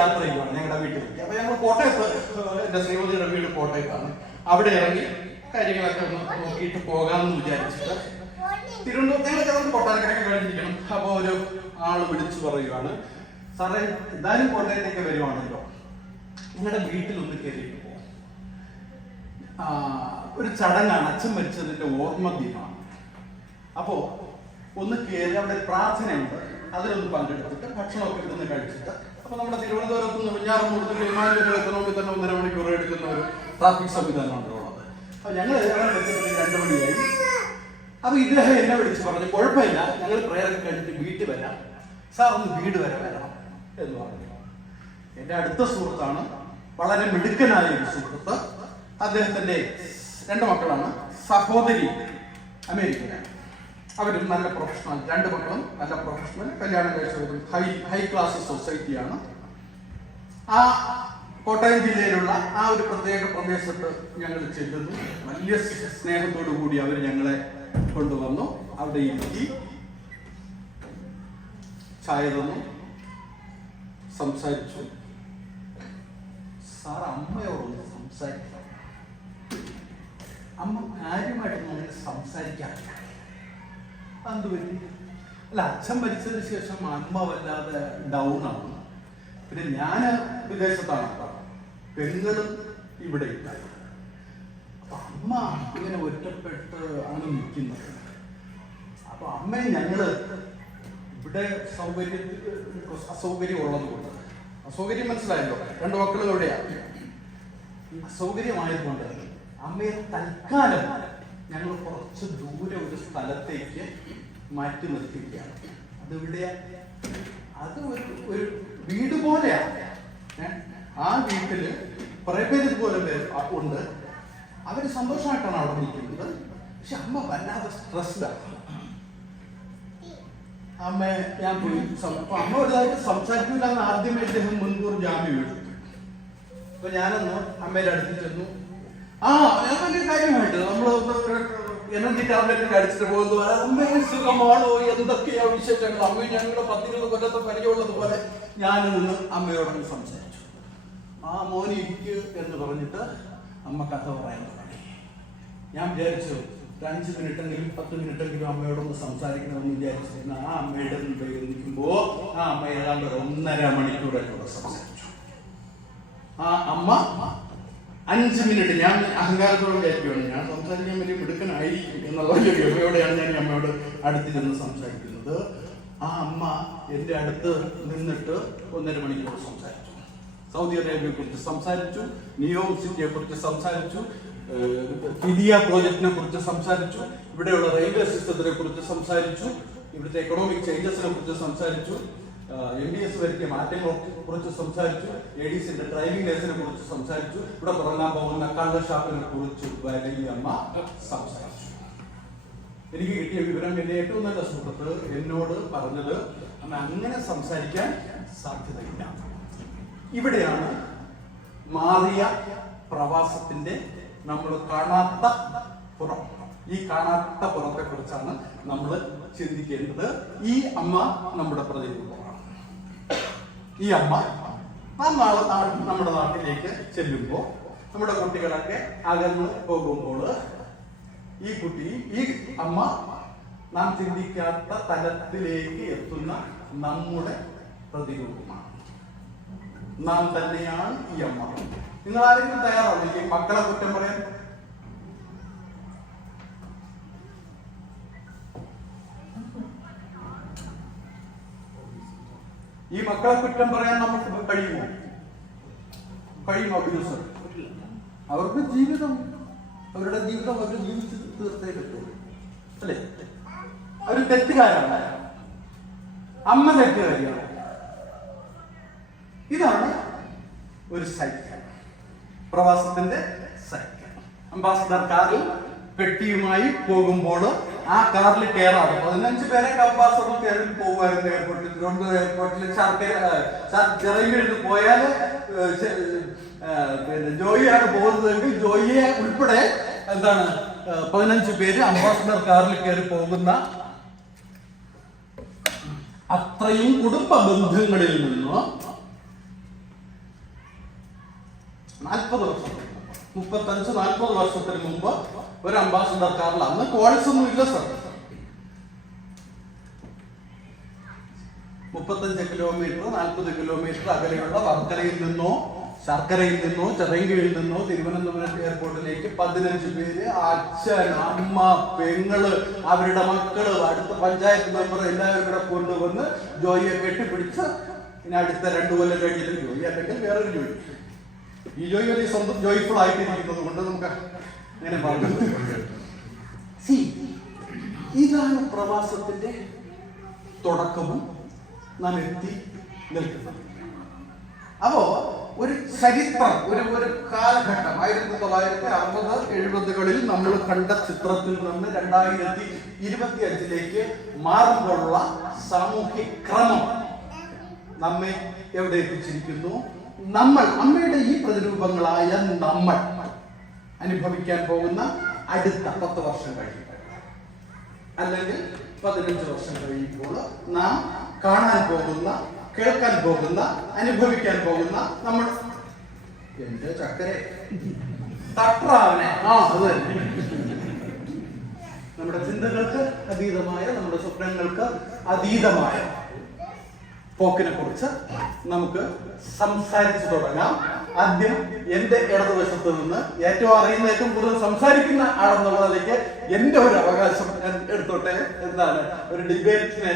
യാത്ര ചെയ്യുവാണ് ഞങ്ങളുടെ വീട്ടിലേക്ക്. അപ്പൊ ഞങ്ങൾ കോട്ടയത്ത്, എന്റെ ശ്രീമതിയുടെ വീട് കോട്ടയത്താണ്. അവിടെ ഇറങ്ങി കാര്യങ്ങളൊക്കെ ഒന്ന് നോക്കിയിട്ട് പോകാമെന്ന് വിചാരിച്ചിട്ട് തിരുവനന്തപുരത്തേക്ക് കൊട്ടാരക്കരയൊക്കെ കഴിഞ്ഞിരിക്കണം. അപ്പൊ ഒരു ആള് വിളിച്ചു പറയുവാണ്, സാറേ എന്തായാലും കോട്ടയത്തേക്ക് വരുവാണല്ലോ, നിങ്ങളുടെ വീട്ടിലൊന്ന് കയറിയിട്ട് പോകാം. ഒരു ചടങ്ങാണ്, അച്ഛൻ മരിച്ചതിന്റെ ഓർമ്മ ദിനമാണ്. അപ്പോ ഒന്ന് കയറി, അവിടെ പ്രാർത്ഥനയുണ്ട്, അതിലൊന്ന് പങ്കെടുത്തിട്ട് ഭക്ഷണമൊക്കെ ഇവിടുന്ന് കഴിച്ചിട്ട്, അപ്പൊ നമ്മുടെ തിരുവനന്തപുരത്ത് നിന്ന് വെഞ്ഞാറമൂട് വിമാനത്തിൽ എത്തണമെങ്കിൽ തന്നെ 1.5 മണിക്കൂർ എടുക്കുന്ന ഒരു ട്രാഫിക് സംവിധാനമാണ് ഉള്ളത്. അപ്പൊ ഞങ്ങൾ 2 മണിയായി. അപ്പൊ ഇദ്ദേഹം എന്നെ വിളിച്ച് പറഞ്ഞു, കുഴപ്പമില്ല, ഞങ്ങൾ പ്രേയറൊക്കെ കഴിഞ്ഞിട്ട് വീട്ടിൽ വരാം, സാർ ഒന്ന് വീട് വരെ വരണം എന്ന് പറഞ്ഞു. എന്റെ അടുത്ത സുഹൃത്താണ്, വളരെ മിടുക്കനായ ഒരു സുഹൃത്ത്. അദ്ദേഹത്തിന്റെ 2 മക്കളാണ്, സഹോദരി അമേരിക്കയിലാണ്, അവരും നല്ല പ്രൊഫഷണൽ, 2 മക്കളും നല്ല പ്രൊഫഷണൽ, കല്യാണം കഴിച്ചവരും ഹൈ ക്ലാസ് സൊസൈറ്റിയാണ്. ആ കോട്ടയം ജില്ലയിലുള്ള ആ ഒരു പ്രത്യേക പ്രദേശത്ത് ഞങ്ങൾ ചെല്ലുന്നു. വലിയ സ്നേഹത്തോടു കൂടി അവർ ഞങ്ങളെ കൊണ്ടുവന്നു, അവിടെ ഇരുത്തി ചായ തന്നു, സംസാരിച്ചു. സാർ അമ്മയോടൊന്ന് സംസാരിക്കാം. അമ്മ കാര്യമായിട്ടൊന്നും അങ്ങനെ സംസാരിക്കാറില്ല. എന്ത് പറ്റി? അല്ല, അച്ഛൻ മരിച്ചതിന് ശേഷം അമ്മ വല്ലാതെ ഡൗൺ ആണ്. പിന്നെ ഞാൻ വിദേശത്താണ്, പെങ്ങളും ഇവിടെ ഇല്ല. അപ്പൊ അമ്മ ഇങ്ങനെ ഒറ്റപ്പെട്ട് ആണ് നിൽക്കുന്നത്. അപ്പൊ അമ്മയെ ഞങ്ങള് ഇവിടെ അസൗകര്യം ഉള്ളത് കൊണ്ട്, അസൗകര്യം മനസ്സിലായല്ലോ, 2 മക്കളും എവിടെയാണ്, അസൗകര്യമായതുകൊണ്ട് അമ്മയെ തൽക്കാലം ഞങ്ങൾ കുറച്ച് ദൂരെ ഒരു സ്ഥലത്തേക്ക് മാറ്റി നിർത്തിക്കുകയാണ്. അതെവിടെയാ? അത് ഒരു വീട് പോലെയാണ്. ആ വീട്ടില് കുറെ പേര് ഇതുപോലെ ഉണ്ട്. അവര് സന്തോഷമായിട്ടാണ് അവിടെ നിൽക്കുന്നത്. പക്ഷെ അമ്മ വല്ലാതെ സ്ട്രെസ്ഡാണ്. അമ്മയെ ഞാൻ പോയി, അമ്മ വലുതായിട്ട് സംസാരിക്കില്ല എന്ന് ആദ്യമേ അദ്ദേഹം മുൻകൂർ ജാമ്യം എടുത്തു. അപ്പൊ ഞാനൊന്ന് അമ്മയുടെ അടുത്ത് ചെന്നു. ഞാൻ വലിയ കാര്യമായിട്ട് നമ്മളൊന്ന് എനർജി ടാബ്ലറ്റ് അടിച്ചിട്ട് പോകുന്നു. അമ്മയെ സുഖമാണോ, എന്തൊക്കെയാ വിശേഷങ്ങൾ, അമ്മ ഞങ്ങളുടെ 10-20 കൊല്ലത്തെ പരിചയമുള്ളതുപോലെ ഞാൻ നിന്ന് അമ്മയോടൊന്ന് സംസാരിച്ചു. മോനെ ഇരിക്ക് എന്ന് പറഞ്ഞിട്ട് അമ്മ കഥ പറയാൻ തുടങ്ങി. ഞാൻ വിചാരിച്ചു 5 മിനിറ്റെങ്കിലും 10 മിനിറ്റെങ്കിലും അമ്മയോടൊന്ന് സംസാരിക്കണമെന്ന് വിചാരിച്ചിരുന്ന ആ അമ്മയുടെ നിൽക്കുമ്പോ ആ അമ്മ ഏതാണ്ട് 1.5 മണിക്കൂറായിട്ട് സംസാരിച്ചു. ആ അമ്മ 5 മിനിറ്റ്, ഞാൻ അഹങ്കാരത്തോടെ വിചാരിക്കുകയാണ്, ഞാൻ സംസാരിക്കാൻ വലിയ മിടുക്കനായിരിക്കും എന്നുള്ള വലിയ ഗമയോടെയാണ് ഞാൻ അമ്മയോട് അടുത്തിരുന്ന് സംസാരിക്കുന്നത്. ആ അമ്മ എൻ്റെ അടുത്ത് നിന്നിട്ട് 1.5 മണിക്കൂർ സംസാരിച്ചു. സൗദി അറേബ്യയെ കുറിച്ച് സംസാരിച്ചു, നിയോം സിറ്റിയെ കുറിച്ച് സംസാരിച്ചു, കിലിയ പ്രോജക്റ്റിനെ കുറിച്ച് സംസാരിച്ചു, ഇവിടെയുള്ള റെയിൽവേ സിസ്റ്റത്തിനെ കുറിച്ച് സംസാരിച്ചു, ഇവിടുത്തെ എക്കണോമിക് ചേഞ്ചസിനെ കുറിച്ച് സംസാരിച്ചു, MBS വരുത്തിയ മാറ്റങ്ങളെ കുറിച്ച് സംസാരിച്ചു, ADCന്റെ ഡ്രൈവിംഗ് ലൈസൻസിനെ കുറിച്ച് സംസാരിച്ചു, ഇവിടെ തുടങ്ങാൻ പോകുന്ന കള്ള് കുറിച്ച് വലിയ അമ്മ സംസാരിച്ചു. എനിക്ക് കിട്ടിയ വിവരം, എന്റെ ഏറ്റവും നല്ല സുഹൃത്ത് എന്നോട് പറഞ്ഞത്, അമ്മ അങ്ങനെ സംസാരിക്കാൻ സാധ്യതയില്ല. ഇവിടെയാണ് മാറിയ പ്രവാസത്തിന്റെ നമ്മൾ കാണാത്ത പുറം. ഈ കാണാത്ത പുറത്തെ കുറിച്ചാണ് നമ്മൾ ചിന്തിക്കേണ്ടത്. ഈ അമ്മ നമ്മുടെ പ്രതിരൂപമാണ്. ഈ അമ്മ നാളെ നമ്മുടെ നാട്ടിലേക്ക് ചെല്ലുമ്പോൾ, നമ്മുടെ കുട്ടികളൊക്കെ അകന്ന് പോകുമ്പോൾ ഈ അമ്മ നാം ചിന്തിക്കാത്ത തലത്തിലേക്ക് എത്തുന്ന നമ്മുടെ പ്രതിരൂപമാണ്. നാം തന്നെയാണ് ഈ അമ്മ. നിങ്ങൾ ആരെങ്കിലും തയ്യാറാണ് ഈ മക്കളെ കുറ്റം പറയാൻ? ഈ മക്കളെ കുറ്റം പറയാൻ നമുക്ക് കഴിയുമോ? അഭിനസർ? അവർക്ക് ജീവിതം, അവരുടെ ജീവിതം അവർ ജീവിച്ച് തീർത്തേ പറ്റുള്ളൂ, അല്ലേ? അവർ തെറ്റുകാരാണ്, അമ്മ തെറ്റുകാരിയാണ്. ഇതാണ് ഒരു സൈക്കിൾ, പ്രവാസത്തിന്റെ സൈക്കിൾ. അംബാസഡർ കാറിൽ പെട്ടിയുമായി പോകുമ്പോൾ ആ കാറിൽ കയറാതെ 15 പേരെ അംബാസഡർ കാറിൽ പോകുമായിരുന്നു എയർപോർട്ടിൽ. തിരുവനന്തപുരം എയർപോർട്ടിൽ ചിറയിൽ പോയാൽ ജോയിയാണ് പോകുന്നതെങ്കിൽ ജോയിയെ ഉൾപ്പെടെ 15 പേര് അംബാസഡർ കാറിൽ കയറി പോകുന്ന അത്രയും കുടുംബ ബന്ധങ്ങളിൽ നിന്ന് 35-40 വർഷത്തിന് മുമ്പ് ഒരു അംബാസഡർ കാറിൽ, അന്ന് കോൾസ് ഒന്നും ഇല്ല സർ, 35 കിലോമീറ്റർ 40 കിലോമീറ്റർ അകലെയുള്ള വർക്കലയിൽ നിന്നോ ശർക്കരയിൽ നിന്നോ ചെറങ്കയിൽ നിന്നോ തിരുവനന്തപുരം എയർപോർട്ടിലേക്ക് 15 പേര്, അച്ഛൻ, അമ്മ, പെങ്ങള്, അവരുടെ മക്കള്, അടുത്ത പഞ്ചായത്ത് മെമ്പർ എല്ലാവരും കൂടെ കൊണ്ടുവന്ന് ജോയിയെ കെട്ടിപ്പിടിച്ച് ഇനി അടുത്ത 2 കൊല്ലം കഴിഞ്ഞിട്ട് ജോയി അല്ലെങ്കിൽ വേറൊരു ജോയി. ഈ ജോയി വലിയ സ്വന്തം ജോയ്ഫുൾ ആയിട്ടിരിക്കുന്നത് കൊണ്ട് നമുക്ക് അങ്ങനെ പറഞ്ഞു. ഇതാണ് പ്രവാസത്തിന്റെ തുടക്കവും നാം എത്തി നിൽക്കുന്നത്. അപ്പോ ഒരു ചരിത്രം, ഒരു കാലഘട്ടം 1960-70കളിൽ നമ്മൾ കണ്ട ചിത്രത്തിൽ നിന്ന് 2025ലേക്ക് മാറുമ്പോഴുള്ള സാമൂഹ്യ ക്രമം നമ്മെ എവിടെ എത്തിച്ചിരിക്കുന്നു? നമ്മൾ, അമ്മയുടെ ഈ പ്രതിരൂപങ്ങളായ നമ്മൾ അനുഭവിക്കാൻ പോകുന്ന അടുത്ത 10 വർഷം കഴിയുമ്പോൾ അല്ലെങ്കിൽ 15 വർഷം കഴിയുമ്പോൾ നാം കാണാൻ പോകുന്ന, കേൾക്കാൻ പോകുന്ന, അനുഭവിക്കാൻ പോകുന്ന നമ്മൾ എന്റെ ചക്കരെ തട്രാവനെ അത് തന്നെ നമ്മുടെ ചിന്തകൾക്ക് അതീതമായ, നമ്മുടെ സ്വപ്നങ്ങൾക്ക് അതീതമായ പോക്കിനെ കുറിച്ച് നമുക്ക് സംസാരിച്ചു തുടങ്ങാം. ആദ്യം എന്റെ ഇടതുവശത്ത് നിന്ന് ഏറ്റവും അറിയുന്ന, ഏറ്റവും കൂടുതൽ സംസാരിക്കുന്ന ആളെന്നുള്ളതിലേക്ക് എന്റെ ഒരു അവകാശം ഞാൻ എടുത്തോട്ടെ. എന്താണ്, ഒരു ഡിബേറ്റിനെ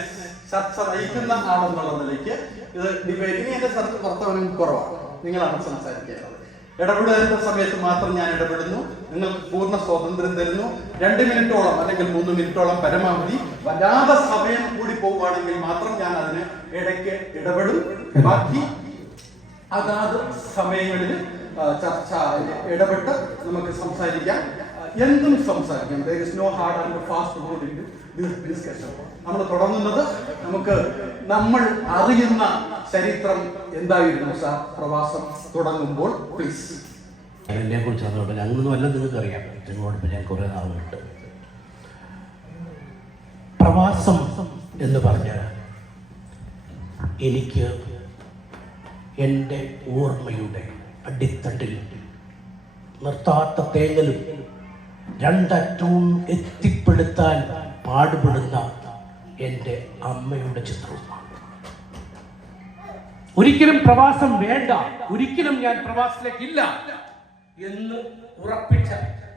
ചർച്ച നയിക്കുന്ന ആളെന്നുള്ള നിലയ്ക്ക് ഇത് ഡിബേറ്റിന് എന്റെ പ്രവർത്തനം കുറവാണ്. നിങ്ങളാണ് സംസാരിക്കേണ്ടത്. ഇടപെടേണ്ട സമയത്ത് മാത്രം ഞാൻ ഇടപെടുന്നു. നിങ്ങൾക്ക് പൂർണ്ണ സ്വാതന്ത്ര്യം തരുന്നു. 2 മിനിറ്റോളം അല്ലെങ്കിൽ 3 മിനിറ്റോളം പരമാവധി. വല്ലാതെ സമയം കൂടി പോവുകയാണെങ്കിൽ മാത്രം ഞാൻ അതിന് ഇടയ്ക്ക് ഇടപെടും. ബാക്കി അതാത് സമയങ്ങളിൽ ചർച്ച ഇടപെട്ട് നമുക്ക് സംസാരിക്കാം. എന്തും സംസാരിക്കാം. There is no hard and fast road in this discussion. നമ്മൾ തുടങ്ങുന്നത്, നമ്മൾ അറിയുന്ന ചരിത്രം എന്തായിരുന്നു സാർ പ്രവാസം തുടങ്ങുമ്പോൾ? പ്ലീസ്. എന്നെ കുറിച്ച് അതുകൊണ്ട് ഞങ്ങളൊന്നും അല്ല, നിങ്ങൾക്ക് അറിയാം. നിങ്ങളോടൊപ്പം ഞാൻ കുറേ നാളുണ്ട്. പ്രവാസം എന്ന് പറഞ്ഞാൽ എനിക്ക് എൻ്റെ ഓർമ്മയുടെ അടിത്തട്ടിൽ നിർത്താത്ത തേങ്ങലും രണ്ടറ്റവും എത്തിപ്പെടുത്താൻ പാടുപെടുന്ന എൻ്റെ അമ്മയുടെ ചിത്രവുമാണ്. ഒരിക്കലും പ്രവാസം വേണ്ട, ഒരിക്കലും ഞാൻ പ്രവാസത്തിലേക്കില്ല എന്ന് ഉറപ്പിച്ച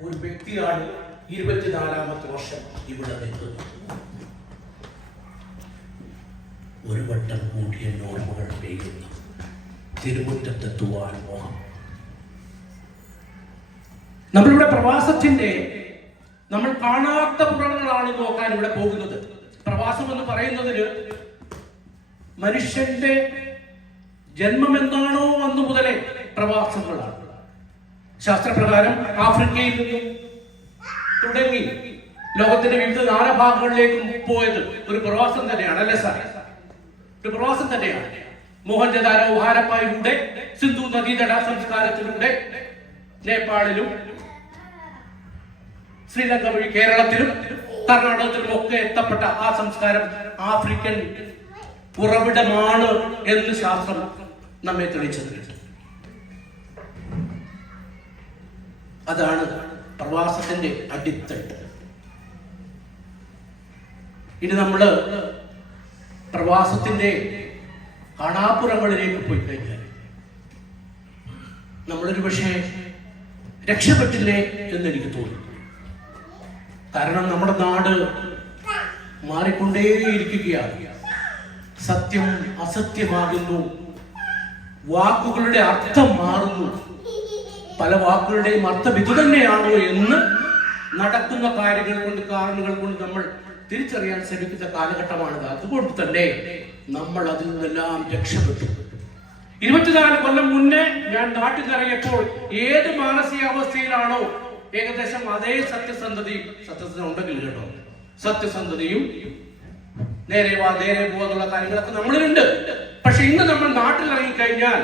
ഒരു വ്യക്തിയാണ് 24ാമത്തെ വർഷം ഇവിടെ നിൽക്കുന്നത്. ഒരു വട്ടം കൂടിയ ഓർമ്മകൾ പെയ്യുന്നു, തിരുമുറ്റത്തെത്തുവാൻ മോഹം. നമ്മളിവിടെ പ്രവാസത്തിന്റെ നമ്മൾ കാണാത്ത പുറങ്ങളാണ് നോക്കാൻ ഇവിടെ പോകുന്നത്. പ്രവാസം എന്ന് പറയുന്നതിന് മനുഷ്യന്റെ ജന്മം എന്താണോ അന്ന് മുതലേ പ്രവാസങ്ങളാണ്. ശാസ്ത്രപ്രകാരം ആഫ്രിക്കയിൽ നിന്നും തുടങ്ങി ലോകത്തിന്റെ വിവിധ നാനാഭാഗങ്ങളിലേക്ക് പോയത് ഒരു പ്രവാസം തന്നെയാണ്, അല്ലേ സാർ? ഒരു പ്രവാസം തന്നെയാണ്. മോഹൻജദാരോ ഹാരപ്പായിലൂടെ, സിന്ധു നദീതട സംസ്കാരത്തിലൂടെ നേപ്പാളിലും ശ്രീലങ്ക വഴി കേരളത്തിലും കർണാടകത്തിലും ഒക്കെ എത്തപ്പെട്ട ആ സംസ്കാരം ആഫ്രിക്കൻ ഉറവിടമാണ് എന്ന് ശാസ്ത്രം നമ്മെ തെളിയിച്ചത്. അതാണ് പ്രവാസത്തിന്റെ അടിത്തട്ട്. ഇനി നമ്മള് പ്രവാസത്തിന്റെ കാണാപ്പുറങ്ങളിലേക്ക് പോയി കഴിഞ്ഞാൽ നമ്മളൊരു പക്ഷേ രക്ഷപ്പെട്ടില്ലേ എന്ന് എനിക്ക് തോന്നുന്നു. കാരണം നമ്മുടെ നാട് മാറിക്കൊണ്ടേയിരിക്കുകയാണ്. സത്യം അസത്യമാകുന്നു, വാക്കുകളുടെ അർത്ഥം മാറുന്നു. പല വാക്കുകളുടെയും അർത്ഥം ഇത് തന്നെയാണോ എന്ന് നടക്കുന്ന കാരണങ്ങൾ കൊണ്ട് നമ്മൾ തിരിച്ചറിയാൻ ശ്രമിക്കുന്ന കാലഘട്ടമാണിത്. അതുകൊണ്ട് തന്നെ നമ്മൾ അതിൽ നിന്നെല്ലാം രക്ഷപ്പെട്ടു. 24 കൊല്ലം മുന്നേ ഞാൻ നാട്ടിൽ ഇറങ്ങിയപ്പോൾ ഏത് മാനസികാവസ്ഥയിലാണോ ഏകദേശം അതേ സത്യസന്ധത ഉണ്ടെങ്കിൽ കേട്ടോ, സത്യസന്ധതയും നേരെ പോവാന്നുള്ള കാര്യങ്ങളൊക്കെ നമ്മളിലുണ്ട്. പക്ഷെ ഇന്ന് നമ്മൾ നാട്ടിൽ ഇറങ്ങിക്കഴിഞ്ഞാൽ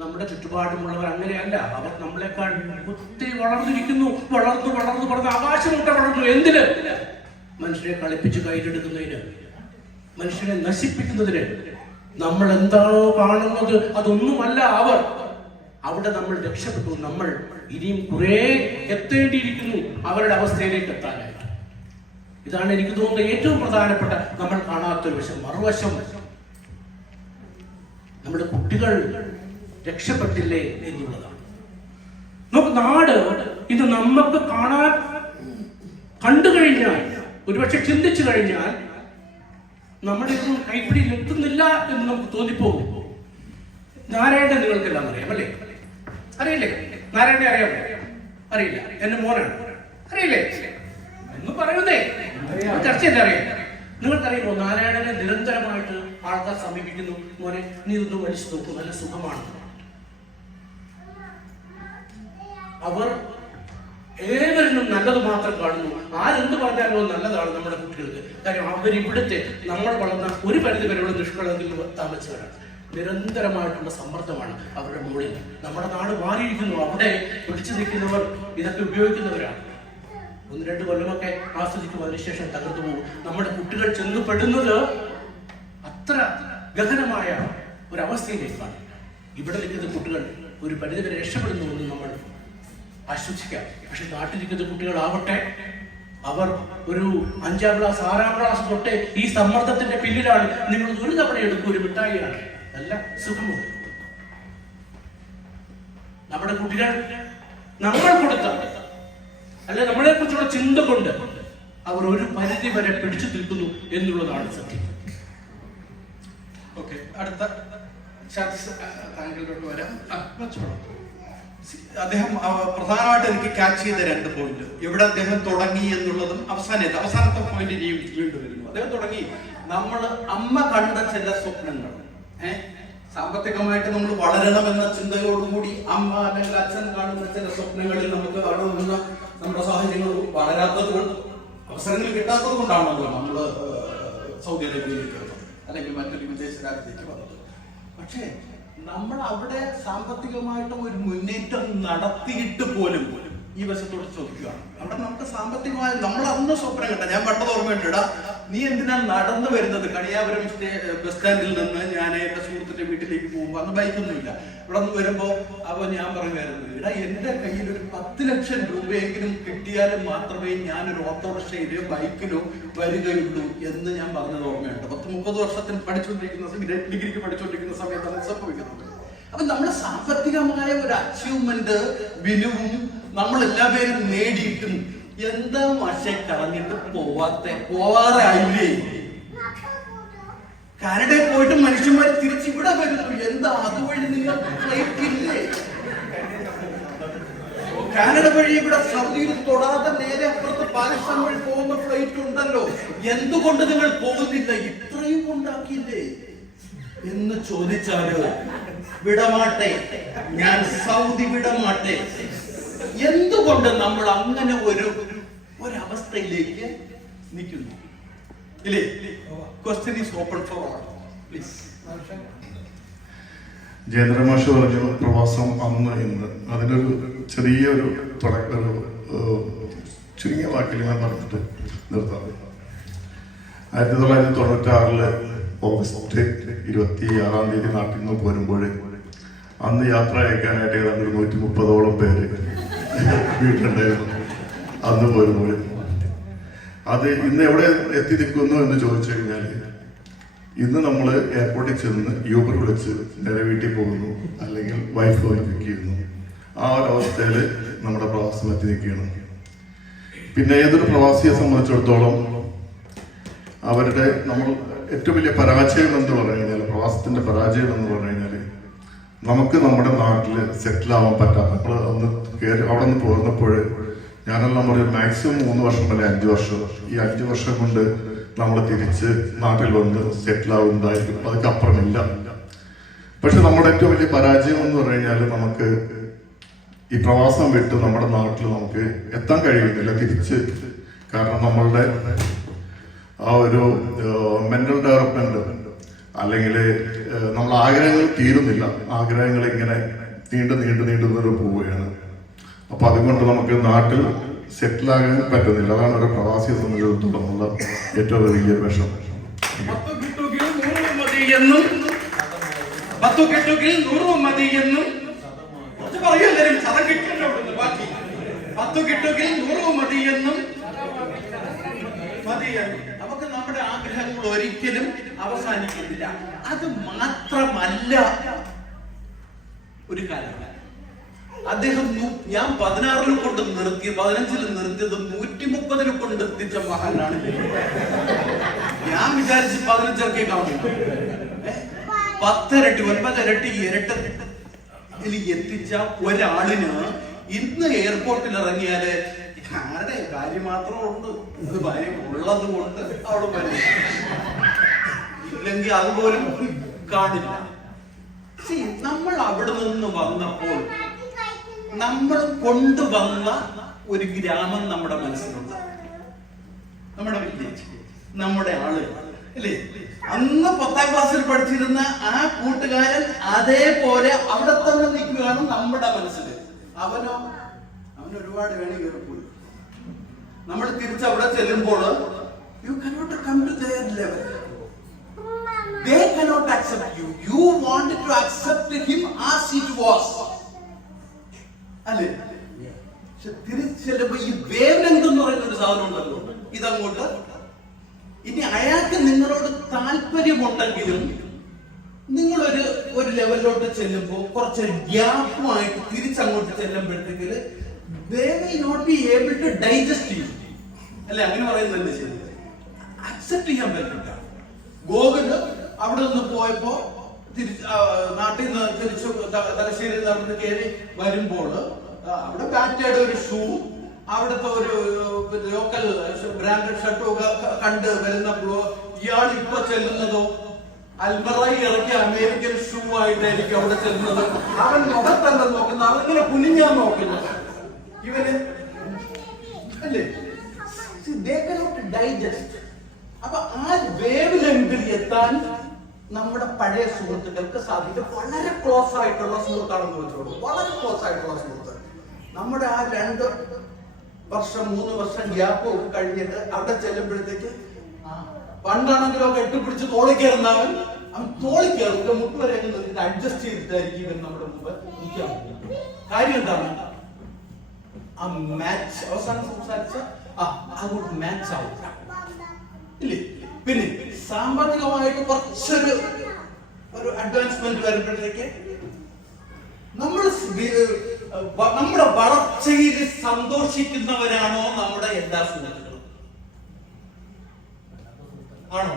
നമ്മുടെ ചുറ്റുപാടുമുള്ളവർ അങ്ങനെയല്ല. അവർ നമ്മളെക്കാൾ ഒത്തിരി വളർന്നിരിക്കുന്നു. വളർന്ന് ആകാശമുട്ട വളർന്നു. എന്തിന്? മനുഷ്യനെ കളിപ്പിച്ച് കയ്യിലെടുക്കുന്നതിന്, മനുഷ്യനെ നശിപ്പിക്കുന്നതിന്. നമ്മൾ എന്താണോ കാണുന്നത് അതൊന്നുമല്ല അവർ. അവിടെ നമ്മൾ രക്ഷപ്പെട്ടു. നമ്മൾ ഇനിയും കുറേ എത്തേണ്ടിയിരിക്കുന്നു അവരുടെ അവസ്ഥയിലേക്ക് എത്താനായിട്ട്. ഇതാണ് എനിക്ക് തോന്നുന്നത് ഏറ്റവും പ്രധാനപ്പെട്ട നമ്മൾ കാണാത്തൊരു വശം. മറുവശം, നമ്മുടെ കുട്ടികൾ രക്ഷപ്പെട്ടില്ലേ എന്നുള്ളതാണ്. നമുക്ക് നാട് ഇത് നമുക്ക് കണ്ടു കഴിഞ്ഞാൽ, ഒരുപക്ഷെ ചിന്തിച്ചു കഴിഞ്ഞാൽ നമ്മുടെ ഇതൊന്നും കൈപ്പിടിയിൽ എത്തുന്നില്ല എന്ന് നമുക്ക് തോന്നിപ്പോകും. നാരായണനെ നിങ്ങൾക്കെല്ലാം അറിയാം അല്ലേ? അറിയില്ലേ? നാരായണനെ അറിയാമോ? അറിയില്ല. എന്റെ മോനാണ്. അറിയില്ലേ എന്ന് പറയുന്നേ, ചർച്ചയല്ലേ അറിയാം. നിങ്ങൾക്കറിയുമോ നാരായണനെ നിരന്തരമായിട്ട് ആൾക്കാർ സമീപിക്കുന്നു, മോനെ നീ ഇതൊന്ന് വലിച്ചു നോക്കൂ, നല്ല സുഖമാണ്. അവർ ഏവരിലും നല്ലത് മാത്രം കാണുന്നു. ആരെന്ത് പറഞ്ഞാലും നല്ലതാണ് നമ്മുടെ കുട്ടികൾക്ക്. കാര്യം അവരിവിടുത്തെ നമ്മൾ വളർന്ന ഒരു പരിധി വരെയുള്ള നിഷ്കളങ്കിൽ താമസിച്ചവരാണ്. നിരന്തരമായിട്ടുള്ള സമ്മർദ്ദമാണ് അവരുടെ മുകളിൽ. നമ്മുടെ നാട് മാറിയിരിക്കുന്നു. അവിടെ പിടിച്ചു നിൽക്കുന്നവർ ഇതൊക്കെ ഉപയോഗിക്കുന്നവരാണ്. 1-2 കൊല്ലമൊക്കെ ആസ്വദിക്കും, അതിനുശേഷം തകർന്നു പോകും. നമ്മുടെ കുട്ടികൾ ചെന്നുപെടുന്നത് അത്ര ഗഹനമായ ഒരവസ്ഥയിലേക്കാണ്. ഇവിടെ നിൽക്കുന്ന കുട്ടികൾ ഒരു പരിധിവരെ രക്ഷപ്പെടുന്നുവെന്ന് നമ്മൾ ആശ്വസിക്കാം. പക്ഷെ നാട്ടിലിരിക്കുന്ന കുട്ടികളാവട്ടെ, അവർ ഒരു 5ാം ക്ലാസ് 6ാം ക്ലാസ് തൊട്ടേ ഈ സമ്മർദ്ദത്തിന്റെ പിന്നിലാണ്. നിങ്ങൾ ഒരു തവണ എടുക്കും, ഒരു മിഠായിയാണ്, നല്ല സുഖമുണ്ട്. നമ്മുടെ കുട്ടികൾ നമ്മൾ കൊടുത്ത അല്ലെ നമ്മളെ കുറിച്ചുള്ള ചിന്ത കൊണ്ട് അവർ ഒരു പരിധി വരെ പിടിച്ചു നിൽക്കുന്നു എന്നുള്ളതാണ് സത്യം. ഓക്കെ, അടുത്ത താങ്കളിലോട്ട് വരാം. അദ്ദേഹം പ്രധാനമായിട്ട് എനിക്ക് ക്യാച്ച് ചെയ്ത 2 പോയിന്റ്, എവിടെ അദ്ദേഹം തുടങ്ങി എന്നുള്ളതും അവസാനത്തെ പോയിന്റ് ഇനിയും വീണ്ടും വരുന്നു. അദ്ദേഹം തുടങ്ങി, നമ്മൾ അമ്മ കണ്ട ചില സ്വപ്നങ്ങൾ, സാമ്പത്തികമായിട്ട് നമ്മൾ വളരണമെന്ന ചിന്തയോടുകൂടി അമ്മ അല്ലെങ്കിൽ അച്ഛൻ കാണുന്ന ചില സ്വപ്നങ്ങളിൽ നമുക്ക് വളരുന്ന നമ്മുടെ സാഹചര്യങ്ങൾ വളരാത്തത് കൊണ്ട്, അവസരങ്ങൾ കിട്ടാത്തത് കൊണ്ടാണല്ലോ നമ്മൾ സൗദി അറേബ്യയിലേക്ക് വന്നത് അല്ലെങ്കിൽ മറ്റൊരു വിദേശ രാജ്യത്തേക്ക് വന്നത്. പക്ഷേ നമ്മൾ അവിടെ സാമ്പത്തികമായിട്ടും ഒരു മുന്നേറ്റം നടത്തിയിട്ട് പോലും ഈ വശത്തോട് ചോദിക്കുകയാണ്. അവിടെ നമുക്ക് സാമ്പത്തികമായി നമ്മൾ അന്ന് സ്വപ്നം കണ്ട, ഞാൻ പണ്ടത് ഓർമ്മയുണ്ട്, ഇടാ നീ എന്തിനാണ് നടന്നു വരുന്നത്? കണിയാപുരം ബസ് സ്റ്റാൻഡിൽ നിന്ന് ഞാൻ എന്റെ സുഹൃത്തിന്റെ വീട്ടിലേക്ക് പോകുമ്പോൾ അന്ന് ബൈക്കൊന്നുമില്ല. ഇവിടെ നിന്ന് വരുമ്പോ അപ്പൊ ഞാൻ പറയുമായിരുന്നു, ഇടാ എന്റെ കയ്യിൽ ഒരു 10 ലക്ഷം രൂപയെങ്കിലും കിട്ടിയാലും മാത്രമേ ഞാനൊരു ഓട്ടോറിക്ഷയിലോ ബൈക്കിലോ വരികയുള്ളൂ എന്ന് ഞാൻ പറഞ്ഞത് ഓർമ്മയുണ്ട്. 10-30 വർഷത്തിന് ഡിഗ്രിക്ക് പഠിച്ചുകൊണ്ടിരിക്കുന്ന സമയത്താണ് സംഭവിക്കുന്നത്. അപ്പൊ നമ്മുടെ സാമ്പത്തികമായ ഒരു അച്ചീവ്മെന്റ് വിനുവും നമ്മൾ എല്ലാവരും നേടിയിട്ടും എന്താ മാഷെ കളഞ്ഞിട്ട് പോവാറായില്ലേ? കാനഡയിൽ പോയിട്ട് മനുഷ്യന്മാർ തിരിച്ചിവിടെ വരുന്നു. എന്താ അതുവഴി നിങ്ങൾ ഫ്ലൈറ്റ് ഇല്ലേ? കാനഡ വഴി ഇവിടെ സൗദിയിൽ തൊടാതെ നേരെ അപ്പുറത്ത് പാകിസ്ഥാൻ വഴി പോകുന്ന ഫ്ലൈറ്റ് ഉണ്ടല്ലോ. എന്തുകൊണ്ട് നിങ്ങൾ പോകുന്നില്ല? ഇത്രയും ഉണ്ടാക്കിയില്ലേ എന്ന് ചോദിച്ചാല് വിടമാട്ടെ, ഞാൻ സൗദി വിടമാട്ടെ. എന്തുകൊണ്ട് നമ്മൾ അങ്ങനെ ഒരവസ്ഥയിലേക്ക് നിൽക്കുന്നു? ഇല്ലേ? Question is open for all, please. ജയേന്ദ്രമാഷ് പറഞ്ഞ പ്രവാസം അന്ന് ഇന്ന്, അതിനൊരു ചെറിയൊരു ചുരുങ്ങിയ വാക്കിൽ ഞാൻ പറഞ്ഞിട്ട് നിർത്താം. 1996 ഓഗസ്റ്റ് 26-ാം തീയതി നാട്ടിൽ നിന്ന് പോരുമ്പോൾ അന്ന് യാത്ര അയക്കാനായിട്ട് ഏതാണ്ട് 130ഓളം പേര് വീട്ടിലുണ്ടായിരുന്നു. അന്ന് പോരുമ്പോൾ അത് ഇന്ന് എവിടെ എത്തി നിൽക്കുന്നു എന്ന് ചോദിച്ചു കഴിഞ്ഞാൽ, ഇന്ന് നമ്മൾ എയർപോർട്ടിൽ ചെന്ന് യൂബർ വിളിച്ച് നേരെ വീട്ടിൽ പോകുന്നു, അല്ലെങ്കിൽ വൈഫ് പിക്ക് ചെയ്യുന്നു. ആ ഒരു അവസ്ഥയിൽ നമ്മുടെ പ്രവാസം എത്തി നിൽക്കുകയാണ്. പിന്നെ ഏതൊരു പ്രവാസിയെ സംബന്ധിച്ചിടത്തോളം അവരുടെ നമ്മൾ ഏറ്റവും വലിയ പരാജയം എന്ന് പറഞ്ഞു കഴിഞ്ഞാൽ, പ്രവാസത്തിന്റെ പരാജയം എന്ന് പറഞ്ഞു കഴിഞ്ഞാൽ, നമുക്ക് നമ്മുടെ നാട്ടിൽ സെറ്റിൽ ആവാൻ പറ്റാത്ത, നമ്മൾ അന്ന് അവിടെ നിന്ന് പോരുന്നപ്പോൾ ഞാനെല്ലാം പറയും മാക്സിമം 3 വർഷം അല്ലെങ്കിൽ 5 വർഷം, ഈ 5 വർഷം കൊണ്ട് നമ്മൾ തിരിച്ച് നാട്ടിൽ വന്ന് സെറ്റിൽ ആവുന്നതായിരിക്കും, അതൊക്കെ അപ്പുറമില്ല. പക്ഷെ നമ്മുടെ ഏറ്റവും വലിയ പരാജയം എന്ന് പറഞ്ഞു കഴിഞ്ഞാൽ, നമുക്ക് ഈ പ്രവാസം വിട്ട് നമ്മുടെ നാട്ടിൽ നമുക്ക് എത്താൻ കഴിയുന്നില്ല തിരിച്ച്. കാരണം നമ്മളുടെ ആ ഒരു മെന്റൽ ഡെവലപ്മെന്റ് അല്ലെങ്കിൽ നമ്മൾ ആഗ്രഹങ്ങൾ തീരുന്നില്ല, ആഗ്രഹങ്ങൾ ഇങ്ങനെ നീണ്ടു പോവുകയാണ്. അപ്പൊ അതുകൊണ്ട് നമുക്ക് നാട്ടിൽ സെറ്റിലാകാൻ പറ്റുന്നില്ല. അതാണ് ഒരു പ്രവാസിയെ സംബന്ധിച്ചിടത്തോളം ഉള്ള ഏറ്റവും വലിയ വിഷം. 10 മതി എന്നും കുറച്ച് പറയൂ എല്ലാവരും. ശതം കിട്ടല്ലോ അവിടുന്ന്. ബാക്കി 10 കിട്ടുമെങ്കിൽ 100 മതിയെന്നും മതിയെന്നും. നമുക്ക് നമ്മുടെ ആഗ്രഹങ്ങൾ ഒരിക്കലും അവസാനിക്കുന്നില്ല. അത് മാത്രമല്ല ഒരു കാര്യം, അദ്ദേഹം ഞാൻ 16 കൊണ്ട് നിർത്തി, 15 നിർത്തിയത് 130 കൊണ്ട് എത്തിച്ച മഹാനാണ്. ഞാൻ വിചാരിച്ച് 15 കാണും. 10 ഇരട്ടി 9 ഇരട്ടി ഇരട്ടി എത്തിച്ച ഒരാളിന് ഇന്ന് എയർപോർട്ടിൽ ഇറങ്ങിയാല് ആരുടെ കാര്യം മാത്രമേ ഉണ്ട്, അത് ഭാര്യ ഉള്ളത് കൊണ്ട് അവള് വരും, ഇല്ലെങ്കിൽ അതുപോലും കാണില്ല. നമ്മൾ അവിടെ നിന്ന് വന്നപ്പോൾ നമ്മൾ കൊണ്ടുവന്ന ഒരു ഗ്രാമം നമ്മുടെ മനസ്സിലുണ്ട്, നമ്മുടെ വില്ലേജ്, നമ്മുടെ ആള് അല്ലേ? അന്ന് 10ാം ക്ലാസ്സിൽ പഠിച്ചിരുന്ന ആ കൂട്ടുകാരൻ അതേപോലെ അവിടെ തന്നെ നിൽക്കുകയാണ് നമ്മുടെ മനസ്സിൽ. അവൻ ഒരുപാട് വേണി കയറിപ്പോയി. നമ്മൾ തിരിച്ചവിടെ ചെല്ലുമ്പോൾ you cannot come to their level. They cannot accept you. You wanted to accept him as it was. അല്ലേ? തിരിച്ചെല്ലുമ്പോ ഈ വേവ് ലെങ്ത് എന്ന് പറയുന്ന ഒരു സാധനം ഉണ്ടല്ലോ, ഇതങ്ങോട്ട്. ഇനി അയാൾക്ക് നിങ്ങളോട് താല്പര്യമുണ്ടെങ്കിലും നിങ്ങളൊരു ലെവലിലോട്ട് ചെല്ലുമ്പോ കുറച്ചൊരു ഗ്യാപ്പുമായിട്ട് തിരിച്ചങ്ങോട്ട് ചെല്ലുമ്പോഴത്തേക്ക് they may not be able to digest you. അല്ലെ? അങ്ങനെ പറയുന്നല്ലേ ശരി. അക്സെപ്റ്റ് ചെയ്യാൻ പറ്റില്ല. ഗോകുല് അവിടെ നിന്ന് പോയപ്പോ നാട്ടിൽ നിന്ന് തിരിച്ചു തലശ്ശേരി നടന്ന് കയറി വരുമ്പോൾ അവിടെ ബാറ്റയുടെ ഒരു ഷൂ, അവിടുത്തെ ഒരു ലോക്കൽ ബ്രാൻഡഡ് ഷർട്ടും ഒക്കെ കണ്ട് വരുന്നപ്പോഴോ ഇയാൾ ഇപ്പൊ ചെല്ലുന്നതോ അൽമറായി ഇറക്കിയ അമേരിക്കൻ ഷൂ ആയിട്ടായിരിക്കും അവിടെ ചെല്ലുന്നത്. അവൻ മുഖത്തല്ല നോക്കുന്നത്, അവനിങ്ങനെ കുനിഞ്ഞാൻ നോക്കുന്നത് ഇവന് അല്ലേ? ഡൈജസ്റ്റ്. അപ്പൊ ആ വേവ് ലെങ്തിൽ എത്താൻ നമ്മുടെ പഴയ സുഹൃത്തുക്കൾക്ക് സാധിക്കും. വളരെ ക്ലോസ് ആയിട്ടുള്ള സുഹൃത്താണെന്ന് വെച്ചോളൂ, വളരെ ക്ലോസ് ആയിട്ടുള്ള സുഹൃത്ത്. നമ്മുടെ ആ 2 വർഷം 3 വർഷം ഗ്യാപ്പ് കഴിഞ്ഞിട്ട് അവിടെ ചെല്ലുമ്പോഴത്തേക്ക് പണ്ടാണെങ്കിലും ഒക്കെ എട്ടിപ്പിടിച്ച് തോളി കയറുന്നവൻ തോളി കയറും മുട്ടുവരെ അഡ്ജസ്റ്റ് ചെയ്തിട്ടായിരിക്കും ഇവൻ നമ്മുടെ മുമ്പ് നിൽക്കാൻ. കാര്യം എന്താണ്? ആ മാച്ച് അവസാനം സംസാരിച്ച അങ്ങോട്ട് മാച്ച് ആവും ഇല്ലേ? പിന്നെ സാമ്പത്തികമായിട്ട് കുറച്ചൊരു അഡ്വാൻസ്മെന്റ് വരുമ്പോഴത്തേക്ക് നമ്മുടെ വളർച്ചയിൽ സന്തോഷിക്കുന്നവരാണോ നമ്മുടെ എല്ലാ സുഹൃത്തുക്കളും? ആണോ?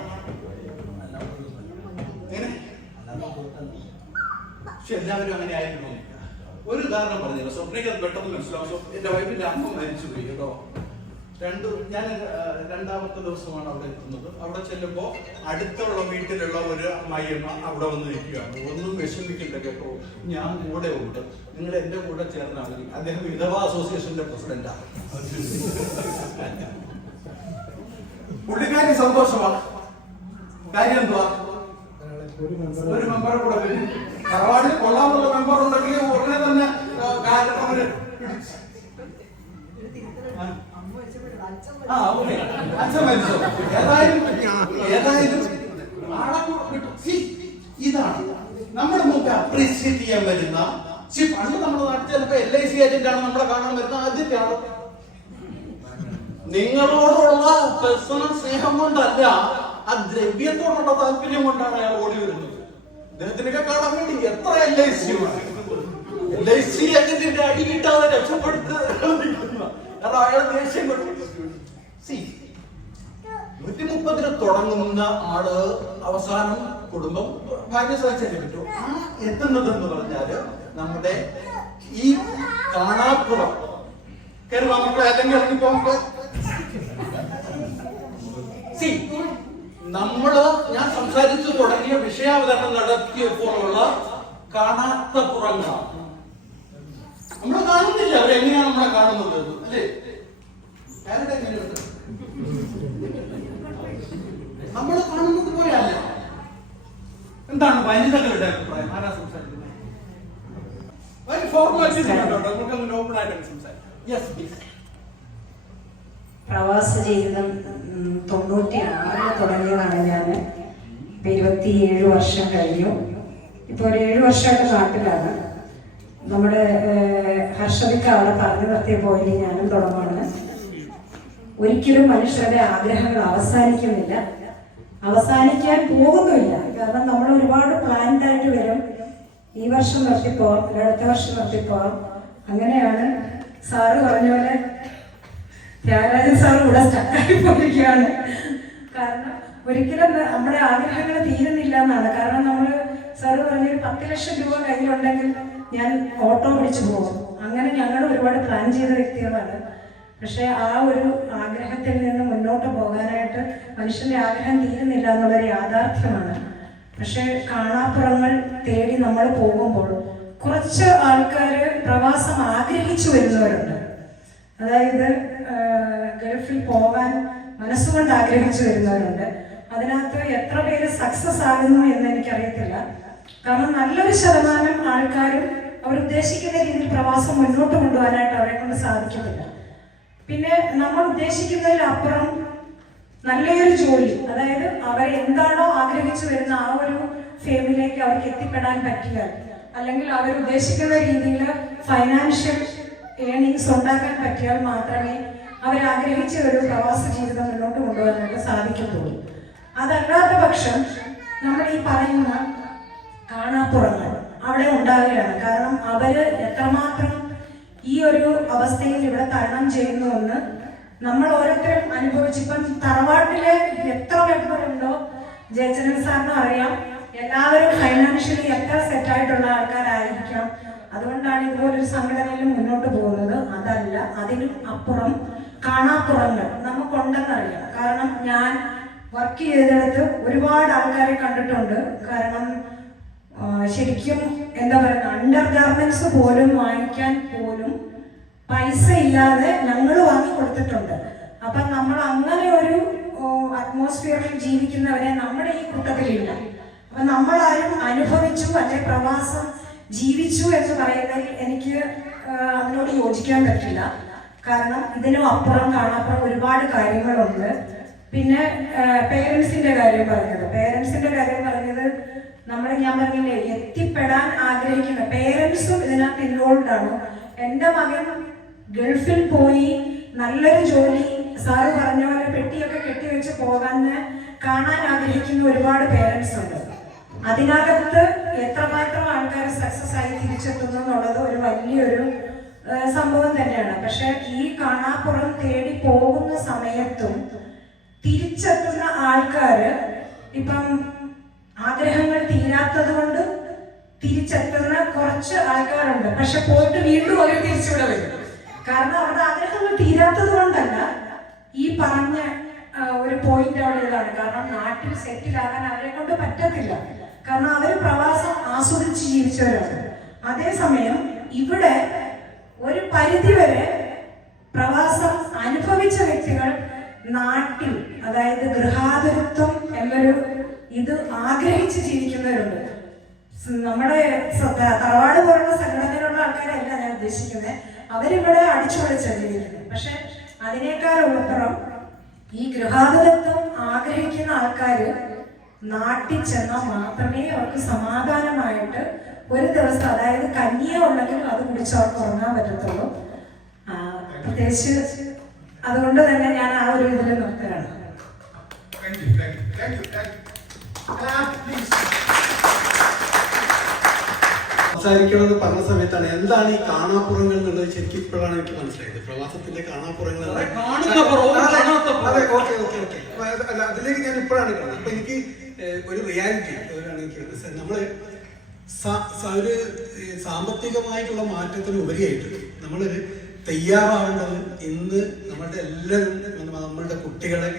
പക്ഷെ എല്ലാവരും അങ്ങനെ ആയിരുന്നു. ഒരു ഉദാഹരണം പറഞ്ഞില്ല, സ്വപ്നയ്ക്ക് അത് പെട്ടെന്ന് മനസ്സിലാവും. എന്റെ വൈഫിന്റെ അമ്മ മരിച്ചുപോയി കേട്ടോ. ഞാൻ 2ാമത്തെ ദിവസമാണ് അവിടെ എത്തുന്നത്. അവിടെ ചെല്ലുമ്പോ അടുത്തുള്ള വീട്ടിലുള്ള ഒരു അമ്മായിയമ്മ അവിടെ വന്ന് നിൽക്കുകയാണ്. ഒന്നും വിഷമിക്കില്ല കേട്ടോ, ഞാൻ കൂടെ ഉണ്ട്, നിങ്ങൾ എന്റെ കൂടെ ചേർന്നാണ്. അദ്ദേഹം വിധവാ അസോസിയേഷന്റെ പ്രസിഡന്റാണ്. പുള്ളിക്കാരി സന്തോഷമാണ്. കാര്യം എന്തുവാ? ഒരു മെമ്പറെ കൂടെ വരും. തറവാടിൽ കൊള്ളാമുള്ള മെമ്പർ ഉണ്ടെങ്കിൽ ഉടനെ തന്നെ കാരണം അവര് അച്ഛൻ മരിച്ചോ? ഏതായാലും ഇതാണ് നമ്മുടെ മുമ്പ് അപ്രീഷിയേറ്റ് ചെയ്യാൻ വരുന്ന. പണ്ട് നമ്മുടെ നാട്ടിൽ ചിലപ്പോ LIC ഏജന്റ് ആണ് നമ്മളെ കാണാൻ വരുന്ന ആദ്യത്തെ ആള്. നിങ്ങളോടുള്ള പേഴ്സണൽ സ്നേഹം കൊണ്ടല്ല, ആ ദ്രവ്യത്തോടുള്ള താല്പര്യം കൊണ്ടാണ് അയാൾ ഓടി വരുന്നത്. അദ്ദേഹത്തിനൊക്കെ കാണാൻ വേണ്ടി എത്ര LIC ഏജന്റിന്റെ അടി കിട്ടാതെ രക്ഷപ്പെടുത്തുന്ന അയാൾ ദേഷ്യം കൊണ്ടു. 130 തുടങ്ങുന്ന ആള് അവസാനം കുടുംബം ഭാഗ്യ സാധിച്ചേ പറ്റൂ. ആ എത്തുന്നത് എന്ന് പറഞ്ഞാല് നമ്മുടെ ഈ കാണാപ്പുറം കയറി മക്കളെ അല്ലെങ്കിൽ ഇറങ്ങിപ്പോ ഞാൻ സംസാരിച്ചു തുടങ്ങിയ വിഷയാവതരണം നടത്തിയപ്പോഴുള്ള കാണാത്ത പുറങ്ങളാണ്. നമ്മൾ കാണുന്നില്ല അവരെങ്ങനെയാണ് നമ്മളെ കാണുന്നത് അല്ലേ? നമ്മൾ കാണുന്നത് പോലെയല്ല. എന്താണ് വനിതകളുടെ അഭിപ്രായം? ആരാ സംസാരിക്കുന്നത്? ഓപ്പൺ ആയിട്ട് സംസാരിക്കാം. പ്രവാസ ജീവിതം 96 തുടങ്ങിയതാണ് ഞാൻ. 27 വർഷം കഴിഞ്ഞു. ഇപ്പോൾ ഒരു 7 വർഷമായിട്ട് നാട്ടിലാണ്. നമ്മുടെ ഹർഷവിക്ക അവിടെ പറഞ്ഞു നിർത്തിയ പോയിന്റ് ഞാനും തുടങ്ങുകയാണ്. ഒരിക്കലും മനുഷ്യരുടെ ആഗ്രഹങ്ങൾ അവസാനിക്കുന്നില്ല, അവസാനിക്കാൻ പോകുന്നുമില്ല. കാരണം നമ്മൾ ഒരുപാട് പ്ലാൻഡ് ആയിട്ട് വരും. ഈ വർഷം നിർത്തിപ്പോവാം, അടുത്ത വർഷം നിർത്തിപ്പോവാം. അങ്ങനെയാണ് സാറ് പറഞ്ഞ പോലെ ത്യാഗരാജൻ സാർ ഇവിടെ സ്റ്റക്കായി പോയിരിക്കുകയാണ്. കാരണം ഒരിക്കലും നമ്മുടെ ആഗ്രഹങ്ങൾ തീരുന്നില്ല എന്നാണ്. കാരണം നമ്മൾ സാറ് പറഞ്ഞൊരു 10 ലക്ഷം രൂപ കയ്യിലുണ്ടെങ്കിൽ ഞാൻ ഓട്ടോ പിടിച്ചു പോകും. അങ്ങനെ ഞങ്ങൾ ഒരുപാട് പ്ലാൻ ചെയ്ത വ്യക്തികളാണ്. പക്ഷെ ആ ഒരു ആഗ്രഹത്തിൽ നിന്ന് മുന്നോട്ട് പോകാനായിട്ട് മനുഷ്യന്റെ ആഗ്രഹം തീരുന്നില്ല എന്നുള്ളൊരു യാഥാർത്ഥ്യമാണ്. പക്ഷെ കാണാപ്പുറങ്ങൾ തേടി നമ്മൾ പോകുമ്പോൾ കുറച്ച് ആൾക്കാർ പ്രവാസം ആഗ്രഹിച്ചു വരുന്നവരുണ്ട്. അതായത് ഗൾഫിൽ പോകാൻ മനസ്സുകൊണ്ട് ആഗ്രഹിച്ചു വരുന്നവരുണ്ട്. അതിനകത്ത് എത്ര പേര് സക്സസ് ആകുന്നു എന്ന് എനിക്കറിയത്തില്ല. കാരണം നല്ലൊരു ശതമാനം ആൾക്കാരും അവരുദ്ദേശിക്കുന്ന രീതിയിൽ പ്രവാസം മുന്നോട്ട് കൊണ്ടുപോകാനായിട്ട് അവരെ കൊണ്ട് സാധിക്കുന്നില്ല. പിന്നെ നമ്മൾ ഉദ്ദേശിക്കുന്നതിലപ്പുറം നല്ലൊരു ജോലി, അതായത് അവരെന്താണോ ആഗ്രഹിച്ചു വരുന്ന ആ ഒരു ഫേമിലേക്ക് അവർക്ക് എത്തിപ്പെടാൻ പറ്റിയാൽ, അല്ലെങ്കിൽ അവർ ഉദ്ദേശിക്കുന്ന രീതിയിൽ ഫൈനാൻഷ്യൽ ഏണിങ്സ് ഉണ്ടാക്കാൻ പറ്റിയാൽ മാത്രമേ അവരാഗ്രഹിച്ച ഒരു പ്രവാസ ജീവിതം മുന്നോട്ട് കൊണ്ടുപോകാനായിട്ട് സാധിക്കത്തുള്ളൂ. അതല്ലാത്ത പക്ഷം നമ്മൾ ഈ പറയുന്ന കാണാപ്പുറങ്ങൾ അവിടെ ഉണ്ടാവുകയാണ്. കാരണം അവര് എത്രമാത്രം ഈ ഒരു അവസ്ഥയിൽ ഇവിടെ തരണം ചെയ്യുന്നുവെന്ന് നമ്മൾ ഓരോരുത്തരും അനുഭവിച്ചിപ്പം തറവാട്ടിലെ എത്ര മെമ്പറുണ്ടോ ജയചന്ദ്രൻ സാറിനും അറിയാം. എല്ലാവരും ഫൈനാൻഷ്യലി എത്ര സെറ്റായിട്ടുള്ള ആൾക്കാരായിരിക്കാം. അതുകൊണ്ടാണ് ഇതുപോലൊരു സംഘടനയിൽ മുന്നോട്ട് പോകുന്നത്. അതല്ല, അതിനും അപ്പുറം കാണാപ്പുറങ്ങൾ നമുക്കുണ്ടെന്നറിയാം. കാരണം ഞാൻ വർക്ക് ചെയ്തെടുത്ത് ഒരുപാട് ആൾക്കാരെ കണ്ടിട്ടുണ്ട്. കാരണം ശരിക്കും എന്താ പറയുക, അണ്ടർ ഗാർമെന്റ്സ് പോലും വാങ്ങിക്കാൻ പോലും പൈസ ഇല്ലാതെ ഞങ്ങൾ വാങ്ങി കൊടുത്തിട്ടുണ്ട്. അപ്പൊ നമ്മൾ അങ്ങനെ ഒരു അറ്റ്മോസ്ഫിയറിൽ ജീവിക്കുന്നവരെ നമ്മുടെ ഈ കൂട്ടത്തിലില്ല. അപ്പൊ നമ്മളാരും അനുഭവിച്ചു അല്ലെ പ്രവാസം ജീവിച്ചു എന്ന് പറയുന്നതിൽ എനിക്ക് അതിനോട് യോജിക്കാൻ പറ്റില്ല. കാരണം ഇതിനും അപ്പുറം കാണാപ്പുറം ഒരുപാട് കാര്യങ്ങളുണ്ട്. പിന്നെ പേരൻസിന്റെ കാര്യം പറഞ്ഞത് ഞാൻ പറഞ്ഞില്ലേ, എത്തിപ്പെടാൻ ആഗ്രഹിക്കുന്ന പേരൻസും ഇതിനകത്ത് ഇൻവോൾവ് ആണ്. എൻ്റെ മകൻ ഗൾഫിൽ പോയി നല്ലൊരു ജോലി, സാറ് പറഞ്ഞ പോലെ പെട്ടിയൊക്കെ കെട്ടിവെച്ച് പോകാൻ കാണാൻ ആഗ്രഹിക്കുന്ന ഒരുപാട് പേരൻസ് ഉണ്ട്. അതിനകത്ത് എത്രമാത്രം ആൾക്കാർ സക്സസ് ആയി തിരിച്ചെത്തുന്നു എന്നുള്ളത് ഒരു വലിയൊരു സംഭവം തന്നെയാണ്. പക്ഷെ ഈ കാണാപ്പുറം തേടി പോകുന്ന സമയത്തും തിരിച്ചെത്തുന്ന ആൾക്കാര് ഇപ്പം ആഗ്രഹങ്ങൾ തീരാത്തത് കൊണ്ട് തിരിച്ചെത്തുന്ന കുറച്ച് ആൾക്കാരുണ്ട്. പക്ഷെ പോയിട്ട് വീണ്ടും അവർ തിരിച്ചിവിടെ വരും. കാരണം അവരുടെ ആഗ്രഹങ്ങൾ തീരാത്തത് കൊണ്ടല്ല, ഈ പറഞ്ഞ ഒരു പോയിന്റ് അവിടെ ഇതാണ്. കാരണം നാട്ടിൽ സെറ്റിലാകാൻ അവരെ കൊണ്ട് പറ്റത്തില്ല. കാരണം അവർ പ്രവാസം ആസ്വദിച്ച് ജീവിച്ചവരാണ്. അതേസമയം ഇവിടെ ഒരു പരിധിവരെ പ്രവാസം അനുഭവിച്ച വ്യക്തികൾ നാട്ടിൽ, അതായത് ഗൃഹാതുരത്വം എന്നൊരു ഇത് ആഗ്രഹിച്ച് ജീവിക്കുന്നവരുണ്ട്. നമ്മുടെ തറവാട് പോലുള്ള സംഘടനയിലുള്ള ആൾക്കാരല്ല ഞാൻ ഉദ്ദേശിക്കുന്നത്. അവരിവിടെ അടിച്ചു പൊളിച്ചാണ് ജീവിക്കുന്നത്. പക്ഷെ അതിനേക്കാളുപുറം ഈ ഗൃഹാതുരത്വം ആഗ്രഹിക്കുന്ന ആൾക്കാര് നാട്ടിൽ ചെന്നാൽ മാത്രമേ അവർക്ക് സമാധാനമായിട്ട് ഒരു ദിവസം, അതായത് കഞ്ഞിയോ ഉണ്ടെങ്കിൽ അത് കുടിച്ച് അവർക്ക് ഉറങ്ങാൻ പറ്റത്തുള്ളൂ. പ്രത്യേകിച്ച് അതുകൊണ്ട് തന്നെ ഞാൻ ആ ഒരു ഇതിൽ നിർത്തുകയാണ്. സംസാരിക്കണമെന്ന് പറഞ്ഞ സമയത്താണ് എന്താണ് ഈ കാണാപ്പുറങ്ങൾ എന്നുള്ളത് ശരിക്കും ഇപ്പോഴാണ് എനിക്ക് മനസ്സിലായത്. പ്രവാസത്തിന്റെ കാണാപ്പുറങ്ങൾ, അല്ല അതിലേക്ക് ഞാൻ ഇപ്പോഴാണ് കാണുന്നത്. അപ്പൊ എനിക്ക് ഒരു റിയാലിറ്റി എനിക്ക് നമ്മള് ഒരു സാമ്പത്തികമായിട്ടുള്ള മാറ്റത്തിന് ഉപരിയായിട്ട് നമ്മൾ തയ്യാറാവേണ്ടത് ഇന്ന് നമ്മളുടെ എല്ലാവരും നമ്മളുടെ കുട്ടികളെ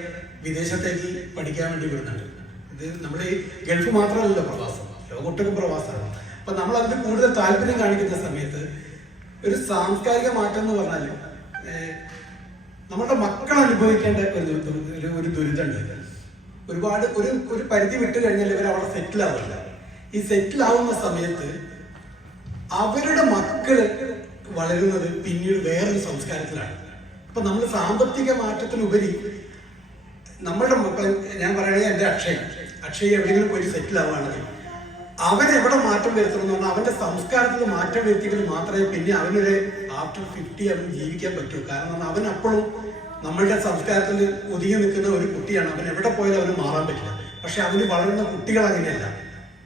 വിദേശത്തേക്ക് പഠിക്കാൻ വേണ്ടി വിടുന്നുണ്ട്. ഇത് നമ്മുടെ ഈ ഗൾഫ് മാത്രമല്ലല്ലോ പ്രവാസം, ലോകത്തൊക്കെ പ്രവാസമാണ്. അപ്പൊ നമ്മൾ അതിന് കൂടുതൽ താല്പര്യം കാണിക്കുന്ന സമയത്ത് ഒരു സാംസ്കാരിക മാറ്റം എന്ന് പറഞ്ഞാൽ നമ്മളുടെ മക്കൾ അനുഭവിക്കേണ്ട ഒരു ദുരിതമുണ്ട്. ഒരുപാട് ഒരു പരിധി വിട്ട് കഴിഞ്ഞാൽ ഇവർ അവിടെ സെറ്റിൽ ആവില്ല. ഈ സെറ്റിൽ ആവുന്ന സമയത്ത് അവരുടെ മക്കള് വളരുന്നത് പിന്നീട് വേറൊരു സംസ്കാരത്തിലാണ്. അപ്പൊ നമ്മൾ സാമ്പത്തിക മാറ്റത്തിനുപരി നമ്മളുടെ മക്കൾ, ഞാൻ പറയണേ എൻ്റെ അക്ഷയ് എവിടെയെങ്കിലും പോയി സെറ്റിൽ ആവുകയാണെങ്കിൽ അവനെവിടെ മാറ്റം വരുത്തണം പറഞ്ഞാൽ അവന്റെ സംസ്കാരത്തിൽ മാറ്റം വരുത്തിയെങ്കിൽ മാത്രമേ പിന്നെ അവനൊരു ആഫ്റ്റർ 50 അവന് ജീവിക്കാൻ പറ്റൂ. കാരണം അവൻ അപ്പോഴും നമ്മളുടെ സംസ്കാരത്തിൽ ഒതുങ്ങി നിൽക്കുന്ന ഒരു കുട്ടിയാണ്. അവൻ എവിടെ പോയാലും അവന് മാറാൻ പറ്റില്ല. പക്ഷെ അവന് വളരുന്ന കുട്ടികൾ അങ്ങനെയല്ല,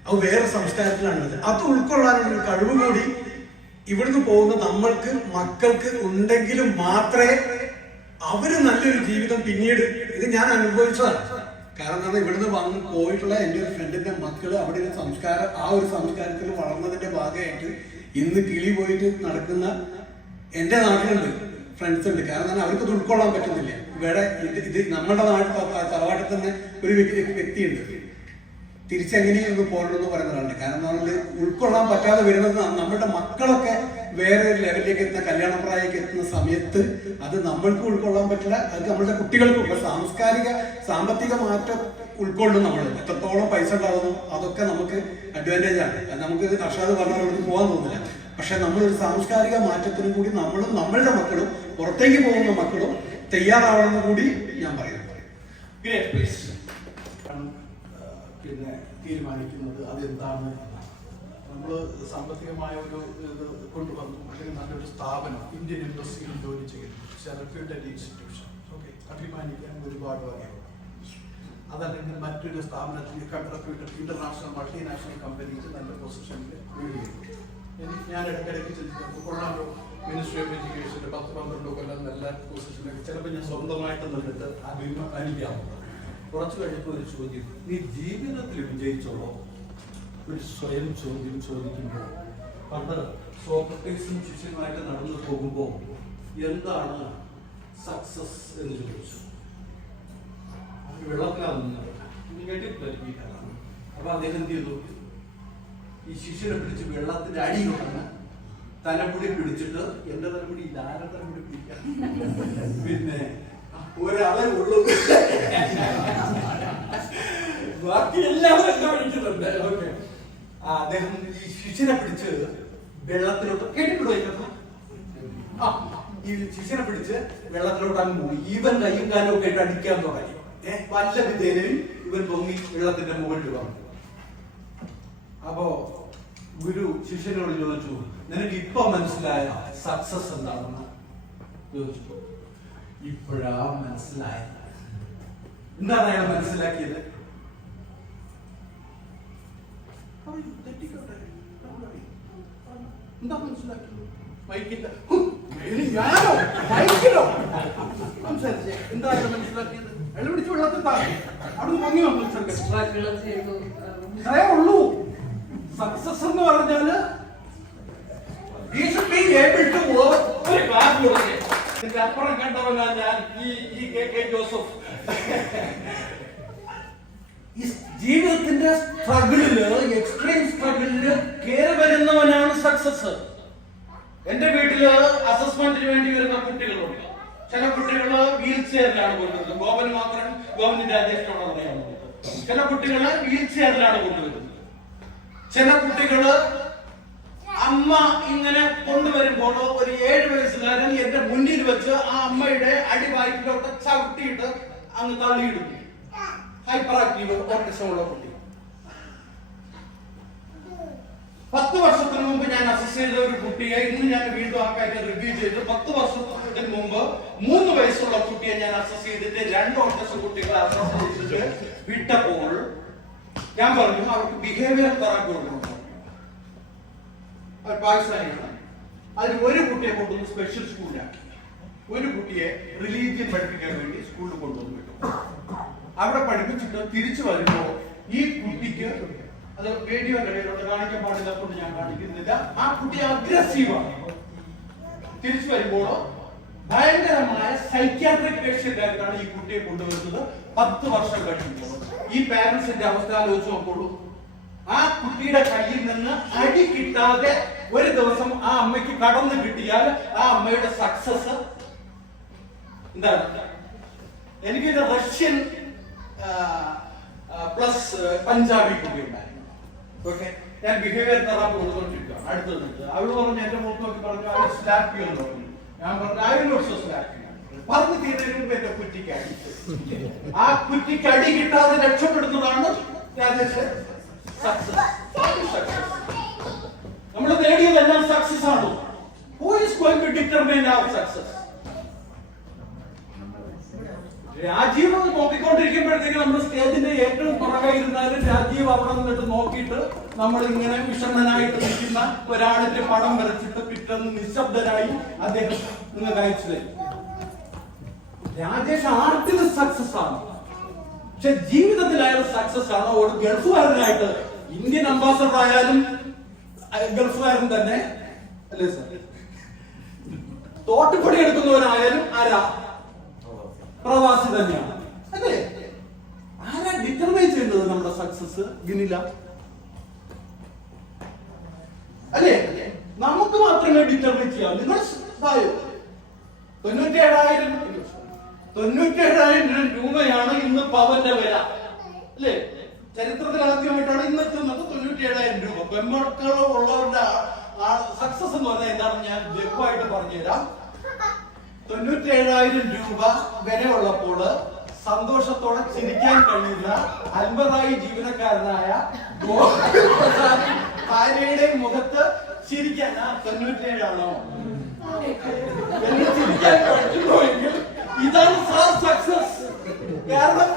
അവ വേറെ സംസ്കാരത്തിലാണ്. അത് ഉൾക്കൊള്ളാനുള്ള ഒരു കഴിവ് കൂടി ഇവിടുന്ന് പോകുന്ന നമ്മൾക്ക് മക്കൾക്ക് ഉണ്ടെങ്കിലും മാത്രമേ അവര് നല്ലൊരു ജീവിതം പിന്നീട്, ഇത് ഞാൻ അനുഭവിച്ചതാണ്. കാരണം എന്താണ്, ഇവിടുന്ന് വന്ന് പോയിട്ടുള്ള എൻ്റെ ഒരു ഫ്രണ്ടിന്റെ മക്കള് അവിടെ ഒരു സംസ്കാരം, ആ ഒരു സംസ്കാരത്തിൽ വളർന്നതിന്റെ ഭാഗമായിട്ട് ഇന്ന് കിളി പോയിട്ട് നടക്കുന്ന എൻ്റെ നാട്ടിലുണ്ട്, ഫ്രണ്ട്സ് ഉണ്ട്. കാരണം അവർക്ക് ഇത് ഉൾക്കൊള്ളാൻ പറ്റുന്നില്ല. ഇവിടെ ഇത് നമ്മുടെ നാട്ടിൽ തറവാട്ടിൽ തന്നെ ഒരു വ്യക്തിയുണ്ട്, തിരിച്ചെങ്ങനെയൊന്ന് പോരണമെന്ന് പറയുന്നതാണ്. കാരണം നമ്മൾ ഉൾക്കൊള്ളാൻ പറ്റാതെ വരുന്നത് നമ്മുടെ മക്കളൊക്കെ വേറെ ഒരു ലെവലിലേക്ക് എത്തുന്ന, കല്യാണപ്രായക്ക് എത്തുന്ന സമയത്ത് അത് നമ്മൾക്ക് ഉൾക്കൊള്ളാൻ പറ്റില്ല, അത് നമ്മളുടെ കുട്ടികൾക്കും. സാമ്പത്തിക മാറ്റം ഉൾക്കൊള്ളും. നമ്മൾ എത്രത്തോളം പൈസ ഉണ്ടാകുന്നു അതൊക്കെ നമുക്ക് അഡ്വാൻറ്റേജ് ആണ്. നമുക്ക് അർഷാദ് പറഞ്ഞവർക്ക് പോകാൻ തോന്നില്ല. പക്ഷെ നമ്മളൊരു സാംസ്കാരിക മാറ്റത്തിനും കൂടി നമ്മളും നമ്മളുടെ മക്കളും പുറത്തേക്ക് പോകുന്ന മക്കളും തയ്യാറാവണമെന്ന് കൂടി ഞാൻ പറയുന്നു. പിന്നെ തീരുമാനിക്കുന്നത് അതെന്താണ്. നമ്മൾ സാമ്പത്തികമായ ഒരു ഇത് കൊണ്ടുവന്നു, അല്ലെങ്കിൽ നല്ലൊരു സ്ഥാപനം ഇന്ത്യൻ ഇൻഡസ്ട്രിയിൽ ജോലി ചെയ്യുന്നു, റെപ്യൂട്ടഡ് ഇൻസ്റ്റിറ്റ്യൂഷൻ, ഓക്കെ, അഭിമാനിക്കാൻ ഒരുപാട് വകയുണ്ട്. അതല്ലെങ്കിൽ മറ്റൊരു സ്ഥാപനത്തിൽ റെപ്യൂട്ടഡ് ഇന്റർനാഷണൽ മൾട്ടിനാഷണൽ കമ്പനിക്ക് നല്ല പൊസിഷനിൽ വീഴുകയുള്ളൂ. ഞാൻ ഇടയ്ക്കിടയ്ക്ക് ചിന്തിക്കുന്നത് കൊള്ളാമോ, മിനിസ്ട്രി ഓഫ് എഡ്യൂക്കേഷൻ്റെ 10-12 കൊല്ലം നല്ല പൊസിഷനിലൊക്കെ ചിലപ്പോൾ ഞാൻ സ്വന്തമായിട്ട് നിന്നിട്ട് അഭിമാനിക്കാവുന്നത്. കുറച്ച് കഴിഞ്ഞപ്പോൾ ഒരു ചോദ്യം, നീ ജീവിതത്തിൽ വിജയിച്ചോളോ? ഒരു സ്വയം ചോദ്യം ചോദിക്കുമ്പോൾ, പണ്ട് സോക്രട്ടീസും ശിഷ്യനുമായിട്ട് നടന്നു പോകുമ്പോൾ എന്താണ് സക്സസ് എന്ന് ചോദിച്ചു. വെള്ളത്തിലാണെന്ന് കേട്ടിട്ടില്ല. അപ്പൊ അദ്ദേഹം എന്ത് ചെയ്തു, ഈ ശിഷ്യനെ പിടിച്ച് വെള്ളത്തിന്റെ അടിയിലാണ് തലമുടി പിടിച്ചിട്ട്, എന്റെ തലമുടി ഇതാരെ തലമുടി പിടിക്കാം, പിന്നെ ഒരാളെ ഉള്ളൂ, ബാക്കി എല്ലാവരും കാണിക്കുന്നുണ്ട്. ഓക്കെ, അദ്ദേഹം ഈ ശിഷ്യനെ പിടിച്ച് വെള്ളത്തിലോട്ട് കേട്ടിട്ടുണ്ടോ? ഈ ശിഷ്യനെ പിടിച്ച് വെള്ളത്തിലോട്ട് അങ്ങ് പോയി. ഇവൻ കയ്യും കാലും ഒക്കെ ആയിട്ട് അടിക്കാൻ തുടങ്ങി. വല്ല വിധേനയും ഇവൻ പൊങ്ങി വെള്ളത്തിന്റെ മുകളിൽ വന്നു. അപ്പോ ഗുരു ശിഷ്യനോട് ചോദിച്ചു, നിനക്ക് ഇപ്പൊ മനസ്സിലായ സക്സസ് എന്താണെന്ന് ചോദിച്ചു. ഇപ്പോഴാ മനസ്സിലായത്. എന്താണ് അയാൾ മനസ്സിലാക്കിയത്? എന്താ മനസ്സിലാക്കിയത്? എന്താണ് മനസ്സിലാക്കിയത്? അയാൾ പിടിച്ച് വെള്ളത്തിൽ താഴെ അവിടെ പൊങ്ങി വന്നു. ഇത്രയേ ഉള്ളൂ. സക്സസ് എന്ന് പറഞ്ഞാല് അപ്പുറം കണ്ടവനാ ഞാൻ, ഈ കെ ജോസഫ്. ജീവിതത്തിന്റെ സ്ട്രഗിളില്, എക്സ്ട്രീം സ്ട്രഗിളില് കയറി വരുന്നവനാണ് സക്സസ്. എന്റെ വീട്ടില് അസസ്മെന്റിന് വേണ്ടി വരുന്ന കുട്ടികളുണ്ട്. ചില കുട്ടികള് വീൽ ചെയറിലാണ് കൊണ്ടുവരുന്നത്. ഗോവന് രാജേഷിനോട് പറയാനുള്ളത്. ചില കുട്ടികള് വീൽ ചെയറിലാണ് കൊണ്ടുവരുന്നത്. ചില കുട്ടികള് അമ്മ ഇങ്ങനെ കൊണ്ടുവരുമ്പോൾ ഒരു 7 വയസ്സുകാരൻ എന്റെ മുന്നിൽ വെച്ച് ആ അമ്മയുടെ അടിവായിലോട്ട് ചവിട്ടിയിട്ട് അങ്ങ് തള്ളിയിടുന്നു. ഹൈപ്പർ ആക്റ്റീവ് ഓട്ടിസമുള്ള കുട്ടി. 10 വർഷത്തിന് മുമ്പ് ഞാൻ അസസ് ചെയ്ത ഒരു കുട്ടിയെ ഇന്ന് ഞാൻ വീണ്ടും ആ കാര്യം റിവ്യൂ ചെയ്ത് 10 വർഷത്തിന് മുമ്പ് 3 വയസ്സുള്ള കുട്ടിയെ ഞാൻ അസസ് ചെയ്തിട്ട് 2 ഓട്ടിസം കുട്ടികളെ അസസ് ചെയ്തിട്ട് വിട്ടപ്പോൾ ഞാൻ പറഞ്ഞു അവർക്ക് ബിഹേവിയർ തെറാപ്പി കൊടുക്കണം. അവർ പാകിസ്ഥാനിയാണ്. അതിൽ ഒരു കുട്ടിയെ കൊണ്ടുവന്ന് സ്പെഷ്യൽ സ്കൂളിലാക്കി. ഒരു കുട്ടിയെ റിലീജിയൻ പഠിപ്പിക്കാൻ വേണ്ടി സ്കൂളിൽ കൊണ്ടുവന്ന് വിട്ടു. അവിടെ പഠിപ്പിച്ചിട്ട് തിരിച്ചു വരുമ്പോ ഈ കുട്ടിക്ക്, അത് വീഡിയോ കടയിലോട്ട് കാണിക്കാൻ പാടില്ലാത്തതുകൊണ്ട് ഞാൻ കാണിക്കുന്നില്ല, ആ കുട്ടി അഗ്രസീവാണ്. തിരിച്ചു വരുമ്പോൾ ഭയങ്കരമായ സൈക്യാട്രിക് പേഷ്യന്റ് ആയിട്ടാണ് ഈ കുട്ടിയെ കൊണ്ടുവരുന്നത്. 10 വർഷം കഴിയുമ്പോൾ ഈ പാരന്റ്സിന്റെ അവസ്ഥ ആലോചിച്ച് നോക്കുള്ളൂ. ആ കുട്ടിയുടെ കയ്യിൽ നിന്ന് അടി കിട്ടാതെ ഒരു ദിവസം ആ അമ്മയ്ക്ക് കടന്നു കിട്ടിയാൽ ആ അമ്മയുടെ സക്സസ് എന്താണ്? എനിക്കൊരു റഷ്യൻ പ്ലസ് പഞ്ചാബി കുട്ടി ഉണ്ടായിരുന്നു. ഓക്കെ, ഞാൻ ബിഹേവിയർ തെറാപ്പി കൊടുത്തോണ്ടിരിക്കുകയാണ്. അടുത്ത് നിന്നിട്ട് അവള് പറഞ്ഞു, എന്റെ മുഖത്ത് നോക്കി പറഞ്ഞു, ഐ സ്ലാപ്പ് യു എന്ന് പറഞ്ഞു. ഞാൻ പറഞ്ഞു, I will also slap you. പറഞ്ഞു തീരുന്നതിന് മുമ്പ് എന്റെ കുറ്റിക്ക് അടി. ആ കുറ്റിക്ക് അടി കിട്ടാതെ രക്ഷപ്പെടുന്നതാണ് രാജേഷ് സക്സസ്. സക്സസ് ആണോ? Who is going to determine our success? Rajeev നോക്കിക്കൊണ്ടിരിക്കുമ്പോഴത്തേക്ക് നമ്മുടെ സ്റ്റേജിന്റെ ഏറ്റവും പുറകെ ഇരുന്നാലും രാജീവ് അവിടെ നിന്നിട്ട് നോക്കിയിട്ട് നമ്മൾ ഇങ്ങനെ വിഷണ്ണനായിട്ട് നിൽക്കുന്ന ഒരാളിന്റെ പടം വരച്ചിട്ട് പിറ്റേന്ന് നിശബ്ദരായി അദ്ദേഹം നിങ്ങൾക്ക് അയച്ചു തരും. രാജേഷ് ആർട്ടിൽ സക്സസ് ആണ്, പക്ഷെ ജീവിതത്തിൽ അയാൾ സക്സസ് ആണ്. ഒരു ഗൾഫുകാരനായിട്ട് ഇന്ത്യൻ അംബാസഡർ ആയാലും ഗൾഫുകാരൻ തന്നെ അല്ലേ സാർ? തോട്ടുപടി എടുക്കുന്നവരായാലും ആരാ? പ്രവാസി തന്നെയാണ് അല്ലേ? ആരാ ഡിറ്റർമൈൻ ചെയ്യുന്നത് നമ്മുടെ സക്സസ്? ഗിനില അല്ലേ? നമുക്ക് മാത്രമേ ഡിറ്റർമൈൻ ചെയ്യാവൂ. നിങ്ങൾ 97,000 രൂപയാണ് ഇന്ന് പവന്റെ വില അല്ലേ? ചരിത്രത്തിൽ ആദ്യമായിട്ടാണ് ഇന്ന് എത്തുന്നത് 97,000 രൂപ. പെൺമക്കളോ ഉള്ളവരുടെ സക്സസ് എന്ന് പറഞ്ഞാൽ എന്താണെന്ന് ഞാൻ ലഘുവായിട്ട് പറഞ്ഞുതരാം. 97,000 രൂപ വിലയുള്ളപ്പോൾ സന്തോഷത്തോടെ ചിരിക്കാൻ കഴിയുന്ന അൻപതായി ജീവനക്കാരനായ ഭാര്യയുടെ മുഖത്ത് ചിരിക്കാൻ 97 ആണോ എന്ന് ചിരിക്കാൻ പറ്റുന്നുവെങ്കിൽ ഇതാണ് സക്സസ്. കാരണം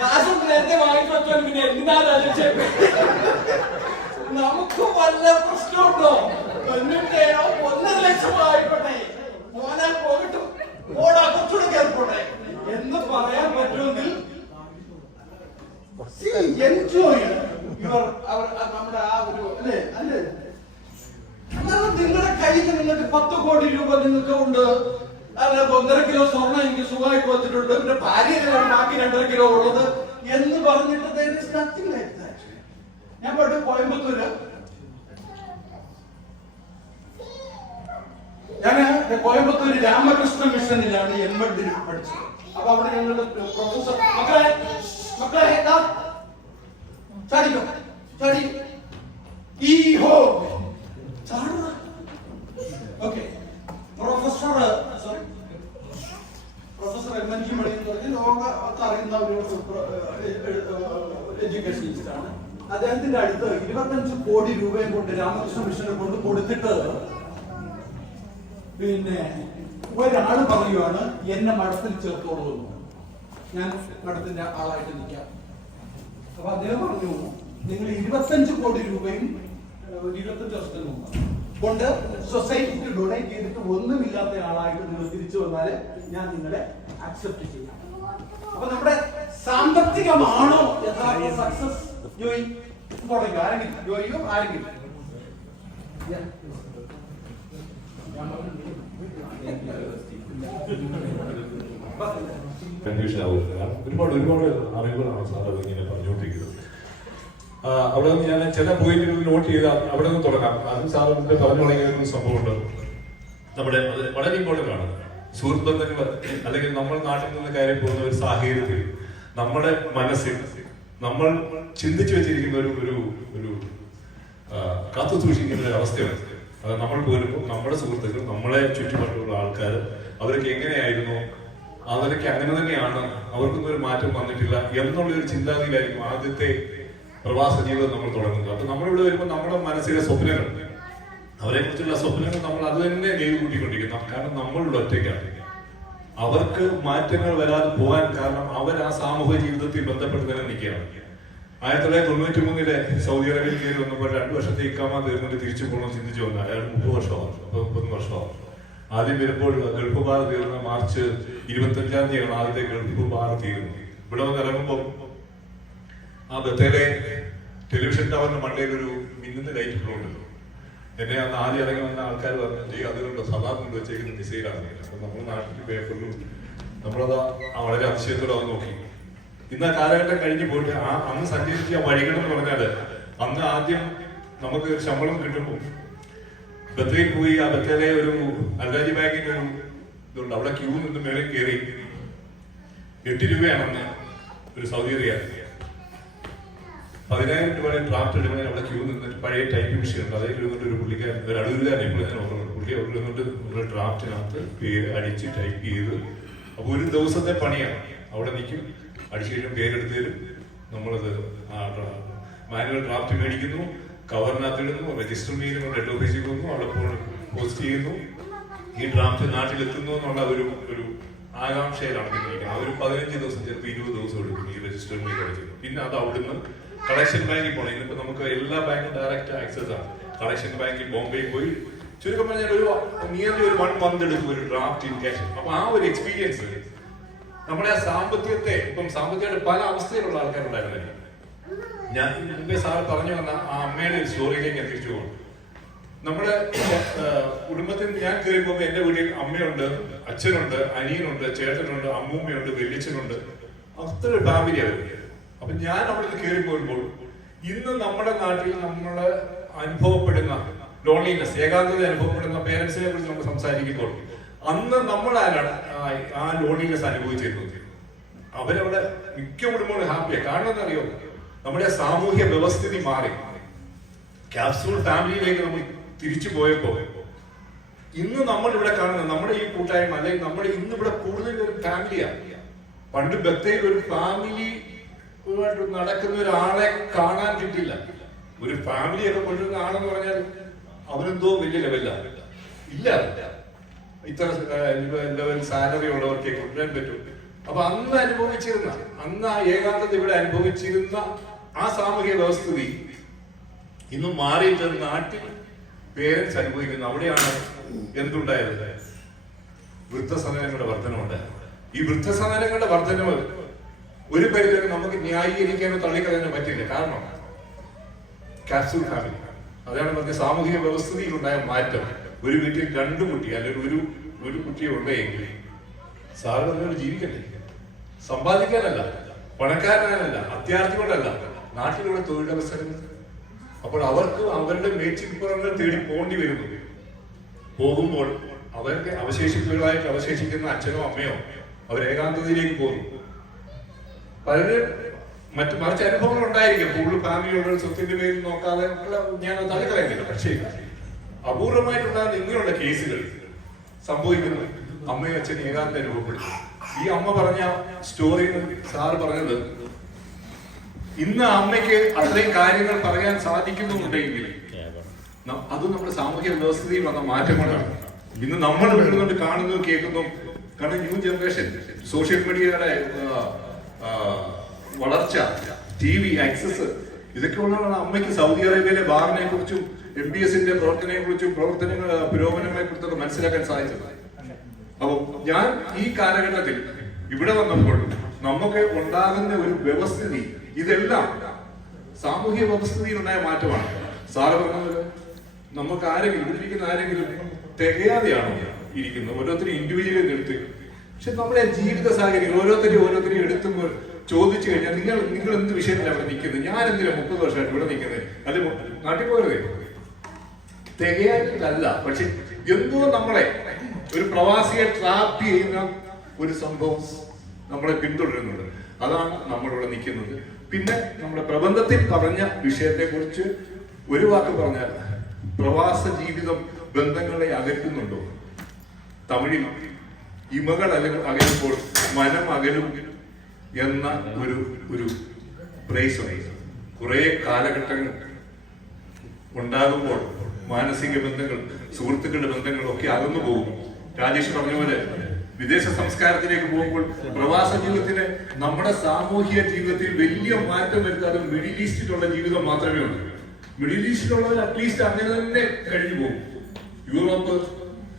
കാശും നേരത്തെ വാങ്ങിച്ചു വെച്ചാൽ പിന്നെ എന്തിനാലോചിച്ച് നമുക്ക് വല്ല പ്രശ്നമുണ്ടോ? 97 1.5 ലക്ഷം ആയിക്കോട്ടെ, മോനാൻ പോകട്ടും, ഓടാ കുറച്ചുകൂടെ കേൾപ്പോട്ടെ എന്ന് പറയാൻ പറ്റുമെങ്കിൽ എൻജോയ് നമ്മുടെ ആ ഒരു അല്ലേ അല്ലേ? നിങ്ങളുടെ കയ്യിൽ നിങ്ങൾക്ക് 10 കോടി രൂപ നിങ്ങൾക്ക് ഉണ്ട്, അല്ല 1.5 കിലോ സ്വർണ്ണം എനിക്ക് സുഖമായിട്ട് വച്ചിട്ടുണ്ട്, പിന്നെ ഭാര്യയിലാണ് ബാക്കി 2.5 കിലോ ഉള്ളത് എന്ന് പറഞ്ഞിട്ട് ഞാൻ പോയിട്ട് കോയമ്പത്തൂര് കോയമ്പത്തൂര് രാമകൃഷ്ണ മിഷനിലാണ് M.Ed പഠിച്ചത്. അപ്പൊ അവിടെ ഞങ്ങളുടെ പ്രൊഫസർ പ്രൊഫസർ M.N.G. മണി എന്ന് പറഞ്ഞ ലോകത്ത് അറിയുന്ന ഒരു എഡ്യൂക്കേഷനിസ്റ്റ് ആണ്. അദ്ദേഹത്തിന്റെ അടുത്ത് 25 കോടി രൂപയും കൊണ്ട് രാമകൃഷ്ണ മിഷനെ കൊണ്ട് കൊടുത്തിട്ട് പിന്നെ ഒരാള് പറയുവാണ് എന്നെ മഠത്തിൽ ചേർത്തോളൂ എന്ന്. ഞാൻ മഠത്തിന്റെ ആളായിട്ട് നിൽക്കാം. അപ്പൊ അദ്ദേഹം പറഞ്ഞു, നിങ്ങൾ 25 കോടി രൂപയും 25 വർഷത്തിന് മുമ്പ് കൊണ്ട് സൊസൈറ്റിക്ക് ഡൊണേറ്റ് ചെയ്തിട്ട് ഒന്നുമില്ലാത്ത ആളായിട്ട് നിങ്ങൾ തിരിച്ചു വന്നാല് ഞാൻ നിങ്ങളെ അക്സെപ്റ്റ് ചെയ്യാം. അപ്പൊ നമ്മുടെ സാമ്പത്തികമാണോ യഥാർത്ഥ സക്സസ്? ജോയി തുടങ്ങി ആരെങ്കിലും, ജോയിയോ ആരെങ്കിലും? കൺഫ്യൂഷൻ ആവും. ഒരുപാട് അറിവുകളാണ് സാർ അത് ഇങ്ങനെ പറഞ്ഞുകൊണ്ടിരിക്കുന്നത്. അവിടെ നിന്ന് ഞാൻ ചില പോയിന്റുകൾ നോട്ട് ചെയ്ത അവിടെ നിന്ന് തുടങ്ങാം. അതും സാർ പറഞ്ഞു തുടങ്ങിയ സംഭവമുണ്ട്. നമ്മുടെ വളരെ ഇമ്പോർട്ടൻ്റ് ആണ് സുഹൃത്ത് ബന്ധങ്ങൾ, അല്ലെങ്കിൽ നമ്മൾ നാട്ടിൽ നിന്ന് കയറി പോകുന്ന ഒരു സാഹചര്യത്തിൽ നമ്മുടെ മനസ്സിൽ നമ്മൾ ചിന്തിച്ചു വെച്ചിരിക്കുന്ന ഒരു കാത്തു സൂക്ഷിക്കുന്ന ഒരു അവസ്ഥയാണ്. അത് നമ്മൾ പോരുമ്പോൾ നമ്മുടെ സുഹൃത്തുക്കൾ, നമ്മളെ ചുറ്റുപാടുള്ള ആൾക്കാർ, അവരൊക്കെ എങ്ങനെയായിരുന്നു, അവരൊക്കെ അങ്ങനെ തന്നെയാണ്, അവർക്കൊന്നും ഒരു മാറ്റം വന്നിട്ടില്ല എന്നുള്ളൊരു ചിന്താഗതിയിലായിരിക്കും ആദ്യത്തെ പ്രവാസ ജീവിതം നമ്മൾ തുടങ്ങുന്നത്. അപ്പൊ നമ്മളിവിടെ വരുമ്പോൾ നമ്മുടെ മനസ്സിലെ സ്വപ്നങ്ങൾ, അവരെ കുറിച്ചുള്ള സ്വപ്നങ്ങൾ നമ്മൾ അത് തന്നെ നെയ്തുകൂട്ടിക്കൊണ്ടിരിക്കുന്നു. കാരണം നമ്മളുടെ ഒറ്റയ്ക്കാണ്. അവർക്ക് മാറ്റങ്ങൾ വരാതെ പോകാൻ കാരണം അവർ ആ സാമൂഹിക ജീവിതത്തിൽ ബന്ധപ്പെട്ട് തന്നെ നിൽക്കുകയാണ്. 1993 സൗദി അറേബ്യയിൽ കയറി വന്നപ്പോൾ 2 വർഷത്തെ ഇക്കാമ തീർന്നിട്ട് തിരിച്ചു പോകണമെന്ന് ചിന്തിച്ചു വന്ന അയാൾ 30 വർഷമാണ്, 31 വർഷമാണ്. ആദ്യം വരുമ്പോൾ ഗൾഫ് ബാർ തീർന്ന മാർച്ച് 25-ാം തീയതിയാണ് ആദ്യത്തെ ഗൾഫ് ബാർ തീരുന്നത്. ഇവിടെ വന്ന് ഇറങ്ങുമ്പോൾ ആ ബത്തേലെ ടെലിവിഷൻ ടവറിന്റെ മണ്ടയിൽ ഒരു മിന്നുന്ന ലൈറ്റ് ഫ്ലോ ഉണ്ട്. എന്നെ അന്ന് ആദ്യം ഇറങ്ങി വന്ന ആൾക്കാർ പറഞ്ഞു, അതുകൊണ്ട് സദാ കൊണ്ട് വെച്ചേക്കുന്ന മിസൈലാണ്. അപ്പൊ നമ്മൾ നാട്ടിൽ പേപ്പറിലും നമ്മളത് വളരെ അതിശയത്തോടെ അത് നോക്കി. ഇന്ന് ആ കാലഘട്ടം കഴിഞ്ഞു പോയിട്ട് അന്ന് സഞ്ചരിച്ച വഴികൾ എന്ന് പറഞ്ഞാല്, അന്ന് ആദ്യം നമുക്ക് ശമ്പളം കിട്ടുമ്പോൾ ബത്തേൽ പോയി ആ ബത്തേലെ ഒരു അൽരാജി ബാങ്കിന്റെ ഒരു ഇതുണ്ട്, അവിടെ ക്യൂ നിന്ന് മേളിൽ കയറി 8 രൂപയാണെന്ന് ഒരു സൗദി റിയാൽ, 10,000 രൂപയുടെ ഡ്രാഫ്റ്റ് എടുക്കണേ അവിടെ ക്യൂ നിന്നിട്ട് പഴയ ടൈപ്പ് മെഷീൻ ഉണ്ട്, അതിൽ ഇരുന്നിട്ട് ഒരു പുള്ളിക്കാരൻ, ഒരു അടൂരുകാരൻ ഇപ്പോൾ ഞാൻ ഓർമ്മയുണ്ട്, പുള്ളി അവിടെ ഇരുന്നിട്ട് നമ്മുടെ ഡ്രാഫ്റ്റിനകത്ത് പേര് അടിച്ച് ടൈപ്പ് ചെയ്ത്. അപ്പോൾ ഒരു ദിവസത്തെ പണിയാണ്. അവിടെ നിൽക്കും, അടിച്ചു കഴിഞ്ഞാൽ പേരെടുത്ത് തരും, നമ്മളത് മാനുവൽ ഡ്രാഫ്റ്റ് മേടിക്കുന്നു, കവറിനകത്ത് ഇടുന്നു, രജിസ്റ്റർ ചെയ്യുന്നു, ഹെഡ് ഓഫീസിൽ പോകുന്നു, അവിടെ പോകുന്നു. പോസ്റ്റ് ചെയ്യുന്നു. ഈ ഡ്രാഫ്റ്റ് നാട്ടിലെത്തുന്നു എന്നുള്ള ഒരു ആകാംക്ഷയിലാണ് നിങ്ങളിരിക്കുന്നത്. ഒരു 15 ദിവസം, ചിലപ്പോൾ 20 ദിവസം എടുക്കും ഈ രജിസ്റ്ററിന് കളക്ട്. പിന്നെ അത് അവിടുന്ന് കളക്ഷൻ ബാങ്കിൽ പോകണം. ഇന്നിപ്പോൾ നമുക്ക് എല്ലാ ബാങ്കും ഡയറക്റ്റ് ആക്സസ് ആണ്. കളക്ഷൻ ബാങ്കിൽ ബോംബെയിൽ പോയി ചുരുക്കം പറഞ്ഞാൽ നിയർലി ഒരു 1 month എടുക്കും ഒരു ഡ്രാഫ്റ്റ് ഇൻകാഷൻ. അപ്പൊ ആ ഒരു എക്സ്പീരിയൻസ് നമ്മുടെ സാമ്പത്തികത്തെ, ഇപ്പം സാമ്പത്തികമായിട്ട് പല അവസ്ഥയിലുള്ള ആൾക്കാരുണ്ടായിരുന്നു. ഞാൻ മുമ്പേ സാർ പറഞ്ഞു വന്ന ആ അമ്മയുടെ ഒരു സ്റ്റോറിയിലേക്ക് എത്തിച്ചു പോകും. നമ്മുടെ കുടുംബത്തിൽ ഞാൻ കയറി പോകുമ്പോൾ എന്റെ വീട്ടിൽ അമ്മയുണ്ട്, അച്ഛനുണ്ട്, അനിയനുണ്ട്, ചേട്ടനുണ്ട്, അമ്മൂമ്മയുണ്ട്, വെല്ലിച്ചനുണ്ട്, അത്ര ഒരു ഫാമിലിയാണ്. അപ്പൊ ഞാൻ അവിടെ കയറി പോരുമ്പോൾ ഇന്ന് നമ്മുടെ നാട്ടിൽ നമ്മള് അനുഭവപ്പെടുന്ന ലോൺലിനെസ്, ഏകാന്തത അനുഭവപ്പെടുന്ന പേരൻസിനെ കുറിച്ച് നമ്മൾ സംസാരിക്കുമ്പോൾ അന്ന് നമ്മളാണ് ആ ലോൺലിനെസ് അനുഭവിച്ചിരുന്നത്. അവരവിടെ മിക്ക കുടുംബങ്ങളും ഹാപ്പിയാണ്. കാരണം എന്നറിയോ, നമ്മുടെ സാമൂഹ്യ വ്യവസ്ഥിതി മാറി. ക്യാപ്സൂൾ ഫാമിലിയിലേക്ക് നമ്മൾ തിരിച്ചു പോയപ്പോ ഇന്ന് നമ്മൾ ഇവിടെ കാണുന്ന നമ്മുടെ ഈ കൂട്ടായ്മ, അല്ലെങ്കിൽ നമ്മുടെ ഇന്ന് ഇവിടെ കൂടുതൽ ഒരു ഫാമിലിയാണ്. പണ്ട് ബത്തേരിയിൽ ഒരു ഫാമിലി നടക്കുന്ന ഒരാളെ കാണാൻ കിട്ടില്ല. ഒരു ഫാമിലിയൊക്കെ കൊണ്ടുവരുന്ന ആളെന്ന് പറഞ്ഞാൽ അവരെന്തോ വലിയ ലെവലിലാണ്. ഇല്ല, ഇത്ര ലെവൽ സാലറി ഉള്ളവർക്കേ കൊണ്ടുവരാൻ പറ്റും. അപ്പൊ അന്ന് അനുഭവിച്ചിരുന്ന, അന്ന് ആ ഏകാന്തത ഇവിടെ അനുഭവിച്ചിരുന്ന ആ സാമൂഹിക വ്യവസ്ഥിതി ഇന്ന് മാറിയിട്ട് നാട്ടിൽ പേരൻസ് അനുഭവിക്കുന്നു. അവിടെയാണ് എന്തുണ്ടായത്? വൃദ്ധസദനങ്ങളുടെ വർധനമുണ്ടായത്. ഈ വൃദ്ധസദനങ്ങളുടെ വർധനവ് ഒരു പരിധി നമുക്ക് ന്യായീകരിക്കാനോ തള്ളിക്കളയാനോ പറ്റില്ല. കാരണം ക്യാപ്സൂൾ ഫാമിലി, അതാണ് പറഞ്ഞ സാമൂഹിക വ്യവസ്ഥിതിയിലുണ്ടായ മാറ്റം. ഒരു വീട്ടിൽ 2 കുട്ടി അല്ലെങ്കിൽ ഒരു കുട്ടിയെ ഉണ്ടെങ്കിൽ സാറ് പറഞ്ഞ ജീവിക്കണ്ടേ? സമ്പാദിക്കാനല്ല, പണക്കാരനല്ല, അത്യാർത്ഥികളല്ല, നാട്ടിലൂടെ തൊഴിലവസരങ്ങൾ. അപ്പോൾ അവർക്ക് അവരുടെ മേച്ചിപ്പുറങ്ങൾ തേടി പോകേണ്ടി വരുന്നു. പോകുമ്പോൾ അവർക്ക് അവശേഷിപ്പുകളായിട്ട് അവശേഷിക്കുന്ന അച്ഛനോ അമ്മയോ അവർ ഏകാന്തതയിലേക്ക് പോകുന്നു. പലരും മറിച്ച് അനുഭവങ്ങൾ ഉണ്ടായിരിക്കും. കൂടുതൽ ഫാമിലിയുള്ള സ്വത്തിന്റെ പേരിൽ നോക്കാതെ ഞാൻ തള്ളിക്കളയുന്നില്ല. പക്ഷേ അപൂർവമായിട്ടുണ്ടാകുന്ന ഇങ്ങനെയുള്ള കേസുകൾ സംഭവിക്കുന്നു. അമ്മയും അച്ഛനും ഏകാന്തത അനുഭവപ്പെടുന്നു. ഈ അമ്മ പറഞ്ഞ സ്റ്റോറി സാറ് പറഞ്ഞത്, ഇന്ന് അമ്മയ്ക്ക് അത്രയും കാര്യങ്ങൾ പറയാൻ സാധിക്കുന്നുണ്ടെങ്കിൽ അത് നമ്മുടെ സാമൂഹ്യ വ്യവസ്ഥയിൽ വന്ന മാറ്റങ്ങളാണ്. ഇന്ന് നമ്മൾ വീടുകൊണ്ട് കാണുന്നു, കേൾക്കുന്നു. കാരണം ന്യൂ ജനറേഷൻ, സോഷ്യൽ മീഡിയയുടെ വളർച്ച, TV ആക്സസ്, ഇതൊക്കെ ഉള്ളതാണ് അമ്മയ്ക്ക് സൗദി അറേബ്യയിലെ ബാറിനെ കുറിച്ചും MBSന്റെ പ്രവർത്തനങ്ങളെ കുറിച്ചും പുരോഗമനങ്ങളെ കുറിച്ചൊക്കെ മനസ്സിലാക്കാൻ സാധിച്ചത്. അപ്പൊ ഞാൻ ഈ കാലഘട്ടത്തിൽ ഇവിടെ വന്നപ്പോൾ നമുക്ക് ഉണ്ടാകുന്ന ഒരു വ്യവസ്ഥിതി, ഇതെല്ലാം സാമൂഹ്യ വ്യവസ്ഥിതിയിലുണ്ടായ മാറ്റമാണ്. സാറ് പറഞ്ഞത് നമുക്ക് ആരെങ്കിലും ഇരിക്കുന്ന ആരെങ്കിലും തികയാതെയാണോ ഇരിക്കുന്നത്? ഓരോരുത്തരും ഇൻഡിവിജ്വലി നിർത്തി. പക്ഷെ നമ്മുടെ ജീവിത സാഹചര്യം ഓരോരുത്തരെയും എടുത്തുമ്പോൾ ചോദിച്ചു കഴിഞ്ഞാൽ നിങ്ങൾ എന്ത് വിഷയത്തിലാണ് അവിടെ നിൽക്കുന്നത്? ഞാൻ എന്തിനാ 30 വർഷമായിട്ട് ഇവിടെ നിൽക്കുന്നത്? അല്ലെ നാട്ടിൽ പോകരുതേ? തികയായിട്ടല്ല, പക്ഷെ എന്തോ നമ്മളെ ഒരു പ്രവാസിയെ ട്രാപ്പ് ചെയ്യുന്ന ഒരു സംഭവം നമ്മളെ പിന്തുടരുന്നുണ്ട്. അതാണ് നമ്മളിവിടെ നിൽക്കുന്നത്. പിന്നെ നമ്മുടെ പ്രബന്ധത്തിൽ പറഞ്ഞ വിഷയത്തെ കുറിച്ച് ഒരു വാക്ക് പറഞ്ഞാൽ, പ്രവാസ ജീവിതം ബന്ധങ്ങളെ അകറ്റുന്നുണ്ടോ? തമിഴിൽ ഇമകൾ അകലുമ്പോൾ മനം അകലും എന്ന ഒരു പ്രൈസ്. കുറെ കാലഘട്ടങ്ങൾ ഉണ്ടാകുമ്പോൾ മാനസിക ബന്ധങ്ങൾ, സുഹൃത്തുക്കളുടെ ബന്ധങ്ങളൊക്കെ അകന്നു പോകും. രാജേഷ് പറഞ്ഞ പോലെ വിദേശ സംസ്കാരത്തിലേക്ക് പോകുമ്പോൾ പ്രവാസ ജീവിതത്തിന് നമ്മുടെ സാമൂഹിക ജീവിതത്തിൽ വലിയ മാറ്റം വരുത്താതെ മിഡിൽ ഈസ്റ്റിലുള്ള ജീവിതം മാത്രമേ ഉള്ളൂ. മിഡിൽ ഈസ്റ്റിലുള്ളവർ അറ്റ്ലീസ്റ്റ് അങ്ങനെ തന്നെ കഴിഞ്ഞു പോകും. യൂറോപ്പ്,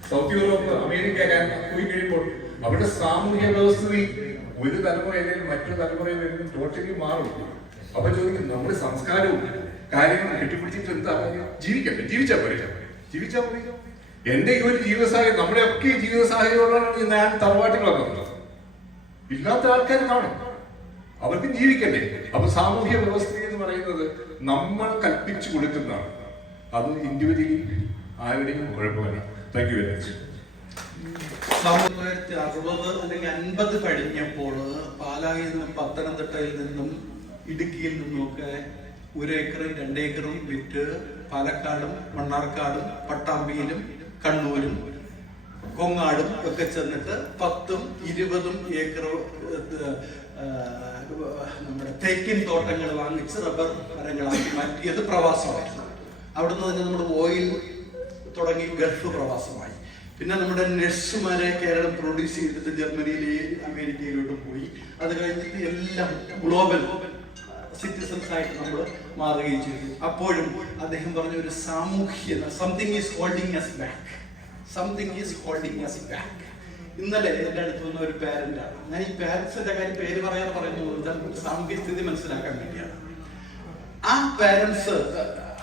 സൗത്ത് യൂറോപ്പ്, അമേരിക്ക പോയി കഴിയുമ്പോൾ അവരുടെ സാമൂഹ്യ വ്യവസ്ഥിതി ഒരു തലമുറയിലും മറ്റൊരു തലമുറയിലും ടോട്ടലി മാറും. അപ്പൊ ചോദിക്കും, നമ്മുടെ സംസ്കാരവും കാര്യങ്ങളും കെട്ടിപ്പിടിച്ചിട്ട് എന്താ? ജീവിച്ചാൽ മതി. എന്റെ ഈ ഒരു ജീവിത സാഹചര്യം, നമ്മുടെ ഒക്കെ ജീവിത സാഹചര്യമുള്ളതാണ് ഞാൻ തറവാട്ടിൽ വന്നത്. ഇല്ലാത്ത ആൾക്കാർ കാണും, അവർക്കും ജീവിക്കണ്ടേ? അപ്പൊ സാമൂഹ്യ വ്യവസ്ഥ എന്ന് പറയുന്നത് നമ്മൾ കൽപ്പിച്ചു കൊടുക്കുന്നതാണ്. അത് ഇൻഡിവിജ്വലി ആരുടെയും കുഴപ്പമില്ല. Thank you very much. 1960 അല്ലെങ്കിൽ 50 കഴിഞ്ഞപ്പോൾ പാലായിൽ നിന്നും പത്തനംതിട്ടയിൽ നിന്നും ഇടുക്കിയിൽ നിന്നുമൊക്കെ 1 ഏക്കറും 2 ഏക്കറും വിറ്റ് പാലക്കാടും മണ്ണാർക്കാടും പട്ടാമ്പിയിലും കണ്ണൂരും കൊങ്ങാടും ഒക്കെ ചെന്നിട്ട് 10ഉം 20ഉം ഏക്കർ നമ്മുടെ തേക്കിൻ തോട്ടങ്ങൾ വാങ്ങിച്ച് റബ്ബർ മരങ്ങളാക്കി മാറ്റിയത് പ്രവാസമായിരുന്നു. അവിടുന്ന് തന്നെ നമ്മൾ ഓയിൽ തുടങ്ങി ഗൾഫ് പ്രവാസമായി. പിന്നെ നമ്മുടെ നഴ്സുമാരെ കേരളം പ്രൊഡ്യൂസ് ചെയ്തിട്ട് ജർമ്മനിയിലെയും അമേരിക്കയിലോട്ടും പോയി. അത് കഴിഞ്ഞിട്ട് എല്ലാം ഗ്ലോബൽ സിറ്റിസൺസ് ആയിട്ട് നമ്മൾ മാറുകയും ചെയ്തു. അപ്പോഴും അദ്ദേഹം പറഞ്ഞ ഒരു സാമൂഹ്യത, something is holding us back, something is holding us back. ഇന്നലെ എൻ്റെ അടുത്ത് വന്ന ഒരു പാരന്റാണ്. ഞാൻ ഈ പാരന്റ്സിന്റെ കാര്യം പേര് പറയാതെ പറയുന്നത് സാമൂഹ്യ സ്ഥിതി മനസ്സിലാക്കാൻ വേണ്ടിയാണ്. ആ പാരന്റ്സ്,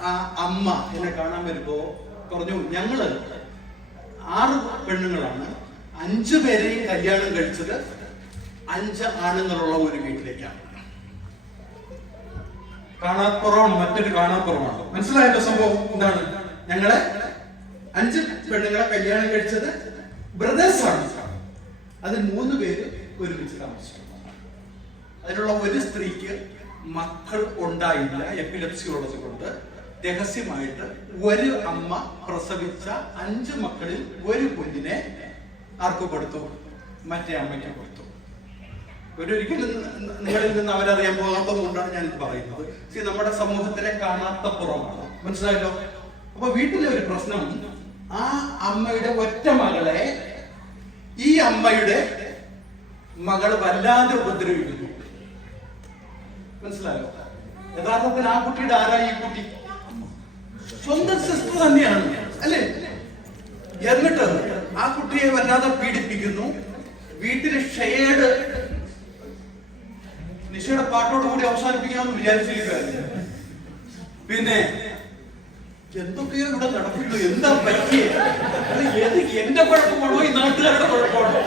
ആ അമ്മ എന്നെ കാണാൻ വരുമ്പോ പറഞ്ഞു, ഞങ്ങള് 6 പെണ്ണുങ്ങളാണ്, 5 പേരെയും കല്യാണം കഴിച്ചത് 5 ആണുങ്ങളുള്ള ഒരു വീട്ടിലേക്കാണ്. കാണാപ്പുറമാണ്, മറ്റൊരു കാണാപ്പുറമാണ്. മനസ്സിലായല്ലോ സംഭവം എന്താണ്? ഞങ്ങളെ 5 പെണ്ണുങ്ങളെ കല്യാണം കഴിച്ചത് ബ്രദേഴ്സ് ആണ്. അതിൽ 3 പേര് ഒരുമിച്ച് താമസിക്കുന്നു. അതിലുള്ള ഒരു സ്ത്രീക്ക് മക്കൾ ഉണ്ടായില്ല, എപ്പിലെപ്സി ഉള്ളത് കൊണ്ട്. രഹസ്യമായിട്ട് ഒരു അമ്മ പ്രസവിച്ച 5 മക്കളിൽ ഒരു കുഞ്ഞിനെ ആർക്ക് കൊടുത്തു? മറ്റേ അമ്മയ്ക്ക് കൊടുത്തു. ഒരിക്കലും നിങ്ങളിൽ നിന്ന് അവരറിയാൻ പോകാത്തത് കൊണ്ടാണ് ഞാനിത് പറയുന്നത്. നമ്മുടെ സമൂഹത്തിലെ കാണാത്ത പുറമാണ്. മനസ്സിലായല്ലോ? അപ്പൊ വീട്ടിലെ ഒരു പ്രശ്നം, ആ അമ്മയുടെ ഒറ്റ മകളെ ഈ അമ്മയുടെ മകൾ വല്ലാതെ ഉപദ്രവിക്കുന്നു. മനസ്സിലായോ? യഥാർത്ഥത്തിൽ ആ കുട്ടിയുടെ ആരാ? ഈ കുട്ടി സ്വന്തം സിസ്റ്റർ തന്നെയാണ്, അല്ലേ? എന്നിട്ട് ആ കുട്ടിയെ വല്ലാതെ പീഡിപ്പിക്കുന്നു. വീട്ടിലെ ഷെയർഡ് നിശയുടെ പാട്ടോട് കൂടി അവസാനിപ്പിക്കാമെന്ന് വിചാരിച്ചിരിക്കുകയായിരുന്നു. പിന്നെ എന്തൊക്കെയോ ഇവിടെ നടക്കുന്നു. എന്താ പറ്റിയത്? ഏത് എന്റെ കുഴപ്പമാണോ ഈ നാട്ടുകാരുടെ കുഴപ്പമാണോ?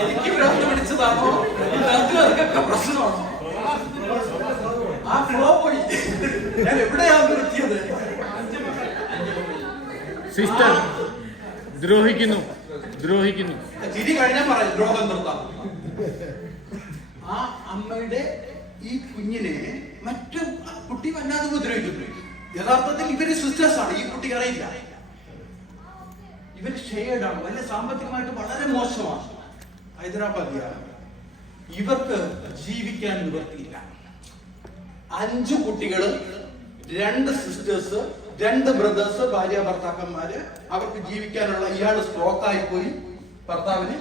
എനിക്ക് ഭ്രാന്ത് പിടിച്ചതാണോ ഈ നാട്ടുകാർക്കൊക്കെ പ്രശ്നമാണോ? ആ ഫ്ലോ പോയി. ഞാൻ എവിടെയാണ് നിർത്തിയത്? സിസ്റ്റർ ദ്രോഹിക്കുന്നു. ചിരി കഴിഞ്ഞാൽ പറയും ദ്രോഹം നിർത്താം. ആ അമ്മയുടെ ഈ കുഞ്ഞിനെ മറ്റു കുട്ടി വല്ലാതെ ഉപദ്രവിക്കുന്നു. യഥാർത്ഥത്തിൽ ഇവര് സിസ്റ്റേഴ്സ് ആണ്. ഈ കുട്ടിക്ക് അറിയില്ല. ഇവര് ഷെയർഡ് ആണ്. വലിയ സാമ്പത്തികമായിട്ട് വളരെ മോശമാണ്. ഹൈദരാബാദിയാണ്. ഇവർക്ക് ജീവിക്കാൻ നിവർത്തിയില്ല. 5 കുട്ടികള്, 2 സിസ്റ്റേഴ്സ്, 2 ബ്രദേഴ്സ്, ഭാര്യ ഭർത്താക്കന്മാര്. അവർക്ക് ജീവിക്കാനുള്ള, ഇയാള് സ്ട്രോക്ക് ആയി പോയി ഭർത്താവിന്.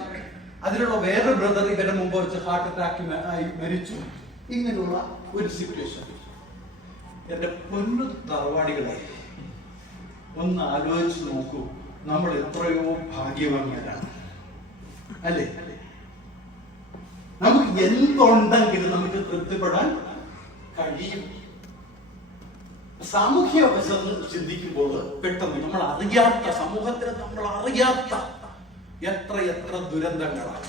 അതിലുള്ള വേറൊരു ബ്രദർ ഇവരുടെ മുമ്പ് വെച്ച് ഹാർട്ട് അറ്റാക്ക് ആയി മരിച്ചു. ഇങ്ങനെയുള്ള ഒരു സിറ്റുവേഷൻ. എന്റെ പൊന്നു തറവാടികളെ, ഒന്ന് ആലോചിച്ച് നോക്കൂ. നമ്മൾ എത്രയോ ഭാഗ്യവാന്മാരാണ്, അല്ലേ? നമുക്ക് എന്തുണ്ടെങ്കിലും നമുക്ക് തൃപ്തിപ്പെടാൻ കഴിയും. സാമൂഹ്യ വശം ചിന്തിക്കുമ്പോൾ പെട്ടെന്ന് നമ്മൾ അറിയാത്ത, സമൂഹത്തിന് നമ്മൾ അറിയാത്ത എത്ര ദുരന്തങ്ങളാണ്.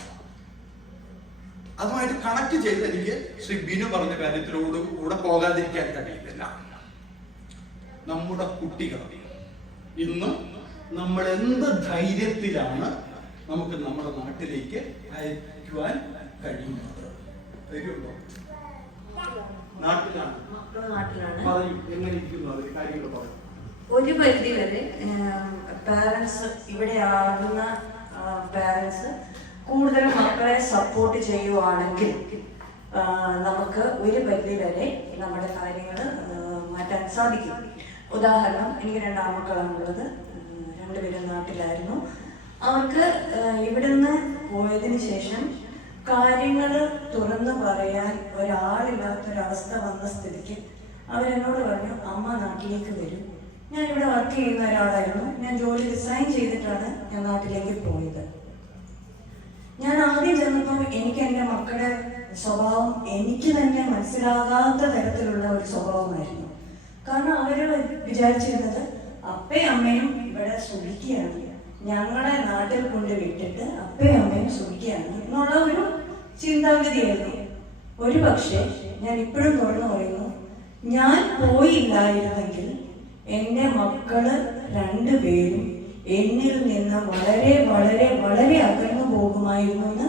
അതുമായിട്ട് കണക്ട് ചെയ്ത് എനിക്ക് ശ്രീ ബിനു പറഞ്ഞ കാര്യത്തിലൂടെ കൂടെ പോകാതിരിക്കാൻ കഴിയില്ല. നമ്മുടെ കുട്ടികൾ ഇന്ന് നമ്മൾ എന്ത് ധൈര്യത്തിലാണ് നമുക്ക് നമ്മുടെ നാട്ടിലേക്ക് അയക്കുവാൻ കഴിയുന്നത്? ധൈര്യമുണ്ടോ? നാട്ടിലാണ്. പറയൂ, എങ്ങനെ ഇരിക്കുന്നു അത്? കാര്യങ്ങൾ പറയും. ഒരു പരിധി വരെ പാരന്റ്സ്, ഇവിടെ ആകുന്ന പാരന്റ്സ് കൂടുതൽ മക്കളെ സപ്പോർട്ട് ചെയ്യുവാണെങ്കിൽ നമുക്ക് ഒരു പരിധി വരെ നമ്മുടെ കാര്യങ്ങൾ മാറ്റാൻ സാധിക്കും. ഉദാഹരണം, എനിക്ക് 2 ആൺമക്കളാണുള്ളത്. 2 പേരും നാട്ടിലായിരുന്നു. അവർക്ക് ഇവിടുന്ന് പോയതിനു ശേഷം കാര്യങ്ങൾ തുറന്നു പറയാൻ ഒരാളില്ലാത്തൊരവസ്ഥ വന്ന സ്ഥിതിക്ക് അവരെന്നോട് പറഞ്ഞു, അമ്മ നാട്ടിലേക്ക് വരും. ഞാൻ ഇവിടെ വർക്ക് ചെയ്യുന്ന ഒരാളായിരുന്നു. ഞാൻ ജോലി റിസൈൻ ചെയ്തിട്ടാണ് ഞാൻ നാട്ടിലേക്ക് പോയത്. ഞാൻ ആദ്യം ചെന്നപ്പോൾ എനിക്ക് എൻ്റെ മക്കളുടെ സ്വഭാവം എനിക്ക് തന്നെ മനസ്സിലാകാത്ത തരത്തിലുള്ള ഒരു സ്വഭാവമായിരുന്നു. കാരണം അവര് വിചാരിച്ചിരുന്നത് അപ്പയും അമ്മയും ഇവിടെ സുഖിക്കുകയാണ്, ഞങ്ങളെ നാട്ടിൽ കൊണ്ട് വിട്ടിട്ട് അപ്പയും അമ്മയും സുഖിക്കുകയാണ് എന്നുള്ള ഒരു ചിന്താഗതിയായിരുന്നു. ഒരു പക്ഷേ ഞാൻ ഇപ്പോഴും തുറന്നു പറയുന്നു, ഞാൻ പോയില്ലായിരുന്നെങ്കിൽ എൻ്റെ മക്കള് 2 പേരും എന്നിൽ നിന്ന് വളരെ വളരെ വളരെ അകന്നു പോകുമായിരുന്നു എന്ന്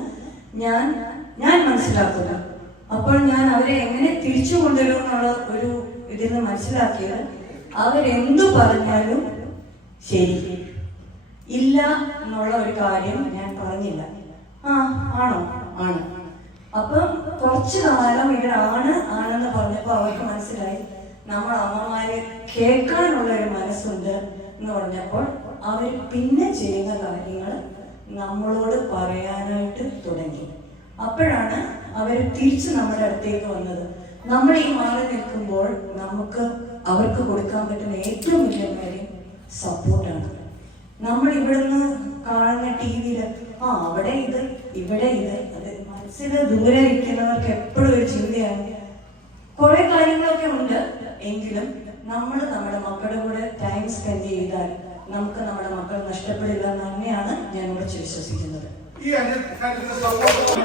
ഞാൻ മനസ്സിലാക്കുന്നു. അപ്പോൾ ഞാൻ അവരെ എങ്ങനെ തിരിച്ചു കൊണ്ടുവരും എന്നുള്ള ഒരു ഇതിൽ നിന്ന് മനസ്സിലാക്കിയത്, അവരെന്തു പറഞ്ഞാലും ശരി, ഇല്ല എന്നുള്ള ഒരു കാര്യം ഞാൻ പറഞ്ഞില്ല. ആണോ? ആണ്. അപ്പം കുറച്ചു കാലം ഇവരാണെന്ന് പറഞ്ഞപ്പോൾ അവർക്ക് മനസ്സിലായി നമ്മൾ അമ്മമാരെ കേൾക്കാനുള്ള ഒരു മനസ്സ് മനസ്സുണ്ട് എന്ന് പറഞ്ഞപ്പോൾ അവർ പിന്നെ ചെയ്യുന്ന കാര്യങ്ങൾ നമ്മളോട് പറയാനായിട്ട് തുടങ്ങി. അപ്പോഴാണ് അവർ തിരിച്ച് നമ്മുടെ അടുത്തേക്ക് വന്നത്. നമ്മൾ ഈ മാറി നിൽക്കുമ്പോൾ നമുക്ക് അവർക്ക് കൊടുക്കാൻ പറ്റുന്ന ഏറ്റവും വലിയ കാര്യം സപ്പോർട്ടാണ്. നമ്മൾ ഇവിടുന്ന് കാണുന്ന TV-യിൽ അവിടെ ഇത് ഇവിടെ ഇത്, അത് മനസ്സിൽ ദൂരെ ഇരിക്കുന്നവർക്ക് എപ്പോഴും ഒരു ചിന്തയാണ്. കുറെ കാര്യങ്ങളൊക്കെ ഉണ്ട്, എങ്കിലും നമ്മൾ നമ്മുടെ മക്കളുടെ കൂടെ ടൈം സ്പെൻഡ് ചെയ്താൽ നമുക്ക് നമ്മുടെ മക്കൾ നഷ്ടപ്പെടില്ല എന്ന് തന്നെയാണ് ഞാൻ ഉറച്ചു വിശ്വസിക്കുന്നത്. ഈ കാര്യത്തിന് ഒരു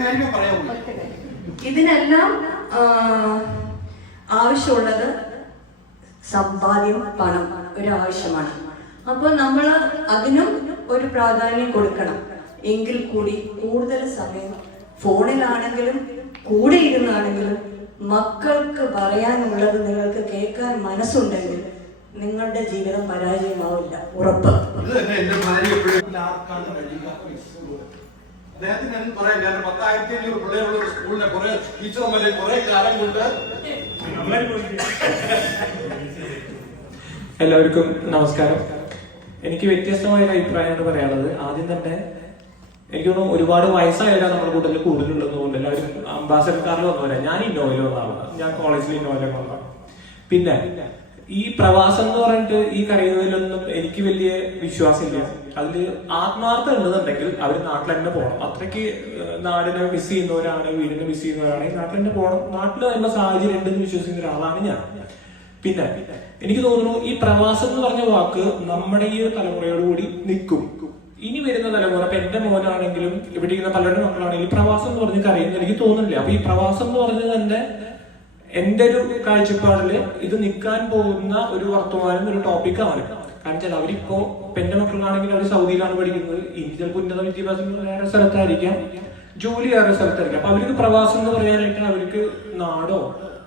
കാര്യം പറയാമോ? ഇതിനെല്ലാം ആവശ്യമുള്ളത് സമ്പാദ്യം, പണം ഒരു ആവശ്യമാണ്. അപ്പോൾ നമ്മൾ അതിനും ഒരു പ്രാധാന്യം കൊടുക്കണം. എങ്കിൽ കൂടി കൂടുതൽ സമയം ഫോണിലാണെങ്കിലും കൂടെ ഇരുന്നാണെങ്കിലും മക്കൾക്ക് പറയാനുള്ളത് നിങ്ങൾക്ക് കേൾക്കാൻ മനസ്സുണ്ടെങ്കിൽ നിങ്ങളുടെ ജീവിതം പരാജയമാവില്ല, ഉറപ്പ്. അദ്ദേഹത്തിന് പറയാം, കാരണം 10,500 പിള്ളേരുള്ള ഒരു സ്കൂളിലെ കുറെ ടീച്ചർമാരെ കുറെ കാലം കൊണ്ട്. എല്ലാവർക്കും നമസ്കാരം. എനിക്ക് വ്യത്യസ്തമായ ഒരു അഭിപ്രായമാണ് പറയാനുള്ളത്. ആദ്യം തന്നെ എനിക്ക് തോന്നുന്നു ഒരുപാട് വയസ്സായാലും നമ്മുടെ കൂട്ടത്തിൽ കൂടുതലുള്ളതുകൊണ്ട് എല്ലാവരും അംബാസഡർ കാറിൽ വന്നവരാ. ഞാൻ ഇന്നോവയിൽ വന്നതാണ്, ഞാൻ കോളേജിൽ ഇന്നോവയിലൊക്കെ വന്നതാണ്. പിന്നെ ഈ പ്രവാസം എന്ന് പറഞ്ഞിട്ട് ഈ കരയുന്നതിലൊന്നും എനിക്ക് വലിയ വിശ്വാസമില്ല. അതിൽ ആത്മാർത്ഥം ഉണ്ടെന്നുണ്ടെങ്കിൽ അവർ നാട്ടിൽ തന്നെ പോകണം. അത്രയ്ക്ക് നാടിനെ മിസ് ചെയ്യുന്നവരാണ്, വീടിനെ മിസ് ചെയ്യുന്നവരാണെങ്കിൽ നാട്ടിൽ തന്നെ പോകണം. നാട്ടിൽ വരുന്ന സാഹചര്യം ഉണ്ടെന്ന് വിശ്വസിക്കുന്ന ഒരാളാണ് ഞാൻ. പിന്നെ എനിക്ക് തോന്നുന്നു ഈ പ്രവാസം എന്ന് പറഞ്ഞ വാക്ക് നമ്മുടെ ഈ തലമുറയോടുകൂടി നിൽക്കും. ഇനി വരുന്ന തലമുറ, ഇപ്പൊ എന്റെ മോനാണെങ്കിലും ഇവിടെ ഇരിക്കുന്ന പലരുടെ മക്കളാണെങ്കിലും പ്രവാസം എന്ന് പറഞ്ഞ് കരയുന്നത് എനിക്ക് തോന്നുന്നില്ല. അപ്പൊ ഈ പ്രവാസം എന്ന് പറഞ്ഞത് തന്നെ എന്റെ ഒരു കാഴ്ചപ്പാടില് ഇത് നിൽക്കാൻ പോകുന്ന ഒരു വർത്തമാനം, ഒരു ടോപ്പിക്കാണ്. കാരണം വെച്ചാൽ അവരിപ്പോ ഇപ്പൊ എന്റെ മക്കളാണെങ്കിൽ അവർ സൗദിയിലാണ് പഠിക്കുന്നത്. ഇനി ചിലപ്പോൾ ഉന്നത വിദ്യാഭ്യാസം വേറെ സ്ഥലത്തായിരിക്കാം, ജോലി വേറെ സ്ഥലത്തായിരിക്കാം. അപ്പൊ അവർക്ക് പ്രവാസം എന്ന് പറയാനായിട്ട് അവർക്ക് നാടോ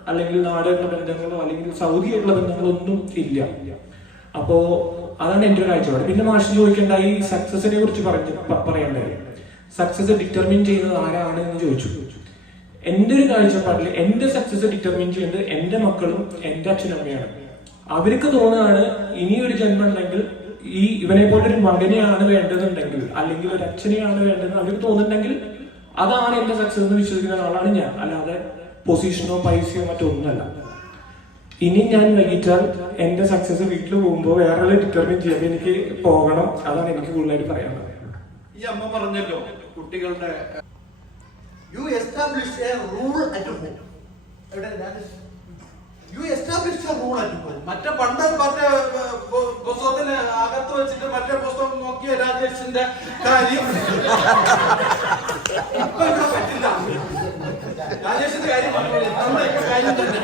അല്ലെങ്കിൽ നാടുള്ള ബന്ധങ്ങളോ അല്ലെങ്കിൽ സൗദിയായിട്ടുള്ള ബന്ധങ്ങളോ ഒന്നും ഇല്ല. അപ്പോ അതാണ് എന്റെ ഒരു കാഴ്ചപ്പാട്. പിന്നെ മാഷ് ചോദിക്കേണ്ട ഈ സക്സസിനെ കുറിച്ച് പറയണ്ടായി. സക്സസ് ഡിറ്റർമിൻ ചെയ്യുന്നത് ആരാണ് എന്ന് ചോദിച്ചു. എന്റെ ഒരു കാഴ്ചപ്പാടിൽ എന്റെ സക്സസ് ഡിറ്റർമിൻ ചെയ്യുന്നത് എന്റെ മക്കളും എന്റെ അച്ഛനമ്മയാണ്. അവർക്ക് തോന്നുകയാണ് ഇനിയൊരു ജന്മം ഉണ്ടെങ്കിൽ ഈ ഇവനെ പോലെ ഒരു മകനെയാണ് വേണ്ടതുണ്ടെങ്കിൽ അല്ലെങ്കിൽ ഒരു അച്ഛനെയാണ് വേണ്ടത് അവർക്ക് തോന്നുന്നുണ്ടെങ്കിൽ അതാണ് എന്റെ സക്സസ് എന്ന് വിശ്വസിക്കുന്ന ആളാണ് ഞാൻ. അല്ലാതെ പൊസിഷനോ പൈസയോ മറ്റോ ഒന്നല്ല. ഇനി ഞാൻ വൈകിട്ടാൽ എന്റെ സക്സസ് വീട്ടിൽ പോകുമ്പോൾ വേറെ ഡിറ്റർമിൻ ചെയ്യാൻ എനിക്ക് പോകണം. അതാണ് എനിക്ക് കൂടുതലായിട്ട് പറയാനുള്ളത്. ഈ അമ്മ പറഞ്ഞല്ലോ കുട്ടികളുടെ you establish a rule at home. You establish a rule at home. മറ്റേ പണ്ട് മറ്റേ പുസ്തകത്തിന് അകത്ത് വെച്ചിട്ട് മറ്റേ പുസ്തകം നോക്കിയ രാജേഷിന്റെ കാര്യം ഇപ്പൊ ഇവിടെ പറ്റില്ല. രാജേഷിന്റെ കാര്യം കാര്യം തന്നെ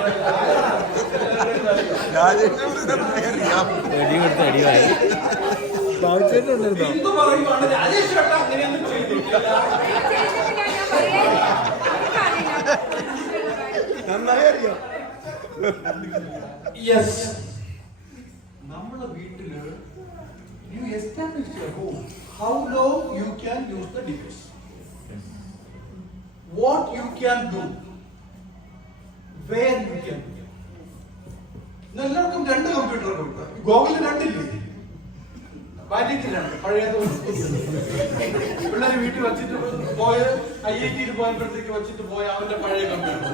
എന്ത് പറയുവാണ് രാജേഷ് ചേട്ട അങ്ങനെയൊന്നും ചെയ്തിട്ടില്ല. യെസ്, നമ്മളെ വീട്ടില് you establish a rule how long you can use the device, what you can do, where you can do. എല്ലാവർക്കും 2 കമ്പ്യൂട്ടർ കൊടുക്കുക. ഗോകുലിന് 2 ഇല്ലേ? ഭാര്യയ്ക്ക് 2. പഴയത് പിള്ളേര് വീട്ടിൽ വെച്ചിട്ട് പോയ IIT പോയപ്പോഴത്തേക്ക് വെച്ചിട്ട് പോയ അവന്റെ പഴയ കമ്പ്യൂട്ടർ.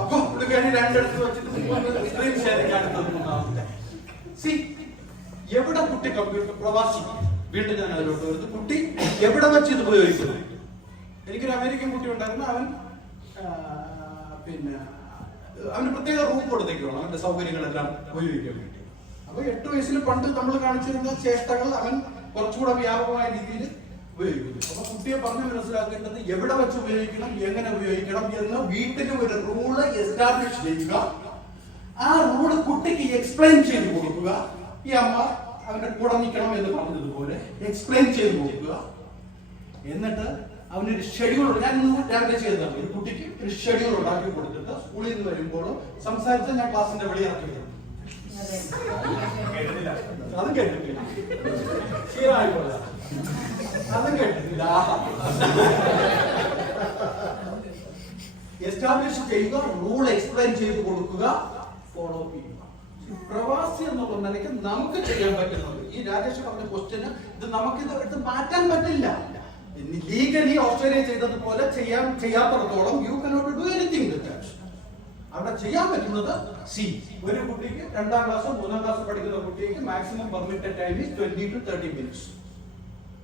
അപ്പൊ പുള്ളിക്കാരി 2 എടുത്ത് വെച്ചിട്ട് സ്ക്രീൻ ഷെയറിംഗ് ആണ്. സി, എവിടെ കുട്ടി കമ്പ്യൂട്ടർ പ്രവാസി, വീണ്ടും ഞാൻ അതിലോട്ട് വരുന്നത്, കുട്ടി എവിടെ വെച്ച് ഇത് ഉപയോഗിക്കുന്നു. എനിക്കൊരു അമേരിക്കൻ കുട്ടി ഉണ്ടായിരുന്നു. അവൻ പിന്നെ അവന് പ്രത്യേക റൂം കൊടുത്തേക്കാണ് അവന്റെ സൗകര്യങ്ങളെല്ലാം ഉപയോഗിക്കാൻ വേണ്ടി. അപ്പൊ 8 വയസ്സിൽ പണ്ട് നമ്മൾ കാണിച്ചിരുന്ന ചേഷ്ടകൾ അവൻ കുറച്ചുകൂടെ വ്യാപകമായ രീതിയിൽ ഉപയോഗിക്കുന്നു. അപ്പൊ കുട്ടിയെ പറഞ്ഞ് മനസ്സിലാക്കേണ്ടത് എവിടെ വെച്ച് ഉപയോഗിക്കണം, എങ്ങനെ ഉപയോഗിക്കണം എന്ന് വീട്ടിൽ ഒരു റൂള് എസ്റ്റാബ്ലിഷ് ചെയ്യുക. ആ റൂള് കുട്ടിക്ക് എക്സ്പ്ലെയിൻ ചെയ്ത് കൊടുക്കുക. ഈ അമ്മ അവന്റെ കൂടെ നിൽക്കണം എന്ന് പറഞ്ഞതുപോലെ എക്സ്പ്ലെയിൻ ചെയ്ത് കൊടുക്കുക. എന്നിട്ട് അവനൊരു ഷെഡ്യൂൾ, ഞാൻ രാവിലെ ചെയ്തതാണ്, ഒരു കുട്ടിക്ക് ഒരു ഷെഡ്യൂൾ ഉണ്ടാക്കി കൊടുത്തിട്ട് സ്കൂളിൽ നിന്ന് വരുമ്പോൾ സംസാരിച്ചാൽ ഞാൻ ക്ലാസിന്റെ വെളി ഇറക്കി വിടും. അതും കേട്ടിട്ടില്ല, ക്ഷീണമായിക്കോളാം, അതും കേട്ടിട്ടില്ല. എസ്റ്റാബ്ലിഷ് ചെയ്യുക, റൂൾ എക്സ്പ്ലെയിൻ ചെയ്ത് കൊടുക്കുക. ഫോളോ ചെയ്യുക. പ്രവാസി എന്നുള്ള നിലയ്ക്ക് നമുക്ക് ചെയ്യാൻ പറ്റുന്നത്, ഈ രാജേഷ് പറഞ്ഞ ക്വസ്റ്റ്യന് ഇത് നമുക്കിത് എടുത്ത് മാറ്റാൻ പറ്റില്ല. ലീഗലി ഓസ്ട്രേലിയ ചെയ്തതുപോലെ ചെയ്യാത്തിടത്തോളം you cannot do anything with that. അവിടെ ചെയ്യാൻ പറ്റുന്നത് ഒരു കുട്ടിക്ക് 2ാം ക്ലാസ് 3ാം ക്ലാസ് പഠിക്കുന്ന കുട്ടിക്ക് maximum permitted time is 20 to 30 minutes.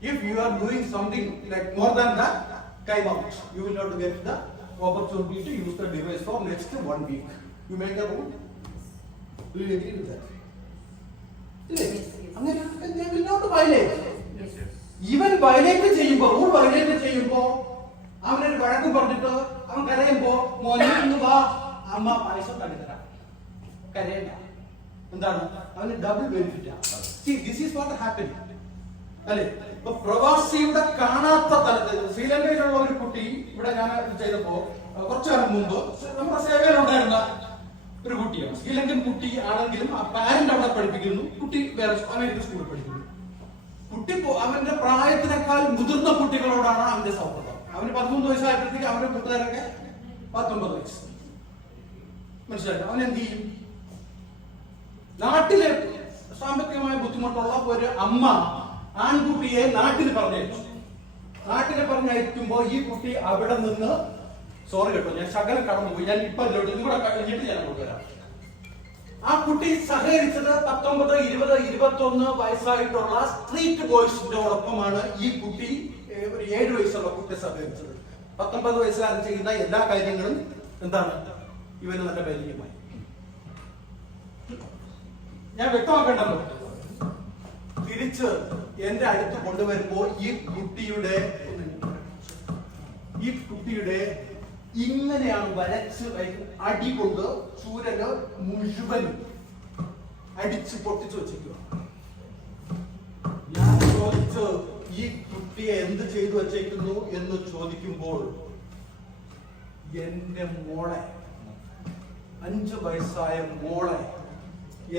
If you are doing something like more than that, time out. You will not get the opportunity to use the device for next 1 week. You make a rule. Do you agree with that? അങ്ങനെ they will not violate. Even violate ചെയ്യുമ്പോൾ, rule violate ചെയ്യുമ്പോൾ അവനൊരു വഴക്കും പറഞ്ഞിട്ട് അവൻ കരയുമ്പോ മോനെ ഒന്ന് വാ അമ്മ പായസം തന്നിത്തരാം, കരയണ്ട. എന്താണ് അവന് double benefit. See, this is what happened. അല്ലെ, ഇപ്പൊ പ്രവാസിയുടെ കാണാത്ത തലത്തിൽ ശ്രീലങ്കയിലുള്ള ഒരു കുട്ടി ഇവിടെ ഞാൻ ചെയ്തപ്പോ കുറച്ചു കാലം മുമ്പ് നമ്മുടെ സേവയിലുണ്ടായിരുന്ന ഒരു കുട്ടിയാണ്. ശ്രീലങ്കൻ കുട്ടി ആണെങ്കിലും ആ പാരന്റ് അവിടെ പഠിപ്പിക്കുന്നു, കുട്ടി വേറെ അമേരിക്കൻ സ്കൂളിൽ പഠിക്കുന്നു. കുട്ടി അവന്റെ പ്രായത്തിനേക്കാൾ മുതിർന്ന കുട്ടികളോടാണ് അവന്റെ സൗഹൃദം. അവന് 13 വയസ്സായപ്പോഴത്തേക്ക് അവന്റെ കൂട്ടുകാരൊക്കെ 19 വയസ്സ്. മനസ്സിലായി? അവൻ എന്ത് ചെയ്യും? നാട്ടിലെ സാമ്പത്തികമായ ബുദ്ധിമുട്ടുള്ള ഒരു അമ്മ ആൺകുട്ടിയെ നാട്ടിൽ പറഞ്ഞയച്ചു. നാട്ടിൽ പറഞ്ഞയക്കുമ്പോ ഈ കുട്ടി അവിടെ നിന്ന്, സോറി കേട്ടോ ഞാൻ ശകലം കടന്നുപോയി, ഞാൻ ഇപ്പൊ കൂടെ കഴിഞ്ഞിട്ട് ഞാൻ കൊണ്ടുവരാം. ആ കുട്ടി സഹകരിച്ചത് 19, 20, 21 വയസ്സായിട്ടുള്ള സ്ട്രീറ്റ് ബോയ്സിനോടൊപ്പമാണ് ഈ കുട്ടി 7 വയസ്സുള്ള കുട്ടി സഹകരിച്ചത്. 19 വയസ്സുകാരൻ ചെയ്യുന്ന എല്ലാ കാര്യങ്ങളും എന്താണ് ഇവന് നല്ല പരിചയമായി. ഞാൻ വ്യക്തമാക്കണ്ടല്ലോ. തിരിച്ച് എന്റെ അടുത്ത് കൊണ്ടുവരുമ്പോ ഈ കുട്ടിയുടെ ഇങ്ങനെയാണ് വരച്ച് അടി കൊണ്ട് സൂര്യന് മുഴുവനും അടിച്ച് പൊട്ടിച്ചു വെച്ചിരിക്കുക. ഞാൻ ചോദിച്ച് ഈ കുട്ടിയെ എന്ത് ചെയ്തു വച്ചേക്കുന്നു എന്ന് ചോദിക്കുമ്പോൾ എന്റെ മോളെ, 5 വയസ്സായ മോളെ,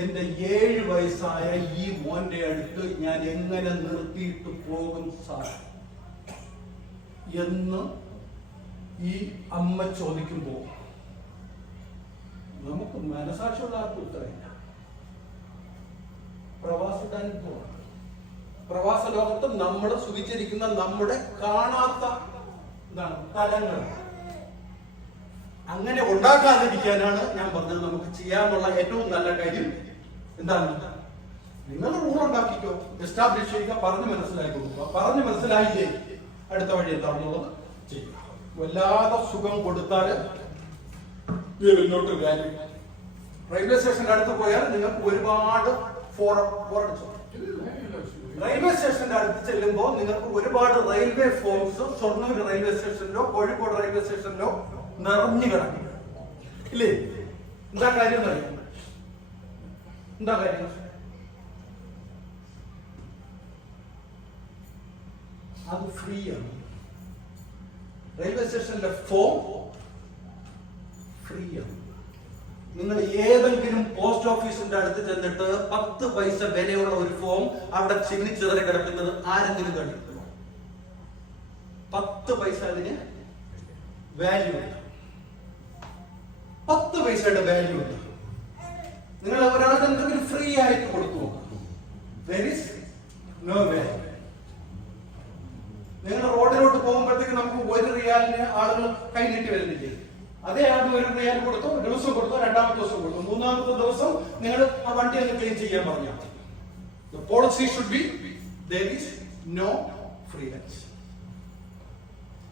എന്റെ 7 വയസ്സായ ഈ മോന്റെ അടുത്ത് ഞാൻ എങ്ങനെ നിർത്തിയിട്ട് പോകും സാർ എന്ന് ഈ അമ്മ ചോദിക്കുമ്പോ നമുക്ക് മനസാക്ഷിയുള്ള ആർക്കും ഉത്തരമില്ല. പ്രവാസിയുടെ അനുഭവമാണ്. പ്രവാസ ലോകത്ത് നമ്മൾ സുഖിച്ചിരിക്കുന്ന നമ്മുടെ കാണാത്ത തലങ്ങൾ അങ്ങനെ ഉണ്ടാക്കാതിരിക്കാനാണ് ഞാൻ പറഞ്ഞത്. നമുക്ക് ചെയ്യാനുള്ള ഏറ്റവും നല്ല കാര്യം എന്താണ്? നിങ്ങൾ റൂൾ ഉണ്ടാക്കിക്കോ, എസ്റ്റാബ്ലിഷ് ചെയ്യുക, പറഞ്ഞ് മനസ്സിലാക്കി കൊടുക്കുക. പറഞ്ഞ് മനസ്സിലായില്ലേ അടുത്ത വഴി എന്താണെന്നുള്ളത് ചെയ്യുക. വല്ലാതെ സുഖം കൊടുത്താൽ മുന്നോട്ട് കാര്യം. റെയിൽവേ സ്റ്റേഷന്റെ അടുത്ത് പോയാൽ നിങ്ങൾക്ക് ഒരുപാട് റെയിൽവേ സ്റ്റേഷന്റെ അടുത്ത് ചെല്ലുമ്പോൾ നിങ്ങൾക്ക് ഒരുപാട് റെയിൽവേ ഫോംസ് ഷൊർണൂർ റെയിൽവേ സ്റ്റേഷനിലോ കോഴിക്കോട് റെയിൽവേ സ്റ്റേഷനിലോ നിറഞ്ഞു കിടക്കും ഇല്ലേ? എന്താ കാര്യം അറിയാം? എന്താ കാര്യം? അത് ഫ്രീ ആണ്. റെയിൽവേ സ്റ്റേഷനിലെ ഫോം ഫ്രീ ആണ്. നിങ്ങൾ ഏതെങ്കിലും പോസ്റ്റ് ഓഫീസിന്റെ അടുത്ത് ചെന്നിട്ട് 10 പൈസ വിലയുള്ള ഒരു ഫോം അവിടെ ചിന്നിച്ചിതറി കിടക്കുന്നത് ആരെങ്കിലും കണ്ടിട്ടുണ്ടോ? 10 പൈസ അതിന് വാല്യൂ ഉണ്ട്. 10 പൈസയുടെ വാല്യൂ ഉണ്ട്. നിങ്ങൾ ഒരാൾക്ക് എന്തെങ്കിലും ഫ്രീ ആയിട്ട് കൊടുത്തു നോക്കാം. There is no value. നിങ്ങൾ റോഡിലോട്ട് പോകുമ്പോഴത്തേക്ക് നമുക്ക് 1 റിയാലിന് ആളുകൾ കൈനീട്ടി വരുന്നില്ലേ? അതേ ആദ്യം 1 റിയാൽ കൊടുത്തു, ദിവസം കൊടുത്തു, 2ാമത്തെ ദിവസം കൊടുത്തു, 3ാമത്തെ ദിവസം നിങ്ങൾ ആ വണ്ടി ഒന്ന് ക്ലീൻ ചെയ്യാൻ പറഞ്ഞാൽ the policy should be there is no free lunch.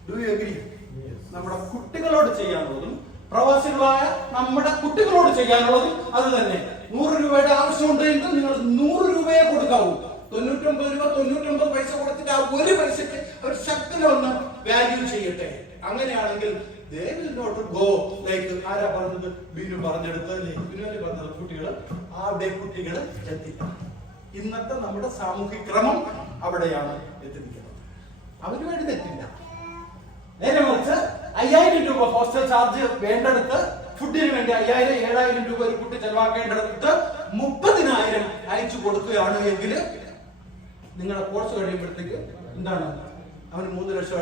Do you agree? നമ്മുടെ കുട്ടികളോട് ചെയ്യാനുള്ളതും പ്രവാസികളായ നമ്മുടെ കുട്ടികളോട് ചെയ്യാനുള്ളതും അത് തന്നെ. 100 രൂപയുടെ ആവശ്യമുണ്ടെങ്കിൽ നിങ്ങൾ 100 രൂപയെ കൊടുക്കാവൂ. 99 രൂപ 99 പൈസ കൊടുത്തിട്ട് ആ 1 പൈസക്ക് അവർ ശക്തനൊന്ന് വാല്യൂ ചെയ്യട്ടെ. അങ്ങനെയാണെങ്കിൽ they will not go like ആരാ പറഞ്ഞത്? ബിനു പറഞ്ഞെടുത്ത് ബിനുവിനെ പറഞ്ഞത് കുട്ടികൾ അവിടെ കുട്ടികൾ എത്തില്ല. ഇന്നത്തെ നമ്മുടെ സാമൂഹിക ക്രമം അവിടെയാണ് എത്തിക്കുന്നത്. അവന് വേണ്ടി തെറ്റില്ല. നേരെ മറിച്ച് 5000 രൂപ ഹോസ്റ്റൽ ചാർജ് വേണ്ടെടുത്ത് ഫുഡിന് വേണ്ടി 5000, 7000 രൂപ ഒരു കുട്ടി ചെലവാക്കേണ്ടടുത്ത് 30,000 അയച്ചു കൊടുക്കുകയാണ് എങ്കിൽ നിങ്ങളുടെ കോഴ്സ് കഴിയുമ്പോഴത്തേക്ക് എന്താണ് അവന് 3 ലക്ഷം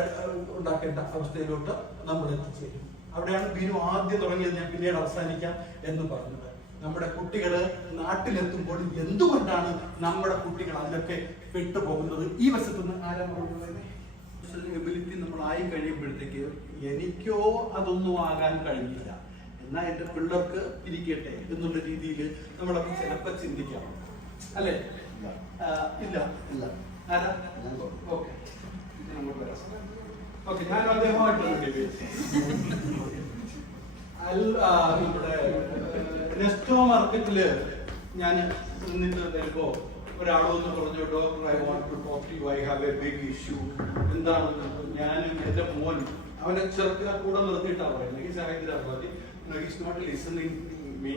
ഉണ്ടാക്കേണ്ട അവസ്ഥയിലോട്ട് നമ്മൾ എത്തിച്ചേരും. അവിടെയാണ് ബിനു ആദ്യം തുടങ്ങിയത്. ഞാൻ പിന്നീട് അവസാനിക്കാം എന്ന് പറഞ്ഞത്. നമ്മുടെ കുട്ടികൾ നാട്ടിലെത്തുമ്പോൾ എന്തുകൊണ്ടാണ് നമ്മുടെ കുട്ടികൾ അതിലൊക്കെ പെട്ടുപോകുന്നത്? ഈ വശത്ത് നിന്ന് ആരാ പറയുന്നത്? എബിലിറ്റി നമ്മളായി കഴിയുമ്പോഴത്തേക്ക് എനിക്കോ അതൊന്നും ആകാൻ കഴിഞ്ഞില്ല, എന്നാൽ എൻ്റെ പിള്ളേർക്ക് ഇരിക്കട്ടെ എന്നുള്ള രീതിയിൽ നമ്മളൊക്കെ ചിലപ്പോൾ ചിന്തിക്കാം, അല്ലേ? ഇല്ല ഇല്ല ആരാ? ഓക്കെ ഓക്കെ, ഞാൻ അദ്ദേഹമായിട്ട് നമ്മുടെ നെസ്റ്റോ മാർക്കറ്റില് ഞാൻ നിന്നിട്ട് വരുമ്പോ ഒരാളൊന്ന് പറഞ്ഞു, doctor I want to talk to you, I have a big issue. എന്താണെന്ന് ഞാനും എൻ്റെ മോൻ അവനെ ചെറുക്കിനെ കൂടെ നിർത്തിയിട്ടാ പറയുന്നത്. ഈ Hyderabadi is not listening me.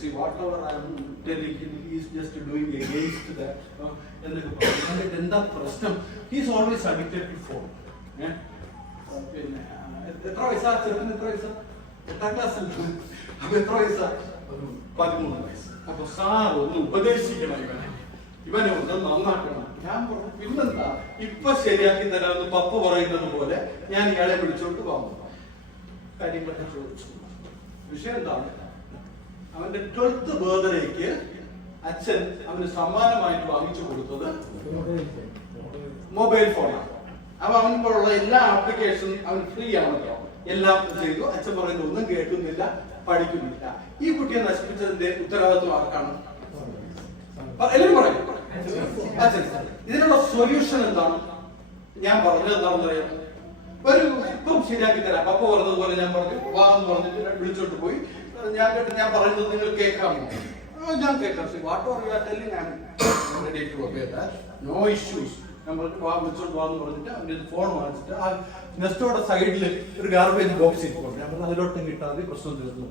See, whatever I am telling him, he is just doing against that. എന്നൊക്കെ പറഞ്ഞു. എന്താ പ്രശ്നം? He is always addicted to phone. പിന്നെ എത്ര വയസ്സാ ചെറുക്കിന്? എത്ര വയസ്സാ? 8ാം ക്ലാസ്സിൽ. അപ്പൊ എത്ര വയസ്സാ? 13 വയസ്സ്. അപ്പൊ സാർ ഒന്ന് ഉപദേശിക്കണം ഇവനെ ഒന്ന് നന്നാക്കണം. ഞാൻ പറഞ്ഞു പിന്നെന്താ, ഇപ്പൊ ശരിയാക്കി തരാമെന്ന് പപ്പ പറയുന്നത് പോലെ ഞാൻ ഇയാളെ വിളിച്ചോണ്ട് വന്നു. കാര്യങ്ങളൊക്കെ ചോദിച്ചു. വിഷയം എന്താണ്? അവന്റെ 12th ബർത്ത്ഡേക്ക് അച്ഛൻ അവന് സമ്മാനമായിട്ട് വാങ്ങിച്ചു കൊടുത്തത് മൊബൈൽ ഫോണാണ്. അപ്പൊ അവനുള്ള എല്ലാ ആപ്ലിക്കേഷനും അവൻ ഫ്രീ ആണല്ലോ, എല്ലാം ചെയ്തു. അച്ഛൻ പറയുന്നത് ഒന്നും കേൾക്കുന്നില്ല, പഠിക്കുന്നില്ല. ഈ കുട്ടിയെ നശിപ്പിച്ചതിന്റെ ഉത്തരവാദിത്വം ആർക്കാണ്? എല്ലാവരും പറയും അച്ഛൻ. ഇതിനുള്ള സൊല്യൂഷൻ എന്താണ്? ഞാൻ പറഞ്ഞത് എന്താണെന്ന് അറിയാം. ഒരു ഇപ്പം ശരിയാക്കി തരാം. പപ്പ പറഞ്ഞതുപോലെ ഞാൻ പറഞ്ഞു വാ എന്ന് പറഞ്ഞിട്ട് വിളിച്ചോട്ട് പോയി. ഞാൻ പറയുന്നത് നിങ്ങൾ കേൾക്കാമോ? ഞാൻ കേൾക്കാം. What are you are telling? I am ready to obey that, no issues. ഞാൻ പറഞ്ഞു വാ, വിളിച്ചോണ്ട് വാന്ന് പറഞ്ഞിട്ട് അവന്റെ ഫോൺ വാങ്ങിച്ചിട്ട് ആ നെസ്റ്റോടെ സൈഡിൽ ഒരു ഗാർബേജ് ബോക്സ് ഇരിക്കും. ഞാൻ പറഞ്ഞു അതിലോട്ടും കിട്ടാതെ പ്രശ്നം തീർന്നു.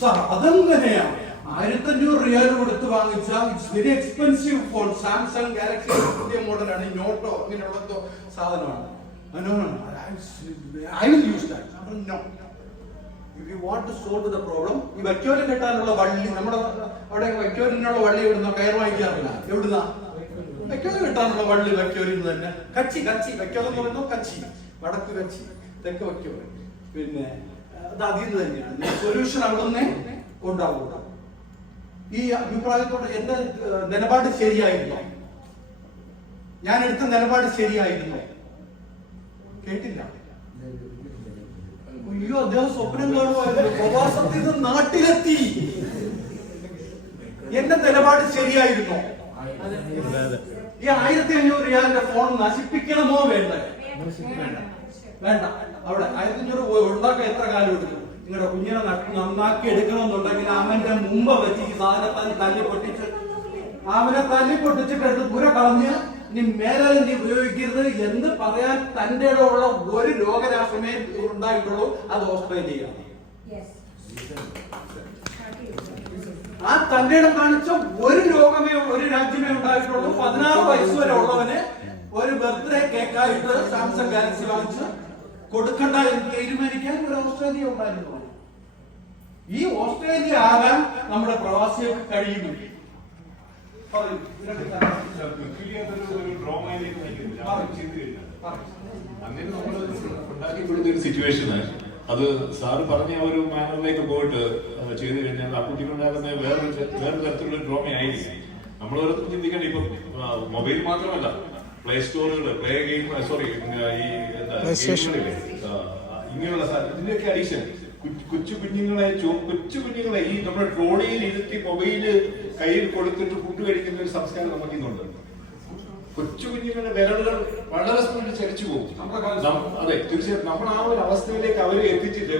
സാർ അതെങ്ങനെയാണ്? 1500 റിയാൽ കൊടുത്ത് വാങ്ങിച്ച it's very expensive phone, Samsung Galaxy പുതിയ മോഡലാണ്, നോട്ടോ അങ്ങനെയുള്ള എന്തോ സാധനമാണ്. I will use that. No. If you want to solve the problem, ഈ വൈക്കോല് കെട്ടാനുള്ള വള്ളി, നമ്മുടെ അവിടെ വൈക്കോലിനുള്ള വള്ളി എവിടുന്ന കയർ വാങ്ങിക്കാറില്ല. എവിടുന്ന? വൈക്കോല് കെട്ടാനുള്ള വള്ളി വൈക്കോലിൽ നിന്ന് തന്നെ. കച്ചി വൈക്കോലെന്ന് പറയുന്നത് കച്ചി, വടക്ക് കച്ചി, തെക്ക് വൈക്കോല്. പിന്നെ അത് അതിൽ നിന്ന് തന്നെയാണ് സൊല്യൂഷൻ. അവിടെ നിന്നേ ഉണ്ടാവുക. ഈ അഭിപ്രായത്തോടെ എന്റെ നിലപാട് ശരിയായിരുന്നോ? ഞാൻ എടുത്ത നിലപാട് ശരിയായിരുന്നോ? കേട്ടില്ല. അയ്യോ, അദ്ദേഹം സ്വപ്നം കാണുമായിരുന്നു. പ്രവാസത്തിൽ നിന്ന് നാട്ടിലെത്തി. എന്റെ നിലപാട് ശരിയായിരുന്നോ? ഈ 1500 റിയാലിന്റെ ഫോൺ നശിപ്പിക്കണമോ വേണ്ട? വേണ്ട. അവിടെ 1500 ഉണ്ടാക്കാൻ എത്ര കാലം എടുക്കും? നിങ്ങളുടെ കുഞ്ഞിനെ നന്നാക്കി എടുക്കണമെന്നുണ്ടെങ്കിൽ അവന്റെ മുമ്പ് വെച്ച് ഈ സാധനത്താൽ തല്ലി പൊട്ടിച്ചിട്ട് എടുത്ത് പുര കളഞ്ഞ് ഇനി മേലാൽ നീ ഉപയോഗിക്കരുത് എന്ന് പറയാൻ തന്റെ ഉള്ള ഒരു ലോകരാഷ്ട്രമേ ഉണ്ടായിട്ടുള്ളൂ, അത് ഓസ്ട്രേലിയയാണ്. ആ തന്റെ ഇടം കാണിച്ച ഒരു രാജ്യമേ ഉണ്ടായിട്ടുള്ളൂ. 16 വയസ്സ് വരെ ഉള്ളവന് ഒരു ബർത്ത്ഡേ കേക്കായിട്ട് സാംസങ് ഗാലക്സി വാങ്ങിച്ച് കൊടുക്കണ്ട എന്ന് തീരുമാനിക്കാൻ ഒരു ഓസ്ട്രേലിയ ഉണ്ടായിരുന്നു. ഈ ഓസ്ട്രേലിയ ആകാൻ നമ്മുടെ പ്രവാസികൾക്ക് കഴിയുന്നില്ല. അങ്ങനെ നമ്മൾ ഉണ്ടാക്കിക്കൊടുത്ത ഒരു സിറ്റുവേഷന് അത് സാറ് പറഞ്ഞ ഒരു മാനറിലേക്ക് പോയിട്ട് ചെയ്തു കഴിഞ്ഞാൽ ആ കുട്ടികളുണ്ടാകുന്ന വേറെ തരത്തിലുള്ള ഡ്രോമ ആയിരിക്കും. നമ്മൾ ഓരോരുത്തരും ചിന്തിക്കേണ്ട. ഇപ്പം മൊബൈൽ മാത്രമല്ല, പ്ലേ സ്റ്റോറുകൾ, പ്ലേ ഗെയിം, സോറി ഈ ഇങ്ങനെയുള്ള ഇതിന്റെയൊക്കെ അഡിക്ഷൻ കൊച്ചു കുഞ്ഞുങ്ങളെ ഈ നമ്മുടെ ട്രോളിയിൽ ഇരുത്തി മൊബൈല് കയ്യിൽ കൊടുത്തിട്ട് ഫുഡ് കഴിക്കുന്ന ഒരു സംസ്കാരം നമുക്ക് ഇന്നുണ്ട്. കൊച്ചു കുഞ്ഞുങ്ങളുടെ വിരലുകൾ വളരെ സ്പീഡിൽ ചലിച്ചു പോകും. അതെ, തീർച്ചയായിട്ടും നമ്മൾ ആ ഒരു അവസ്ഥയിലേക്ക് അവരെ എത്തിച്ചിട്ട്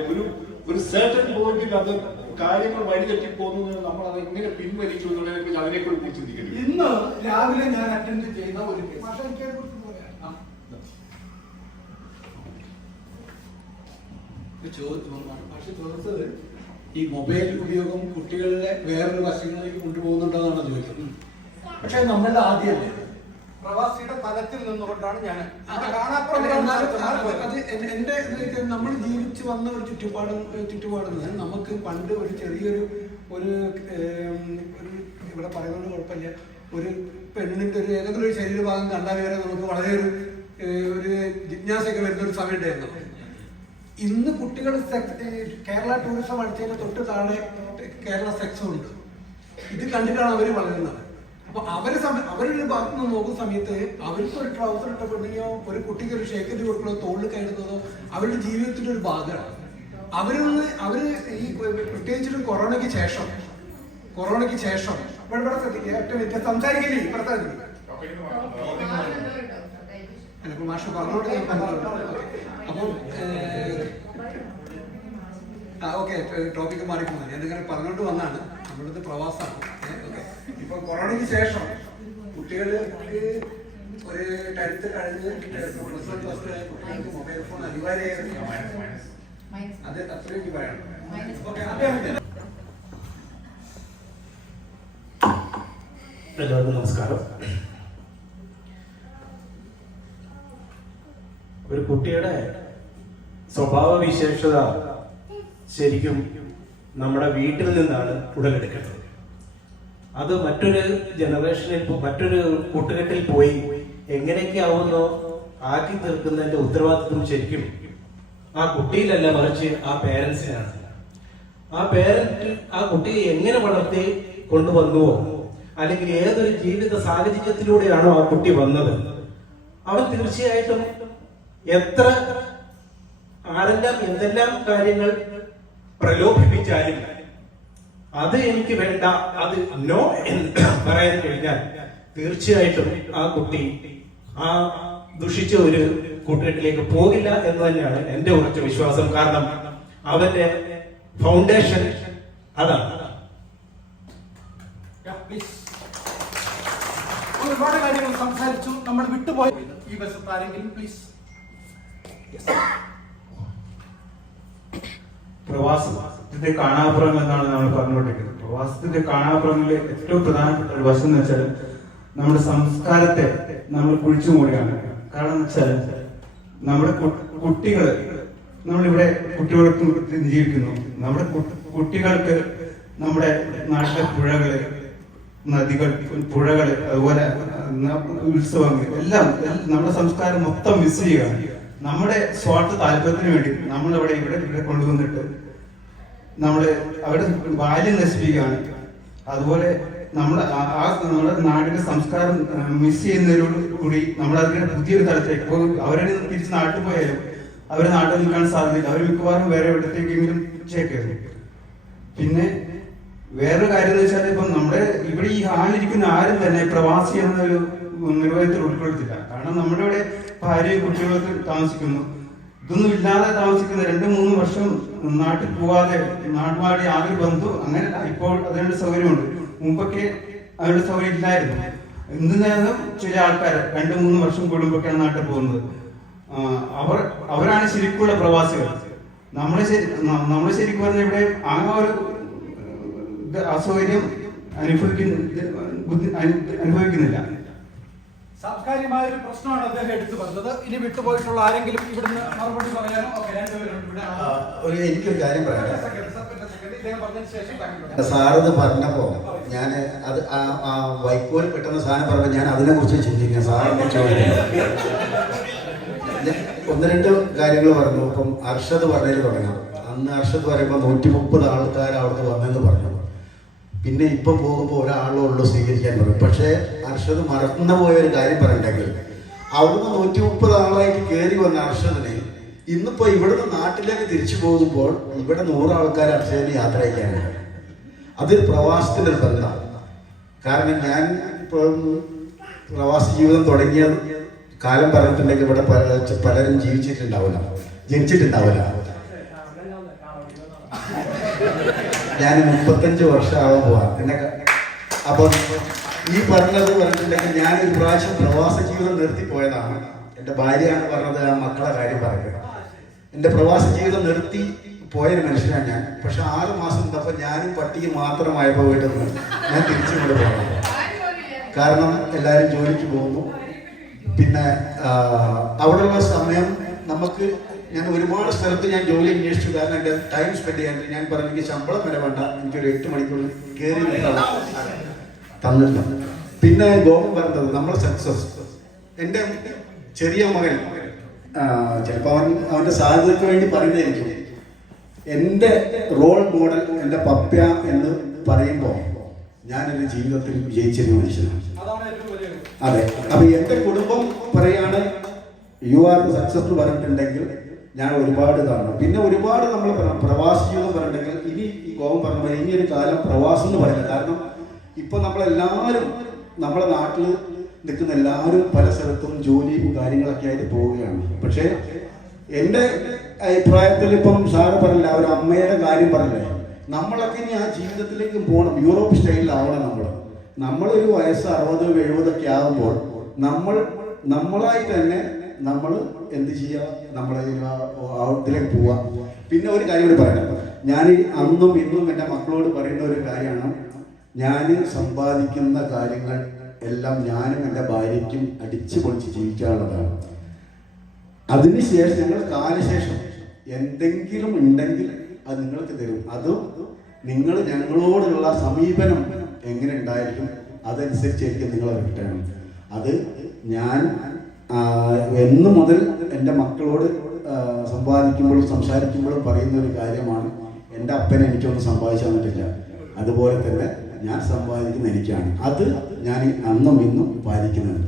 ഒരു സർട്ടൻ പോയിന്റിൽ അത് കാര്യങ്ങൾ വഴിതെറ്റിപ്പോകുന്നത് നമ്മൾ അത് എങ്ങനെ പിൻവലിക്കും എന്നുള്ളതിനെ അതിനെക്കുറിച്ച് ചിന്തിക്കണം. ഇന്ന് രാവിലെ ഞാൻ അറ്റൻഡ് ചെയ്ത ഒരു ചോദിച്ചത് ഈ മൊബൈൽ ഉപയോഗം കുട്ടികളുടെ വേറൊരു വശങ്ങളിലേക്ക് കൊണ്ടുപോകുന്നുണ്ടെന്നാണ് ചോദിക്കുന്നത്. പക്ഷെ നമ്മളുടെ ആദ്യമല്ലേ പ്രവാസിയുടെ തലത്തിൽ നിന്നുകൊണ്ടാണ് ഞാൻ അത് എന്റെ നമ്മൾ ജീവിച്ചു വന്ന ഒരു ചുറ്റുപാടിൽ നിന്ന് നമുക്ക് പണ്ട് ഒരു ചെറിയൊരു ഒരു ഇവിടെ പറയുന്നത് കുഴപ്പമില്ല, ഒരു പെണ്ണിന്റെ ഒരു ഏതെങ്കിലും ഒരു ശരീരഭാഗം കണ്ടാൽ വരെ നമുക്ക് വളരെ ഒരു ജിജ്ഞാസയൊക്കെ വരുന്ന ഒരു സമയം ഉണ്ടായിരുന്നു. ഇന്ന് കുട്ടികൾ കേരള ടൂറിസം അടിച്ചതിന് തൊട്ട് താഴെ കേരള സെക്സും ഉണ്ട്. ഇത് കണ്ടിട്ടാണ് അവർ വളരുന്നത്. അപ്പൊ അവരുടെ ഭാഗത്ത് നിന്ന് നോക്കുന്ന സമയത്ത് അവർക്ക് ഒരു ട്രൗസർ ഇട്ട പെണ്ണിയോ ഒരു കുട്ടിക്ക് ഒരു ഷേക്കറ്റ് കൊടുക്കണോ തോളിൽ കയറുന്നതോ അവരുടെ ജീവിതത്തിന്റെ ഒരു ഭാഗമാണ്. അവര് ഈ പ്രത്യേകിച്ചൊരു കൊറോണയ്ക്ക് ശേഷം ഇവിടെ ശ്രദ്ധിക്കുക, ഏറ്റവും വ്യത്യാസം സംസാരിക്കില്ലേ അല്ല മാഷ് പറഞ്ഞോട്ട് ഞാൻ പറഞ്ഞോട്ടെ. അപ്പം ഓക്കെ, ടോപ്പിക്ക് മാറിപ്പോകുന്നു. ഞാനിങ്ങനെ പറഞ്ഞോണ്ട് വന്നാണ് നമ്മളിത് പ്രവാസമാണ്. ഓക്കെ, ഇപ്പൊ കൊറോണയ്ക്ക് ശേഷം കുട്ടികൾക്ക് ഒരു 10th കഴിഞ്ഞ് കുട്ടികൾക്ക് മൊബൈൽ ഫോൺ അനിവാര്യമായിരുന്നു. അത് അത്രയ്ക്ക് പറയണം. എല്ലാവർക്കും നമസ്കാരം. ഒരു കുട്ടിയുടെ സ്വഭാവ വിശേഷത ശരിക്കും നമ്മുടെ വീട്ടിൽ നിന്നാണ് ഉടലെടുക്കേണ്ടത്. അത് മറ്റൊരു ജനറേഷനിൽ മറ്റൊരു കൂട്ടുകെട്ടിൽ പോയി എങ്ങനെയൊക്കെ ആവുന്നോ ആക്കി തീർക്കുന്നതിന്റെ ഉത്തരവാദിത്വം ശരിക്കും ആ കുട്ടിയിലല്ല, മറിച്ച് ആ പേരൻസിനാണ്. ആ പേരന്റ് ആ കുട്ടിയെ എങ്ങനെ വളർത്തി കൊണ്ടുവന്നുവോ, അല്ലെങ്കിൽ ഏതൊരു ജീവിത സാഹചര്യത്തിലൂടെയാണോ ആ കുട്ടി വന്നത്, അവൻ തീർച്ചയായിട്ടും ആരെല്ലാം എന്തെല്ലാം കാര്യങ്ങൾ പ്രലോഭിപ്പിച്ചാലും അത് എനിക്ക് വേണ്ട, അത് നോ എന്ന് പറയാൻ കഴിഞ്ഞാൽ തീർച്ചയായിട്ടും ആ കുട്ടി ആ ദുഷിച്ച ഒരു കൂട്ടുകെട്ടിലേക്ക് പോകില്ല എന്ന് തന്നെയാണ് എന്റെ ഉറച്ച വിശ്വാസം. കാരണം അവന്റെ ഫൗണ്ടേഷൻ അതാണ്. ഒരുപാട് കാര്യങ്ങൾ സംസാരിച്ചു, നമ്മൾ വിട്ടുപോയി. ഈ വശത്ത് ആരെങ്കിലും പ്ലീസ്. പ്രവാസത്തിന്റെ കാണാപ്പുറം എന്നാണ് നമ്മൾ പറഞ്ഞുകൊണ്ടിരിക്കുന്നത്. പ്രവാസത്തിന്റെ കാണാപ്പുറങ്ങളിലെ ഏറ്റവും പ്രധാനപ്പെട്ട ഒരു വശം എന്ന് വെച്ചാൽ നമ്മുടെ സംസ്കാരത്തെ നമ്മൾ കുഴിച്ചു മൂടുകയാണ്. കാരണം എന്ന് വെച്ചാൽ നമ്മുടെ കുട്ടികള്, നമ്മളിവിടെ കുട്ടികൾക്ക് ജീവിക്കുന്നു. നമ്മുടെ കുട്ടികൾക്ക് നമ്മുടെ നാട്ടിലെ പുഴകള്, നദികൾ, പുഴകള്, അതുപോലെ ഉത്സവങ്ങൾ എല്ലാം നമ്മുടെ സംസ്കാരം മൊത്തം മിസ് ചെയ്യുകയാണ്. നമ്മുടെ സ്വാർത്ഥ താല്പര്യത്തിന് വേണ്ടി ഇവിടെ കൊണ്ടുവന്നിട്ട് അവരുടെ ബാല്യം നശിപ്പിക്കുകയാണ്. അതുപോലെ നമ്മുടെ നാടിന്റെ സംസ്കാരം മിസ് ചെയ്യുന്നതിനോട് കൂടി നമ്മൾ അതിന്റെ പുതിയൊരു തലത്തിലേക്ക് ഇപ്പോൾ അവരെ തിരിച്ച് നാട്ടിൽ പോയാലും അവരെ നാട്ടിൽ നിൽക്കാൻ സാധ്യതയില്ല. അവർ മിക്കവാറും വേറെ എവിടത്തേക്കെങ്കിലും ചേക്കേറും. പിന്നെ വേറൊരു കാര്യം എന്ന് വെച്ചാൽ ഇപ്പം നമ്മുടെ ഇവിടെ ഈ ഹാളിലിരിക്കുന്ന ആരും തന്നെ പ്രവാസി എന്നൊരു നിർവചനത്തിൽ ഉൾക്കൊള്ളിച്ചില്ല. കാരണം നമ്മുടെ ഇവിടെ ഭാര്യയും കുട്ടികളൊക്കെ താമസിക്കുന്നു. ഇതൊന്നും ഇല്ലാതെ താമസിക്കുന്ന 2-3 വർഷം നാട്ടിൽ പോവാതെ നാട്ടുമാടി യാതൊരു ബന്ധു അങ്ങനെ ഇപ്പോൾ അതിനുള്ള സൗകര്യമുണ്ട്. മുമ്പൊക്കെ അതിനുള്ള സൗകര്യം ഇല്ലായിരുന്നു. എന്തിനാലും ചില ആൾക്കാർ 2-3 വർഷം കൂടുമ്പോഴൊക്കെയാണ് നാട്ടിൽ പോകുന്നത്. അവരാണ് ശരിക്കുള്ള പ്രവാസികൾ. നമ്മളെ ശരിക്കും പറഞ്ഞാൽ ഇവിടെ ആ ഒരു അസൗകര്യം അനുഭവിക്കുന്നില്ല. സാംസ്കാരികമായ ഒരു പ്രശ്നമാണ് അദ്ദേഹം എടുത്തു പറഞ്ഞത്. ഇനി വിട്ടുപോയിട്ടുള്ള ആരെങ്കിലും ഇവിടുന്ന് മറുപടി പറയാനോ? എനിക്കൊരു കാര്യം പറയാം. സാറത് പറഞ്ഞപ്പോ ഞാൻ അത് ആ വൈക്കോൽ കിട്ടുന്ന സാധനം പറഞ്ഞപ്പോൾ ഞാൻ അതിനെ കുറിച്ച് ചിന്തിക്കുക. സാറിനെ ചോദിക്കുന്നത് 1-2 കാര്യങ്ങൾ പറഞ്ഞു. ഇപ്പം അർഷദ് പറഞ്ഞതിൽ തുടങ്ങാം. അന്ന് അർഷദ് പറയുമ്പോൾ 130 ആൾക്കാർ അവിടുന്ന് വന്നെന്ന് പറഞ്ഞു. പിന്നെ ഇപ്പം പോകുമ്പോൾ ഒരാളേ ഉള്ളൂ സ്വീകരിക്കാൻ പറയും. പക്ഷേ അർഷദ് മറന്നുപോയ ഒരു കാര്യം പറയണ്ടെങ്കിൽ അവിടുന്ന് 130 ആളായിട്ട് കയറി വന്ന അർഷദിന് ഇന്നിപ്പോൾ ഇവിടുന്ന് നാട്ടിലേക്ക് തിരിച്ചു പോകുമ്പോൾ ഇവിടെ 100 ആൾക്കാർ അർഷദിന് യാത്ര അയക്കാനുണ്ട്. അതൊരു പ്രവാസത്തിൻ്റെ ഒരു ബന്ധമാണ്. കാരണം ഞാൻ ഇപ്പം പ്രവാസ ജീവിതം തുടങ്ങിയ കാലം പറഞ്ഞിട്ടുണ്ടെങ്കിൽ ഇവിടെ പലരും ജനിച്ചിട്ടുണ്ടാവില്ല. ഞാൻ 35 വർഷമാകാൻ പോവാം. അപ്പം ഈ പറഞ്ഞിട്ടുണ്ടെങ്കിൽ ഞാനൊരു പ്രാവശ്യം പ്രവാസ ജീവിതം നിർത്തിപ്പോയതാണ്. എൻ്റെ ഭാര്യയാണ് പറഞ്ഞത് ആ മക്കളെ കാര്യം പറയുന്നത്. എൻ്റെ പ്രവാസ ജീവിതം നിർത്തി പോയൊരു മനുഷ്യനാണ് ഞാൻ. പക്ഷെ 6 മാസം നിന്നപ്പോൾ ഞാനും പട്ടിയും മാത്രമായപ്പോൾ വീട്ടിൽ നിന്ന് ഞാൻ തിരിച്ചുകൊണ്ട് പോകണം. കാരണം എല്ലാവരും ജോലിക്ക് പോകുന്നു. പിന്നെ അവിടെയുള്ള സമയം നമുക്ക് ഞാൻ ഒരുപാട് സ്ഥലത്ത് ഞാൻ ജോലി അന്വേഷിച്ചു. കാരണം എൻ്റെ ടൈം സ്പെൻഡ് ചെയ്യാൻ ഞാൻ പറഞ്ഞു എനിക്ക് ശമ്പളം വരെ വേണ്ട, എനിക്കൊരു 8 മണിക്കൂർ കയറി തന്നില്ല. പിന്നെ ഗോപൻ പറഞ്ഞത് നമ്മുടെ സക്സസ്. എൻ്റെ ചെറിയ മകൻ ചിലപ്പോൾ അവൻ്റെ സാധ്യതയ്ക്ക് വേണ്ടി പറയുന്നതായിരിക്കും. എൻ്റെ റോൾ മോഡൽ എൻ്റെ പപ്പ എന്ന് പറയുമ്പോൾ ഞാനൊരു ജീവിതത്തിൽ വിജയിച്ചൊരു മനുഷ്യനാണ്. അതെ, അപ്പൊ എൻ്റെ കുടുംബം പറയാണ് യു ആർ സക്സസ്ഫുൾ പറഞ്ഞിട്ടുണ്ടെങ്കിൽ ഞാൻ ഒരുപാട് കാണണം. പിന്നെ ഒരുപാട് നമ്മൾ പ്രവാസ ജീവിതം പറഞ്ഞിട്ടുണ്ടെങ്കിൽ ഇനി ഈ ഗോവൻ പറഞ്ഞ പോലെ ഇനി ഒരു കാലം പ്രവാസം എന്ന് പറയുന്നത്. കാരണം ഇപ്പൊ നമ്മളെല്ലാവരും നമ്മുടെ നാട്ടിൽ നിൽക്കുന്ന എല്ലാവരും പല സ്ഥലത്തും ജോലിയും കാര്യങ്ങളൊക്കെ ആയിട്ട് പോവുകയാണ്. പക്ഷേ എൻ്റെ അഭിപ്രായത്തിൽ ഇപ്പം സാറ് പറഞ്ഞില്ല, ഒരു അമ്മയുടെ കാര്യം പറഞ്ഞില്ലേ, നമ്മളൊക്കെ ഇനി ആ ജീവിതത്തിലേക്ക് പോകണം. യൂറോപ്പ് സ്റ്റൈലിലാവണം. നമ്മളൊരു വയസ്സ് 60, 70 ആകുമ്പോൾ നമ്മളായിട്ട് തന്നെ നമ്മൾ എന്ത് ചെയ്യുക, നമ്മളെ ഔട്ടിലേക്ക് പോവുക. പിന്നെ ഒരു കാര്യം കൂടി പറയണം, ഞാൻ അന്നും ഇന്നും എൻ്റെ മക്കളോട് പറയുന്ന ഒരു കാര്യമാണ്, ഞാൻ സമ്പാദിക്കുന്ന കാര്യങ്ങൾ എല്ലാം ഞാനും എൻ്റെ ഭാര്യയ്ക്കും അടിച്ചു പൊളിച്ച് ജീവിക്കാനുള്ളതാണ്. അതിനുശേഷം ഞങ്ങൾ കാലശേഷം എന്തെങ്കിലും ഉണ്ടെങ്കിൽ അത് നിങ്ങൾക്ക് തരും. അതും നിങ്ങൾ ഞങ്ങളോടുള്ള സമീപനം എങ്ങനെ ഉണ്ടായിരിക്കും അതനുസരിച്ചായിരിക്കും നിങ്ങളെ റിട്ടേൺ. അത് ഞാൻ എന്ന് മുതൽ എൻ്റെ മക്കളോട് സമ്പാദിക്കുമ്പോഴും സംസാരിക്കുമ്പോഴും പറയുന്ന ഒരു കാര്യമാണ്, എൻ്റെ അപ്പനെ എനിക്കൊന്നും സമ്പാദിച്ചു തന്നിട്ടില്ല, അതുപോലെ തന്നെ ഞാൻ സമ്പാദിക്കുന്ന എനിക്കാണ്. അത് ഞാൻ അന്നും ഇന്നും പാലിക്കുന്നുണ്ട്.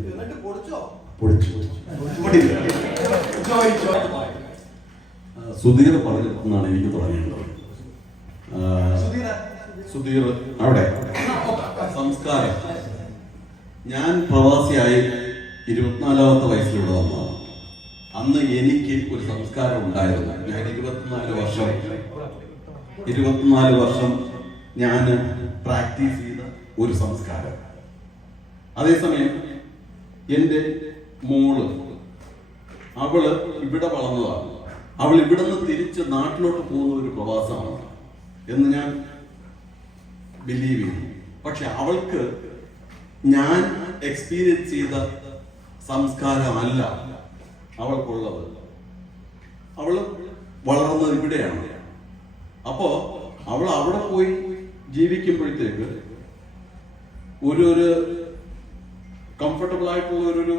സുധീർ പറഞ്ഞിട്ടാണ് എനിക്ക് തുടങ്ങിയിട്ടുള്ളത്. സുധീർ അവിടെ സംസ്കാരം. ഞാൻ പ്രവാസിയായി 24ാമത്തെ വയസ്സിലൂടെ വന്നതാണ്. അന്ന് എനിക്ക് ഒരു സംസ്കാരം ഉണ്ടായിരുന്നു. ഞാൻ 24 വർഷം ഞാൻ പ്രാക്ടീസ് ചെയ്ത ഒരു സംസ്കാരം. അതേസമയം എൻ്റെ മോള്, അവള് ഇവിടെ വളർന്നതാണ്. അവൾ ഇവിടെ നിന്ന് തിരിച്ച് നാട്ടിലോട്ട് പോകുന്ന ഒരു പ്രവാസമാണ് എന്ന് ഞാൻ ബിലീവ് ചെയ്യുന്നു. പക്ഷെ അവൾക്ക് ഞാൻ എക്സ്പീരിയൻസ് ചെയ്ത സംസ്കാരമല്ല അവൾക്കുള്ളത്. അവൾ വളർന്നത് ഇവിടെയാണ്. അപ്പോ അവൾ അവിടെ പോയി ജീവിക്കുമ്പോഴത്തേക്ക് ഒരു കംഫർട്ടബിൾ ആയിട്ടുള്ള ഒരു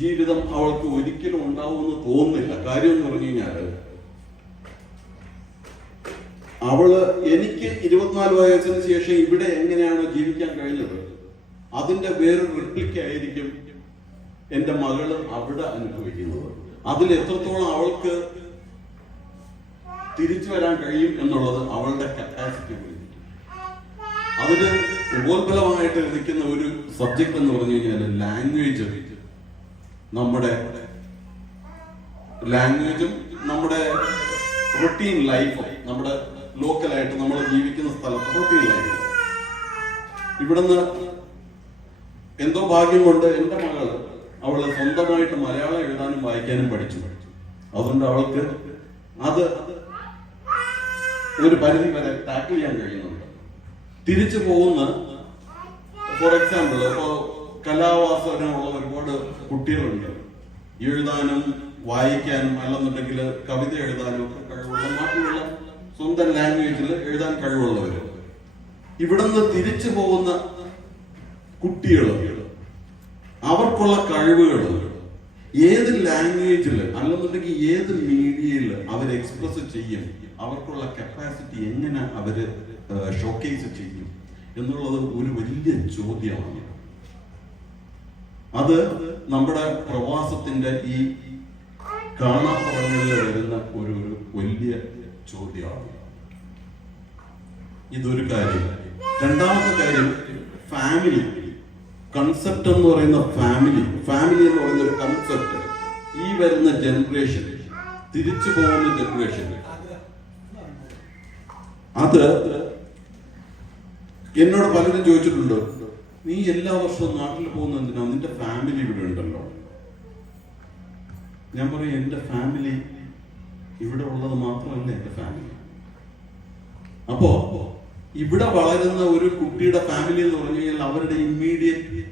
ജീവിതം അവൾക്ക് ഒരിക്കലും ഉണ്ടാവുമെന്ന് തോന്നുന്നില്ല. കാര്യം എന്ന് പറഞ്ഞു കഴിഞ്ഞാല് അവള് എനിക്ക് 24 വയസ്സിന് ശേഷം ഇവിടെ എങ്ങനെയാണോ ജീവിക്കാൻ കഴിഞ്ഞത് അതിന്റെ വേറൊരു റിപ്ലിക്ക ആയിരിക്കും എന്റെ മകള് അവിടെ അനുഭവിക്കുന്നത്. അതിൽ എത്രത്തോളം അവൾക്ക് തിരിച്ചു വരാൻ കഴിയും എന്നുള്ളത് അവളുടെ കപ്പാസിറ്റി. അതിന് ഉപോത്ബലമായിട്ട് നിൽക്കുന്ന ഒരു സബ്ജക്ട് എന്ന് പറഞ്ഞു കഴിഞ്ഞാൽ ലാംഗ്വേജ്. നമ്മുടെ ലാംഗ്വേജും നമ്മുടെ റൊട്ടീൻ ലൈഫും, നമ്മുടെ ലോക്കലായിട്ട് നമ്മൾ ജീവിക്കുന്ന സ്ഥലത്ത് റൊട്ടീൻ ലൈഫ്. ഇവിടുന്ന് എന്തോ ഭാഗ്യം കൊണ്ട് എൻ്റെ മകള് അവള് സ്വന്തമായിട്ട് മലയാളം എഴുതാനും വായിക്കാനും പഠിച്ചു. അതുകൊണ്ട് അവൾക്ക് അത് ഒരു പരിധി വരെ ടാക്കിൾ ചെയ്യാൻ കഴിയുന്നുണ്ട്. തിരിച്ചു പോകുന്ന ഫോർ എക്സാമ്പിൾ ഇപ്പോ കലാവാസനമുള്ള ഒരുപാട് കുട്ടികളുണ്ട്. എഴുതാനും വായിക്കാനും അല്ലെന്നുണ്ടെങ്കിൽ കവിത എഴുതാനും ഒക്കെ കഴിവുള്ള, നാട്ടിലുള്ള സ്വന്തം ലാംഗ്വേജിൽ എഴുതാൻ കഴിവുള്ളവര്. ഇവിടുന്ന് തിരിച്ചു പോകുന്ന കുട്ടികൾ അവർക്കുള്ള കഴിവുകൾ ഏത് ലാംഗ്വേജിൽ അല്ലെന്നുണ്ടെങ്കിൽ ഏത് മീഡിയയിൽ അവർ എക്സ്പ്രസ് ചെയ്യും, അവർക്കുള്ള കപ്പാസിറ്റി എങ്ങനെ അവര് ഷോക്കേസ് ചെയ്യും എന്നുള്ളത് ഒരു വലിയ ചോദ്യമാണ്. അത് നമ്മുടെ പ്രവാസത്തിന്റെ ഈ കാണാപ്പുറങ്ങളിൽ വരുന്ന ഒരു വലിയ ചോദ്യമാണ്. ഇതൊരു കാര്യം. രണ്ടാമത്തെ കാര്യം ഫാമിലി കൺസെപ്റ്റ് എന്ന് പറയുന്ന ഫാമിലി എന്ന് പറയുന്ന ഒരു കൺസെപ്റ്റ് ഈ വരുന്ന ജനറേഷൻ, തിരിച്ചു പോകുന്ന ജനറേഷൻ, അത് എന്നോട് പലരും ചോദിച്ചിട്ടുണ്ട്, നീ എല്ലാ വർഷവും നാട്ടിൽ പോകുന്ന എന്തിനാ, നിന്റെ ഫാമിലി ഇവിടെ ഉണ്ടല്ലോ. ഞാൻ പറയും, എന്റെ ഫാമിലി ഇവിടെ ഉള്ളത് മാത്രമല്ല എന്റെ ഫാമിലി. അപ്പോ ഇവിടെ വളരുന്ന ഒരു കുട്ടിയുടെ ഫാമിലി എന്ന് പറഞ്ഞു കഴിഞ്ഞാൽ അവരുടെ ഇമ്മീഡിയറ്റ്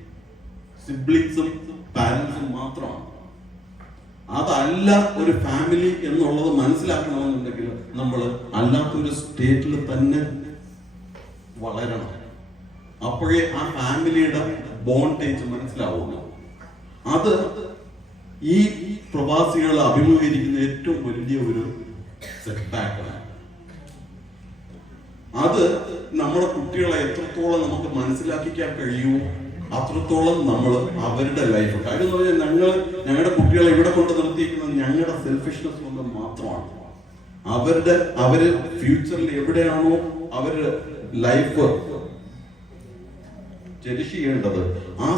സിബ്ലിങ്സും പാരന്റ്സും മാത്രമാണ്. അതല്ല ഒരു ഫാമിലി എന്നുള്ളത് മനസ്സിലാക്കണമെന്നുണ്ടെങ്കിൽ നമ്മൾ അല്ലാത്തൊരു സ്റ്റേറ്റിൽ തന്നെ വളരണം. അപ്പോഴേ ആ ഫാമിലിയുടെ ബോണ്ടേജ് മനസ്സിലാവുള്ളൂ. അത് ഈ പ്രവാസികൾ അഭിമുഖീകരിക്കുന്ന ഏറ്റവും വലിയ ഒരു സെറ്റ്ബാക്കാണ്. അത് നമ്മുടെ കുട്ടികളെ എത്രത്തോളം നമുക്ക് മനസ്സിലാക്കിക്കാൻ കഴിയുമോ അത്രത്തോളം നമ്മൾ അവരുടെ ലൈഫ്, കാര്യം എന്ന് പറഞ്ഞാൽ ഞങ്ങളുടെ കുട്ടികളെ ഇവിടെ കൊണ്ട് നിർത്തിയിരിക്കുന്നത് ഞങ്ങളുടെ സെൽഫിഷ്നെസ് കൊണ്ട് മാത്രമാണ്. അവര് ഫ്യൂച്ചറിൽ എവിടെയാണോ അവരുടെ ലൈഫ് ചെരിഷ് ചെയ്യേണ്ടത് ആ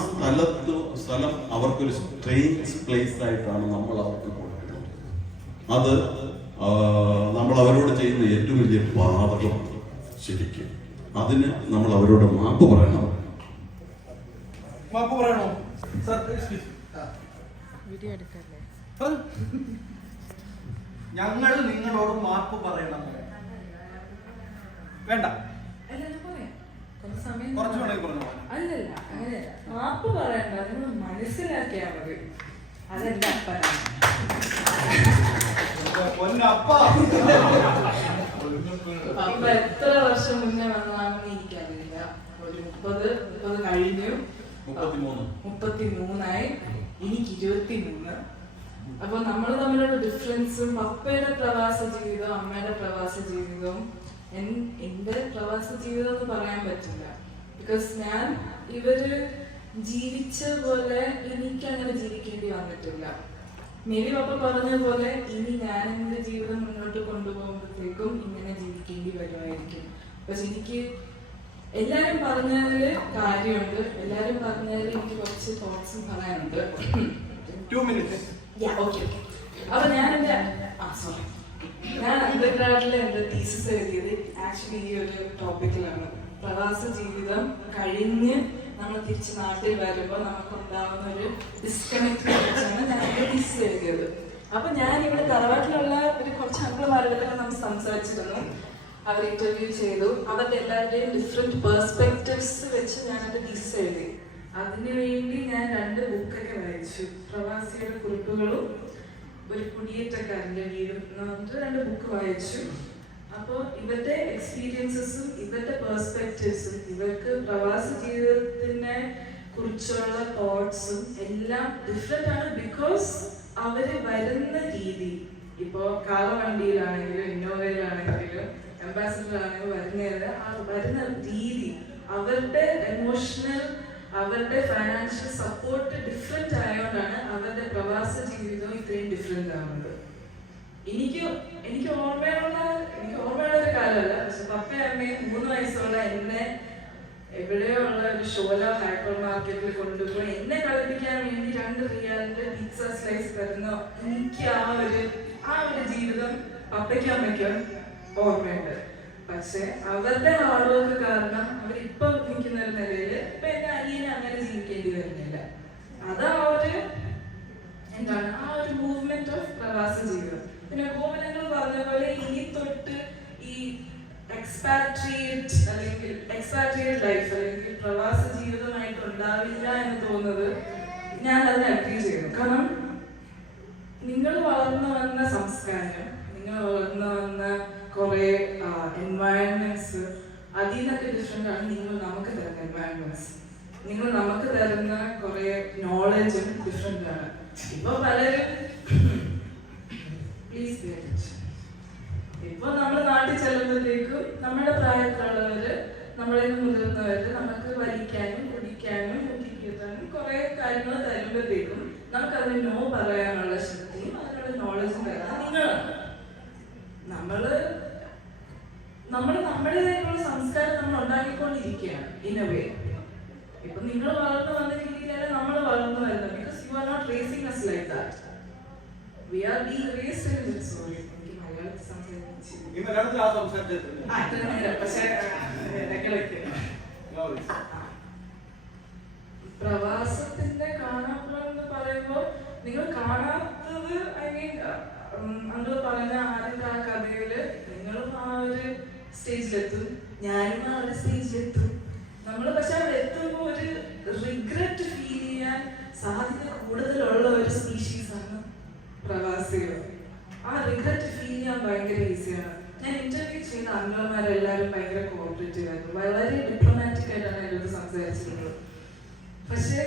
സ്ഥലം അവർക്കൊരു സ്ട്രേഞ്ച് പ്ലേസ് ആയിട്ടാണ് നമ്മൾ അവർക്ക് കൊടുക്കുന്നത്. അത് നമ്മൾ അവരോട് ചെയ്യുന്ന ഏറ്റവും വലിയ പാതകമാണ് ശരിക്കും. അതിന് നമ്മൾ അവരോട് മാപ്പ് പറയണം. മാപ്പ് പറയണോ സർ? ഞങ്ങൾ നിങ്ങളോട് മാപ്പ് പറയണം. വേണ്ട, കുറച്ച് വേണമെങ്കിൽ പറഞ്ഞു. അല്ലല്ല, അങ്ങനെയല്ല. മാപ്പ് പറയണ്ട, നിങ്ങൾ മനസ്സിലാക്കിയാൽ മതി. അതെന്റെ അപ്പനാണ്. അപ്പ എത്ര വർഷം മുന്നേ വന്നതാണെന്ന് എനിക്കറിയില്ല. ഒരു 30 കഴിഞ്ഞു, 33ആയി, എനിക്ക് 23. അപ്പൊ നമ്മൾ തമ്മിലുള്ള ഡിഫറൻസും പപ്പയുടെ പ്രവാസ ജീവിതവും അമ്മയുടെ പ്രവാസ ജീവിതവും എന്റെ പ്രവാസ ജീവിതം എന്ന് പറയാൻ പറ്റില്ല. ബിക്കോസ് ഞാൻ ഇവര് ജീവിച്ച പോലെ എനിക്ക് അങ്ങനെ ജീവിക്കേണ്ടി വന്നിട്ടില്ല. മേ ബി പപ്പ പറഞ്ഞ പോലെ ഇനി ഞാൻ എന്റെ ജീവിതം മുന്നോട്ട് കൊണ്ടുപോകുമ്പോഴത്തേക്കും ഇങ്ങനെ ജീവിക്കേണ്ടി വരുമായിരിക്കും. പക്ഷെ എനിക്ക് എല്ലാരും പറഞ്ഞതില് കാര്യമുണ്ട്, എല്ലാരും പറഞ്ഞതിൽ എനിക്ക് കുറച്ച് തോട്ട്സും പറയാനുണ്ട്. 2 minutes. അപ്പൊ ഞാൻ അണ്ടർഗ്രാഡിൽ എന്റെ തീസിസ് എഴുതിയത് ആക്ച്വലി ഈ ഒരു ടോപ്പിക്കിലാണ്. പ്രവാസ ജീവിതം കഴിഞ്ഞ് നമ്മൾ തിരിച്ച് നാട്ടിൽ വരുമ്പോൾ നമുക്കുണ്ടാവുന്ന ഒരു ഡിസ്കണക്റ്റിനെ കുറിച്ചാണ് ഞാൻ എന്റെ തീസിസ് എഴുതിയത്. അപ്പൊ ഞാൻ ഇവിടെ തറവാട്ടിലുള്ള ഒരു കുറച്ച് അങ്കിൾമാരുടെ നമ്മൾ സംസാരിച്ചിരുന്നു. അവർ ഇന്റർവ്യൂ ചെയ്തു. അവരുടെ എല്ലാവരുടെയും ഡിഫറെന്റ് പെർസ്പെക്റ്റീവ്സ് വെച്ച് ഞാൻ എന്റെ തീസിസ് എഴുതി. അതിനുവേണ്ടി ഞാൻ 2 ബുക്കൊക്കെ വായിച്ചു. പ്രവാസിയുടെ കുറിപ്പുകളും ഒരു കുടിയേറ്റക്കാരന്റെ വീടും എന്ന് പറഞ്ഞിട്ട് 2 ബുക്ക് വായിച്ചു. അപ്പോൾ ഇവരുടെ എക്സ്പീരിയൻസസും ഇവരുടെ പെർസ്പെക്റ്റീവ്സും ഇവർക്ക് പ്രവാസ ജീവിതത്തിനെ കുറിച്ചുള്ള തോട്ട്സും എല്ലാം ഡിഫറെന്റ് ആണ്. ബിക്കോസ് അവര് വരുന്ന രീതി, ഇപ്പോ കാളവണ്ടിയിലാണെങ്കിലും ഇന്നോവയിലാണെങ്കിലും അംബാസിഡർ ആണെങ്കിലും വരുന്ന രീതി, അവരുടെ എമോഷണൽ, അവരുടെ ഫൈനാൻഷ്യൽ സപ്പോർട്ട് ഡിഫറെന്റ് ആയതുകൊണ്ടാണ് അവരുടെ പ്രവാസ ജീവിതവും ഇത്രയും ഡിഫറെന്റ് ആവുന്നത്. എനിക്ക് ഓർമ്മയുള്ള ഒരു കാലമല്ല, പക്ഷെ പപ്പയും അമ്മയും 3 വയസ്സുള്ള എന്നെ എവിടെയോ ഉള്ള ഒരു ഷോല ഹൈപ്പർ മാർക്കറ്റിൽ കൊണ്ടുപോയി എന്നെ കളിപ്പിക്കാൻ വേണ്ടി 2 റിയാലിന്റെ പിസ്സ സ്ലൈസ് തരുന്ന എനിക്ക് ആ ഒരു ജീവിതം പപ്പയ്ക്കും അമ്മയ്ക്കും ഓർമ്മയുണ്ട്. പക്ഷെ അവരുടെ ഹാർഡ് വർക്ക് കാരണം അവരിപ്പൊ നിൽക്കുന്ന ഒരു നിലയിൽ ഇപ്പൊ എന്റെ അനിയനെ അങ്ങനെ ജീവിക്കേണ്ടി വരുന്നില്ല. അത് ആ ഒരു മൂവ്മെന്റ് ഓഫ് പ്രവാസ ജീവിതം. പിന്നെ ഗോപനങ്ങൾ പറഞ്ഞ പോലെ ഇനി തൊട്ട് ഈ എക്സ്പാട്രിയേറ്റ് ലൈഫ് അല്ലെങ്കിൽ പ്രവാസ ജീവിതമായിട്ട് ഉണ്ടാവില്ല എന്ന് തോന്നുന്നത് ഞാൻ അതിനെ അഗ്രി ചെയ്യുന്നു. കാരണം നിങ്ങൾ വളർന്നു വന്ന സംസ്കാരം, നിങ്ങൾ വളർന്നു വന്ന കുറെ എൻവയൺമെന്റ്സ്, അതിൽ നിന്നൊക്കെ ഡിഫറെന്റ് ആണ് നിങ്ങൾ നമുക്ക് തരുന്ന എൻവയൺമെന്റ്സ്. നിങ്ങൾ നമുക്ക് തരുന്ന കുറെ നോളജും ഡിഫറെന്റ് ആണ്. ഇപ്പൊ പലരും ഇപ്പൊ നമ്മൾ നാട്ടിൽ ചെല്ലുമ്പോഴത്തേക്കും നമ്മുടെ പ്രായത്തിലുള്ളവര്, നമ്മളെ മുതിർന്നവര് നമുക്ക് വലിക്കാനും കുടിക്കാനും കുട്ടിക്കാനും കുറെ കാര്യങ്ങൾ തരുമ്പോഴത്തേക്കും നമുക്ക് അതിന് നോ പറയാനുള്ള ശക്തിയും അതിനുള്ള നോളജും തരുന്നത് നിങ്ങളാണ്. നമ്മുടേതായിട്ടുള്ള സംസ്കാരം നമ്മൾ ഉണ്ടാക്കിക്കൊണ്ടിരിക്കുകയാണ് ഇൻ എ വേ. ഇപ്പൊ നിങ്ങൾ വളർന്നു വന്ന രീതിയിലല്ല നമ്മൾ വളർന്നു വരുന്നത്. Because you are not raising us like that. We are being raised in this way. എനിക്ക് മലയാളത്തിൽ സംസാരിച്ചു പക്ഷേ പ്രവാസത്തിന്റെ കാണാപ്പുറം എന്ന് പറയുമ്പോൾ നിങ്ങൾ കാണാത്തത്, ഐ മീൻ അങ്ങൾ പറഞ്ഞ ആദ്യത്തെ ആ കഥയില് നിങ്ങളും ആ ഒരു സ്റ്റേജിലെത്തും, ഞാനും ആ ഒരു സ്റ്റേജിലെത്തും. നമ്മള് പക്ഷെ അവിടെ എത്തുമ്പോൾ ഒരു റിഗ്രറ്റ് ഫീൽ ചെയ്യാൻ സാധ്യത കൂടുതലുള്ള ഒരു സ്പീഷീസ് ആണ് പ്രവാസികൾ. ആ റിഗ്രറ്റ് ഫീൽ ചെയ്യാൻ ഭയങ്കര ഈസിയാണ്. ഞാൻ ഇന്റർവ്യൂ ചെയ്ത അംഗന്മാരെല്ലാവരും ഭയങ്കര കോഓപ്പറേറ്റീവ് ആയിരുന്നു, വളരെ ഡിപ്ലോമാറ്റിക് ആയിട്ടാണ് എന്നോട് സംസാരിച്ചിരുന്നത്. പക്ഷെ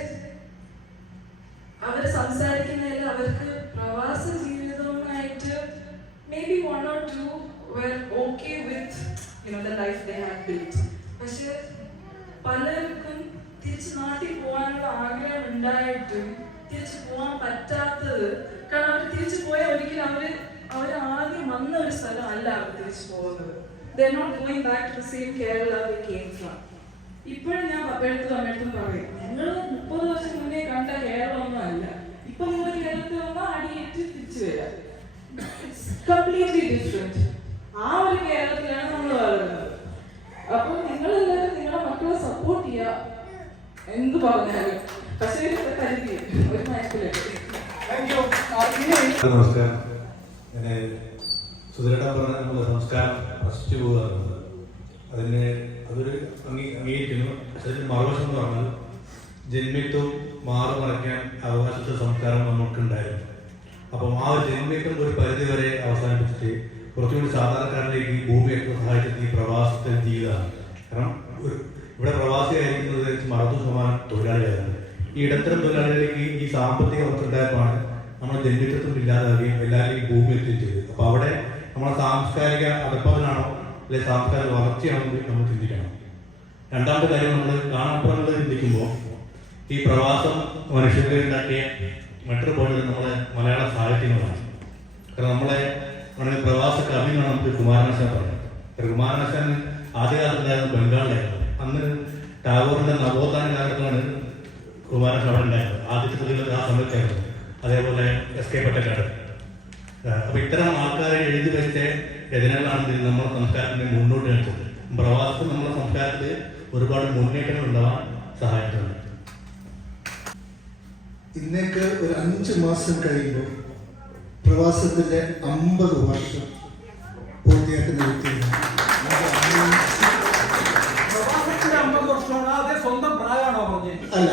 അവർ സംസാരിക്കുന്നതിൽ അവർക്ക് പ്രവാസ ജീവിതവുമായിട്ട് maybe 1 or 2 were okay with the life they had built. പക്ഷെ പലർക്കും തിരിച്ച് നാട്ടിൽ പോകാനുള്ള ആഗ്രഹം ഉണ്ടായിട്ടും തിരിച്ചു പോകാൻ പറ്റാത്തത് കാരണം അവർ തിരിച്ചു പോയാൽ ഒരിക്കലും അവർ ആദ്യം വന്ന ഒരു സ്ഥലം അല്ല അവർ തിരിച്ചു പോകുന്നത്. They are not going back to the same Kerala they came from. ഇപ്പോഴും ഞാൻ പപ്പയടുത്തും അമ്മയടുത്തും പറയും, നിങ്ങൾ 30 വർഷം മുന്നേ കണ്ട കേരളം ഒന്നും അല്ല. ഇപ്പൊ നിങ്ങൾ കേരളത്തിൽ വന്നാൽ അടിയേറ്റ് തിരിച്ചു വരാം. It's completely different. ആ ഒരു കേരളത്തിലാണ് നമ്മൾ വളരുന്നത്. അപ്പോൾ നിങ്ങളെല്ലാവരും നിങ്ങളുടെ മക്കളെ സപ്പോർട്ട് ചെയ്യുക, എന്ത് പറഞ്ഞാലും. പക്ഷേ കരുതി ഒരു മയക്കിലേക്ക്. നമസ്കാരം. സുധീരേട്ടൻ പറഞ്ഞ നമ്മുടെ സംസ്കാരം നശിച്ചു പോകുകയാണ്. അതൊരു അംഗീകരിക്കുന്നു. അതിന് മറുവശം എന്ന് പറഞ്ഞാൽ ജന്മിത്വം മാറി മറയ്ക്കാൻ അവകാശത്തെ സംസ്കാരം നമുക്കുണ്ടായിരുന്നു. അപ്പം ആ ഒരു ജന്മിത്വം ഒരു പരിധി വരെ അവസാനിപ്പിച്ചിട്ട് കുറച്ചുകൂടി സാധാരണക്കാരിലേക്ക് ഭൂമിയൊക്കെ സഹായിച്ചത് ഈ പ്രവാസത്തെ ജീവിതമാണ്. കാരണം ഇവിടെ പ്രവാസിയായിരിക്കുന്നത് 60% തൊഴിലാളികളാണ്. ഈ ഇടത്തരം തൊഴിലാളികളിലേക്ക് ഈ സാമ്പത്തിക അവസ്ഥയുണ്ടായപ്പോഴാണ് നമ്മൾ ജന്മിത്വം ഇല്ലാതാവുകയും എല്ലാവരെയും ഭൂമി എത്തുകയും ചെയ്തത്. അപ്പോൾ അവിടെ നമ്മളെ സാംസ്കാരിക അധപ്പതനാണോ അല്ലെങ്കിൽ സാംസ്കാരിക വളർച്ചയാണോ നമ്മൾ ചിന്തിക്കണം. രണ്ടാമത്തെ കാര്യം, നമ്മൾ കാണാപ്പുറങ്ങൾ ചിന്തിക്കുമ്പോൾ ഈ പ്രവാസം മനുഷ്യർക്ക് ഉണ്ടാക്കിയ മറ്റൊരു പോയിന്റ് നമ്മളെ മലയാള സാഹിത്യങ്ങളാണ്. കാരണം നമ്മളെ പ്രവാസ കവി എന്നാണ് നമുക്ക് കുമാരനാശാൻ പറയുന്നത്. കുമാരനാശാൻ ആദ്യകാലത്തുണ്ടായിരുന്നത് ബംഗാളിലായിരുന്നു. അന്ന് ടാഗോറിന്റെ നവോത്ഥാന കാലത്താണ് കുമാരനാശാൻ അവിടെ ഉണ്ടായത്. ആദ്യത്തെ കൃതികൾ ആ സമയത്തായിരുന്നു. അതേപോലെ എസ് കെ പൊറ്റക്കാട്. അപ്പൊ ഇത്തരം ആൾക്കാരെ എഴുതി വെച്ച രചനകളാണ് നമ്മുടെ സംസ്കാരത്തിന് മുന്നോട്ട് വെച്ചത്. പ്രവാസത്തിൽ നമ്മുടെ സംസ്കാരത്തിൽ ഒരുപാട് മുന്നേറ്റങ്ങൾ ഉണ്ടാവാൻ സഹായിച്ചിട്ടുണ്ട്. ഇന്നേക്ക് ഒരു 5 മാസം കഴിയുമ്പോൾ പ്രവാസത്തിന്റെ 50 വർഷം പൂർത്തിയാക്കുന്ന വ്യക്തിയാണ്. അല്ല,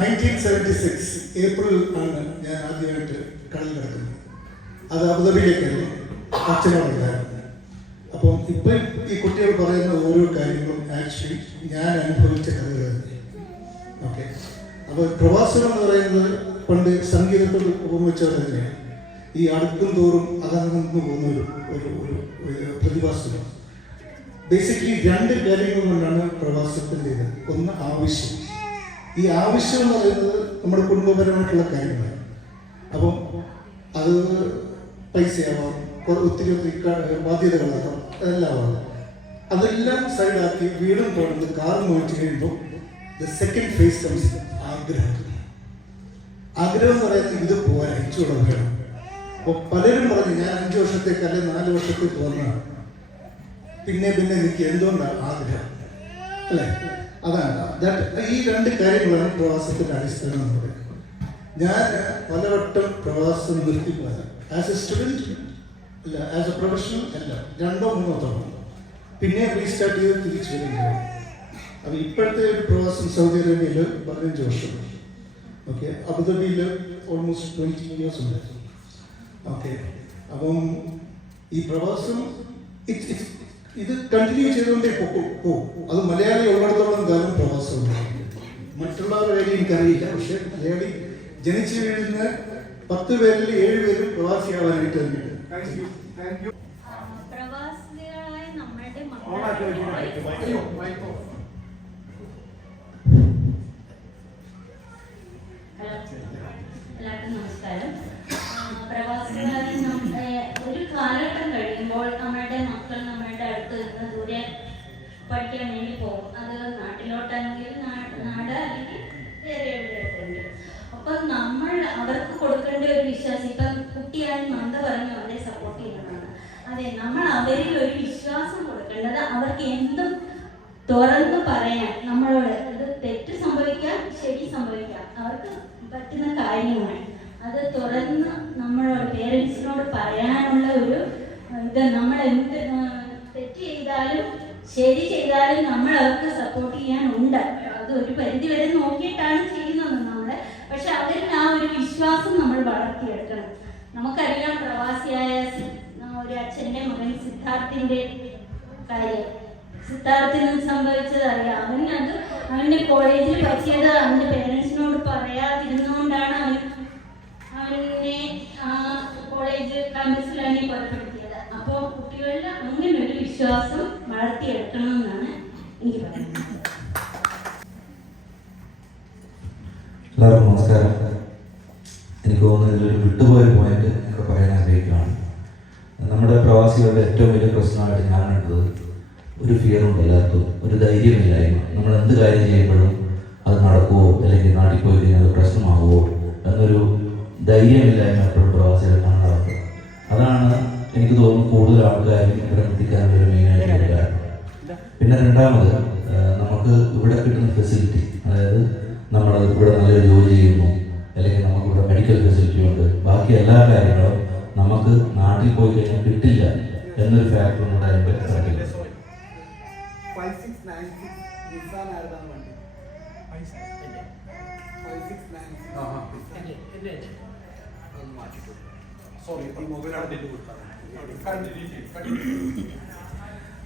1976 ഏപ്രിൽ ആണ് ഞാൻ ആദ്യമായിട്ട് കടൽ കിടക്കുന്നത്. അത് അബുദാബിയിലേക്കായിരുന്നു. അച്ഛനോടുണ്ടായിരുന്നു. അപ്പം ഇപ്പം ഈ കുട്ടികൾ പറയുന്ന ഓരോ കാര്യങ്ങളും ആക്ച്വലി ഞാൻ അനുഭവിച്ച കഥകളാണ്. ഓക്കെ, അപ്പോൾ പ്രവാസം എന്ന് പറയുന്നത് പണ്ട് സംഗീതത്തോട് ഉപമിച്ചത് തന്നെയാണ്. ഈ അടുക്കും തോറും അതങ്ങ് പോകുന്ന ഒരു പ്രതിഭാസമാണ്. ബേസിക്കലി 2 കാര്യങ്ങൾ കൊണ്ടാണ് പ്രവാസത്തിൻ്റെത്. ഒന്ന് ആവശ്യം. ഈ ആവശ്യം എന്ന് പറയുന്നത് നമ്മുടെ കുടുംബപരമായിട്ടുള്ള കാര്യങ്ങളാണ്. അപ്പം അത് പൈസയാവാം, ഒത്തിരി ബാധ്യതകളാകാം, അതെല്ലാം ആവാം. അതെല്ലാം സൈഡാക്കി വീടും തുറന്ന് കാറും നോക്കി കഴിയുമ്പോൾ ദ സെക്കൻഡ് ഫേസ് കംസ് ആഗ്രഹം. ആഗ്രഹം എന്ന് പറയുന്നത് ഇത് പോകാൻ അയച്ചുകൂടെ വേണം. അപ്പോൾ പലരും പറഞ്ഞു ഞാൻ 5 വർഷത്തേക്ക് അല്ലെങ്കിൽ 4 വർഷത്തേക്ക് വന്നതാണ്. പിന്നെ എനിക്ക് എന്തുകൊണ്ടാണ് ആഗ്രഹം, അല്ലേ? അതാണ് ഈ 2 കാര്യങ്ങളാണ് പ്രവാസത്തിന്റെ അടിസ്ഥാനം എന്ന് പറയുന്നത്. ഞാൻ പലവട്ടം പ്രവാസം നിർത്തിപ്പോയത്. ആസ് എ സ്റ്റുഡൻറ് അല്ല, ആസ് എ പ്രൊഫഷണൽ അല്ല, 2 or 3 തവണ പിന്നെ റീസ്റ്റാർട്ട് ചെയ്ത് തിരിച്ചു വരികയാണ്. അപ്പോൾ ഇപ്പോഴത്തെ ഒരു പ്രവാസം സൗദി അറേബ്യയിൽ 15 വർഷം. ഓക്കെ, അബുദാബിയിൽ ഓൾമോസ്റ്റ് 20 years ഉണ്ട്. ഓക്കെ, അപ്പം ഈ പ്രവാസം ഇത് കണ്ടിന്യൂ ചെയ്തുകൊണ്ടേ പോകും. അത് മലയാളി ഉള്ളിടത്തോളം കാലം പ്രവാസമുണ്ട്. മറ്റുള്ളവരുടെ കാര്യം എനിക്കറിയില്ല. പക്ഷെ മലയാളി ജനിച്ചു വീഴുന്ന 10 പേരിൽ 7 പേരും പ്രവാസിയാവാനായിട്ട് തന്നെയാണ്. പ്രവാസികളായ നമ്മളുടെ എല്ലാവർക്കും നമസ്കാരം. പ്രവാസികളായ ഒരു കാലഘട്ടം കഴിയുമ്പോൾ നമ്മളുടെ മക്കൾ നമ്മളുടെ അടുത്ത് നിന്ന് ദൂരെ പഠിക്കാൻ വേണ്ടി പോകും. അത് നാട്ടിലോട്ടാണെങ്കിൽ നാട് അല്ലെങ്കിൽ വേറെ എവിടെയുണ്ട്. അപ്പം നമ്മൾ അവർക്ക് കൊടുക്കേണ്ട ഒരു വിശ്വാസം, ഇപ്പം കുട്ടിയായി നന്ദ പറഞ്ഞു അവരെ സപ്പോർട്ട് ചെയ്യുന്നതാണ്. അതെ, നമ്മൾ അവരിൽ ഒരു വിശ്വാസം കൊടുക്കേണ്ടത് അവർക്ക് എന്തും തുറന്ന് പറയാൻ, നമ്മളോട് ഇത് തെറ്റ് സംഭവിക്കാം, ശരി സംഭവിക്കാം, അവർക്ക് പറ്റുന്ന കാര്യങ്ങൾ അത് തുറന്ന് നമ്മളോട് പേരൻസിനോട് പറയാനുള്ള ഒരു ഇത്. നമ്മൾ എന്ത് തെറ്റ് ചെയ്താലും ശരി ചെയ്താലും നമ്മൾ അവർക്ക് സപ്പോർട്ട് ചെയ്യാനുണ്ട്. അത് ഒരു പരിധി വരെ നോക്കിയിട്ടാണ് ചെയ്യുന്നത് നമ്മള്. പക്ഷെ അവരിൽ ആ ഒരു വിശ്വാസം നമ്മൾ വളർത്തിയെടുക്കണം. നമുക്കറിയാം, പ്രവാസിയായ ഒരു അച്ഛൻ്റെ മകൻ സിദ്ധാർത്ഥിന്റെ കാര്യം. സിദ്ധാർത്ഥിനും സംഭവിച്ചത് അറിയാം. അവന്റെ കോളേജിൽ പറ്റിയത് അവന്റെ പേരൻസിനോട് പറയാതിരുന്നുകൊണ്ടാണ് അവനെ ആ കോളേജ് ക്യാമ്പസിൽ തന്നെ കൊലപ്പെടുത്തിയത്. അപ്പോൾ കുട്ടികളിൽ അങ്ങനെ ഒരു വിശ്വാസം വളർത്തിയെടുക്കണം എന്നാണ് എനിക്ക് പറയുന്നത്. എല്ലാവർക്കും നമസ്കാരം. എനിക്ക് തോന്നുന്നു ഇതിലൊരു വിട്ടുപോയൊരു പോയിന്റ് ഒക്കെ പറയാൻ ആഗ്രഹിക്കുകയാണ്. നമ്മുടെ പ്രവാസികളുടെ ഏറ്റവും വലിയ പ്രശ്നമായിട്ട് ഞാൻ കണ്ടത് ഒരു ഫിയറുണ്ട്, എല്ലാവർക്കും ഒരു ധൈര്യമില്ലായ്മ. നമ്മൾ എന്ത് കാര്യം ചെയ്യുമ്പോഴും അത് നടക്കുമോ അല്ലെങ്കിൽ നാട്ടിൽ പോയി കഴിഞ്ഞാൽ അത് പ്രശ്നമാകുമോ എന്നൊരു ധൈര്യമില്ലായ്മ എപ്പോഴും പ്രവാസികൾ കാണാറുണ്ട്. അതാണ് എനിക്ക് തോന്നുന്നു കൂടുതൽ ആൾക്കാരും ഇവിടെ എത്തിക്കാനുള്ള ഒരു മെയിനായിട്ടുള്ള കാരണം. പിന്നെ രണ്ടാമത്, നമുക്ക് ഇവിടെ കിട്ടുന്ന ഫെസിലിറ്റി, അതായത് നമ്മൾ ഇവിടെ നല്ലൊരു ജോലി ചെയ്യുന്നു അല്ലെങ്കിൽ നമുക്കിവിടെ മെഡിക്കൽ ഫെസിലിറ്റി ഉണ്ട്, ബാക്കി എല്ലാ കാര്യങ്ങളും നമുക്ക് നാട്ടിൽ പോയി കഴിഞ്ഞാൽ കിട്ടില്ല എന്നൊരു ഫാക്ടർ കൂടെ അതിൻ്റെ കണ്ടില്ല.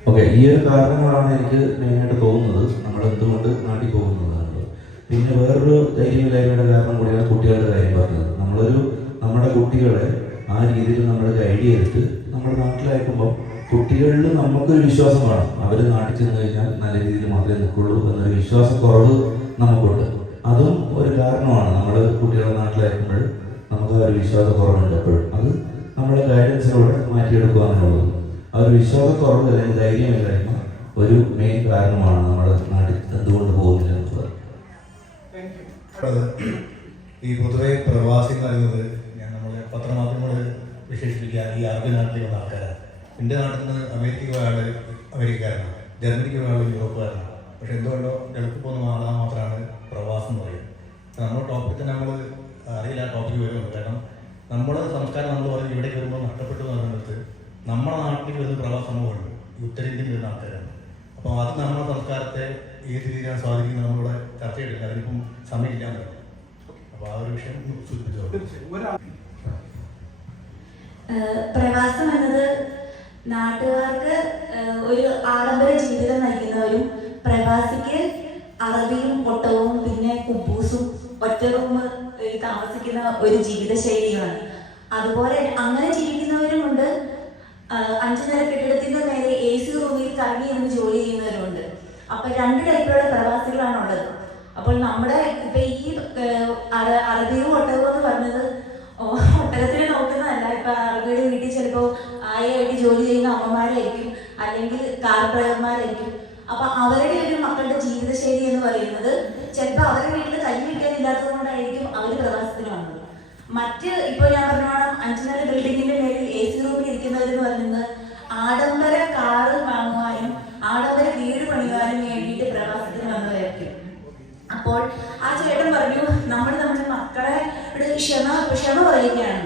ഓക്കെ, ഈ ഒരു കാരണങ്ങളാണ് എനിക്ക് മെയിനായിട്ട് തോന്നുന്നത് നമ്മൾ എന്തുകൊണ്ട് നാട്ടിൽ പോകുന്നതാണ്. പിന്നെ വേറൊരു ധൈര്യമില്ലായ്മയുടെ കാരണം കൂടിയാണ് കുട്ടികളുടെ കാര്യം പറഞ്ഞത്. നമ്മുടെ കുട്ടികളെ ആ രീതിയിൽ നമ്മൾ ഗൈഡ് ചെയ്തിട്ട് നമ്മുടെ നാട്ടിലയക്കുമ്പോൾ കുട്ടികളിൽ നമുക്കൊരു വിശ്വാസം വേണം. അവർ നാട്ടിൽ ചെന്ന് കഴിഞ്ഞാൽ നല്ല രീതിയിൽ മാത്രമേ നിൽക്കുള്ളൂ എന്നൊരു വിശ്വാസക്കുറവ് നമുക്കുണ്ട്. അതും ഒരു കാരണമാണ്. നമ്മൾ കുട്ടികളെ നാട്ടിലയക്കുമ്പോൾ നമുക്ക് ആ ഒരു വിശ്വാസക്കുറവുണ്ട്. എപ്പോഴും അത് നമ്മുടെ ഗൈഡൻസിലൂടെ മാറ്റിയെടുക്കുക എന്നുള്ളത്. ആ ഒരു വിശ്വാസക്കുറവ് അല്ലെങ്കിൽ ധൈര്യമില്ലായ്മ ഒരു മെയിൻ കാരണമാണ് നമ്മൾ നാട്ടിൽ എന്തുകൊണ്ട് പോകുന്നില്ല എന്നുള്ളത്. ഈ പൊതുവെ പ്രവാസി എന്ന് പറയുന്നത് നമ്മളെ പത്രമാധ്യമങ്ങൾ വിശേഷിപ്പിക്കുക ഈ അറബി നാട്ടിലുള്ള ആൾക്കാരാണ്. എൻ്റെ നാട്ടിൽ നിന്ന് അമേരിക്കയ്ക്ക് പോയ ആൾ അമേരിക്കക്കാരനാണ്, ജർമ്മനിക്ക് പോയ ആൾ യൂറോപ്പുകാരനാണ്. പക്ഷെ എന്തുകൊണ്ടോ ഗൾഫിൽ പോകുന്ന ആളാൽ മാത്രമാണ് പ്രവാസം എന്ന് പറയുന്നത്. നമ്മുടെ ടോപ്പിൽ തന്നെ നമ്മൾ അറിയില്ല ആ ടോപ്പിക്ക് വരുന്നത്. കാരണം നമ്മുടെ സംസ്കാരം നമ്മൾ പറഞ്ഞ് ഇവിടേക്ക് വരുമ്പോൾ നഷ്ടപ്പെട്ടു എന്ന് പറയുന്നത് നമ്മുടെ നാട്ടിലേക്ക് വരുന്ന പ്രവാസ സമൂഹമുണ്ട്, ഉത്തരേന്ത്യയിൽ വരുന്ന ആൾക്കാരാണ്. അപ്പോൾ അത് നമ്മുടെ സംസ്കാരത്തെ ഏത് രീതിയിലാണ് സ്വാധീനിക്കുന്നത് നമ്മളിവിടെ ചർച്ച ചെയ്തിട്ടില്ല. അതിനിപ്പം സമയമില്ലാന്ന് പറഞ്ഞു. അപ്പോൾ ആ ഒരു വിഷയം സൂചിപ്പിച്ചോ. പ്രവാസം എന്നത് നാട്ടുകാർക്ക് ഒരു ആഡംബര ജീവിതം നയിക്കുന്നവരും പ്രവാസിക്ക് അറബിയും ഒട്ടകവും പിന്നെ കുബൂസും ഒറ്റ റൂം താമസിക്കുന്ന ഒരു ജീവിതശൈലിയാണ്. അതുപോലെ അങ്ങനെ ജീവിക്കുന്നവരുമുണ്ട്. 5 നില കെട്ടിടത്തിന്റെ നേരെ AC റൂമിൽ കറങ്ങി ഇരുന്ന് ജോലി ചെയ്യുന്നവരുമുണ്ട്. അപ്പൊ 2 ടൈപ്പിലുള്ള പ്രവാസികളാണുള്ളത്. അപ്പോൾ നമ്മുടെ ഇപ്പൊ ഈ അറബിയും ഒട്ടകവും എന്ന് പറഞ്ഞത് ഒട്ടകത്തിനെ നോക്കുന്നതല്ല. ഇപ്പൊ അറബിയുടെ വീട്ടിൽ ചിലപ്പോ ആയിട്ട് ജോലി ചെയ്യുന്ന അമ്മമാരായിരിക്കും, അല്ലെങ്കിൽ കാർ ഡ്രൈവർമാരായിരിക്കും. അപ്പൊ അവരുടെ ഒരു മക്കളുടെ ജീവിതശൈലി എന്ന് പറയുന്നത് ചിലപ്പോൾ അവരുടെ വീട്ടിൽ കൈ വയ്ക്കാനില്ലാത്തത് കൊണ്ടായിരിക്കും അവർ പ്രവാസത്തിന് വന്നത്. മറ്റ് ഇപ്പൊ ഞാൻ പറഞ്ഞോണം 5 നില ബിൽഡിങ്ങിന്റെ മേലിൽ AC റൂമിൽ ഇരിക്കുന്നവരെന്ന് പറയുന്നത് ആഡംബര കാറ് വാങ്ങുവാനും ആഡംബര വീട് പണിയുവാനും വേണ്ടിയിട്ട് പ്രവാസത്തിന് വന്നവരായിരിക്കും. അപ്പോൾ ആ ചേട്ടൻ പറഞ്ഞു, നമ്മുടെ മക്കളെ ക്ഷമ പറയുകയാണ്.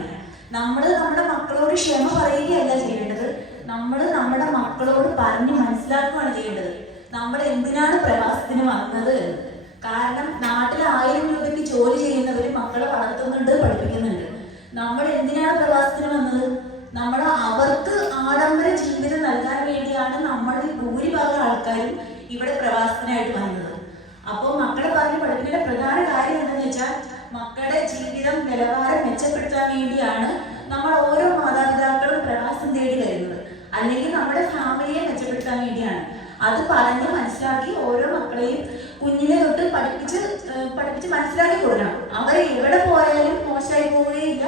നമ്മുടെ മക്കളോട് ക്ഷമ പറയുകയല്ല ചെയ്യേണ്ടത്, നമ്മൾ നമ്മുടെ മക്കളോട് പറഞ്ഞ് മനസ്സിലാക്കുകയാണ് ചെയ്യേണ്ടത് നമ്മൾ എന്തിനാണ് പ്രവാസത്തിന് വന്നത് എന്ന്. കാരണം നാട്ടിൽ 1000 രൂപയ്ക്ക് ജോലി ചെയ്യുന്നവര് മക്കളെ വളർത്തുന്നുണ്ട്, പഠിപ്പിക്കുന്നുണ്ട്. നമ്മൾ എന്തിനാണ് പ്രവാസത്തിന് വന്നത്? നമ്മൾ അവർക്ക് ആഡംബര ജീവിതം നൽകാൻ വേണ്ടിയാണ് നമ്മളിൽ ഭൂരിഭാഗം ആൾക്കാരും ഇവിടെ പ്രവാസത്തിനായിട്ട് വന്നത്. അപ്പോൾ മക്കളെ പറഞ്ഞ് പഠിപ്പിക്കുന്ന പ്രധാന കാര്യം എന്താണെന്ന് വെച്ചാൽ മക്കളുടെ ജീവിതം നിലവാരം മെച്ചപ്പെടുത്താൻ വേണ്ടിയാണ് നമ്മൾ ഓരോ മാതാപിതാക്കളും പ്രവാസം തേടി വരുന്നത്, അല്ലെങ്കിൽ നമ്മുടെ ഫാമിലിയെ മെച്ചപ്പെടുത്താൻ വേണ്ടിയാണ്. അത് പറഞ്ഞ് മനസ്സിലാക്കി ഓരോ മക്കളെയും കുഞ്ഞിനെ തൊട്ട് പഠിപ്പിച്ച് മനസ്സിലാക്കി കൊടുക്കണം. അവരെ എവിടെ പോയാലും മോശമായി പോവുകയില്ല,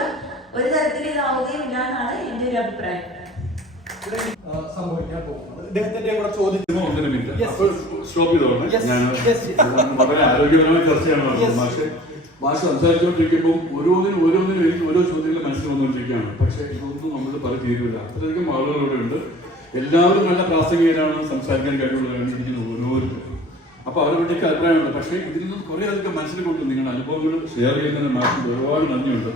ഒരു തരത്തിൽ ഇതാവുകയും ഇല്ല എന്നാണ് എൻ്റെ ഒരു അഭിപ്രായം. സംഭവിക്കാൻ പോകുന്നത് ഇദ്ദേഹത്തിന്റെ കൂടെ ചോദിച്ചു സ്റ്റോപ്പ് ചെയ്തോളെ. ഞാൻ വളരെ ആരോഗ്യപരമായ ചർച്ചയാണ്. ഭാഷ സംസാരിച്ചുകൊണ്ടിരിക്കുമ്പോൾ ഓരോന്നിനും എനിക്ക് ഓരോ ചോദ്യങ്ങൾ മനസ്സിൽ വന്നുകൊണ്ടിരിക്കുകയാണ്. പക്ഷേ ഇതൊന്നും നമ്മൾ പല തീരുവില്ല. അത്രയധികം ആളുകളിവിടെ ഉണ്ട്. എല്ലാവരും നല്ല പ്രാസംഗികരാണ്, സംസാരിക്കാൻ കഴിവുള്ളവരാണ് ഇരിക്കുന്നത് ഓരോരുത്തരും. അപ്പോൾ അവരുടെയൊക്കെ അഭിപ്രായമുണ്ട്. പക്ഷേ ഇതിൽ നിന്നും കുറേ അധികം മനസ്സിൽ കൊണ്ട് നിങ്ങളുടെ അനുഭവങ്ങൾ ഷെയർ ചെയ്യുന്നതിന് മാറ്റി ഒരുപാട് നന്ദിയുണ്ട്.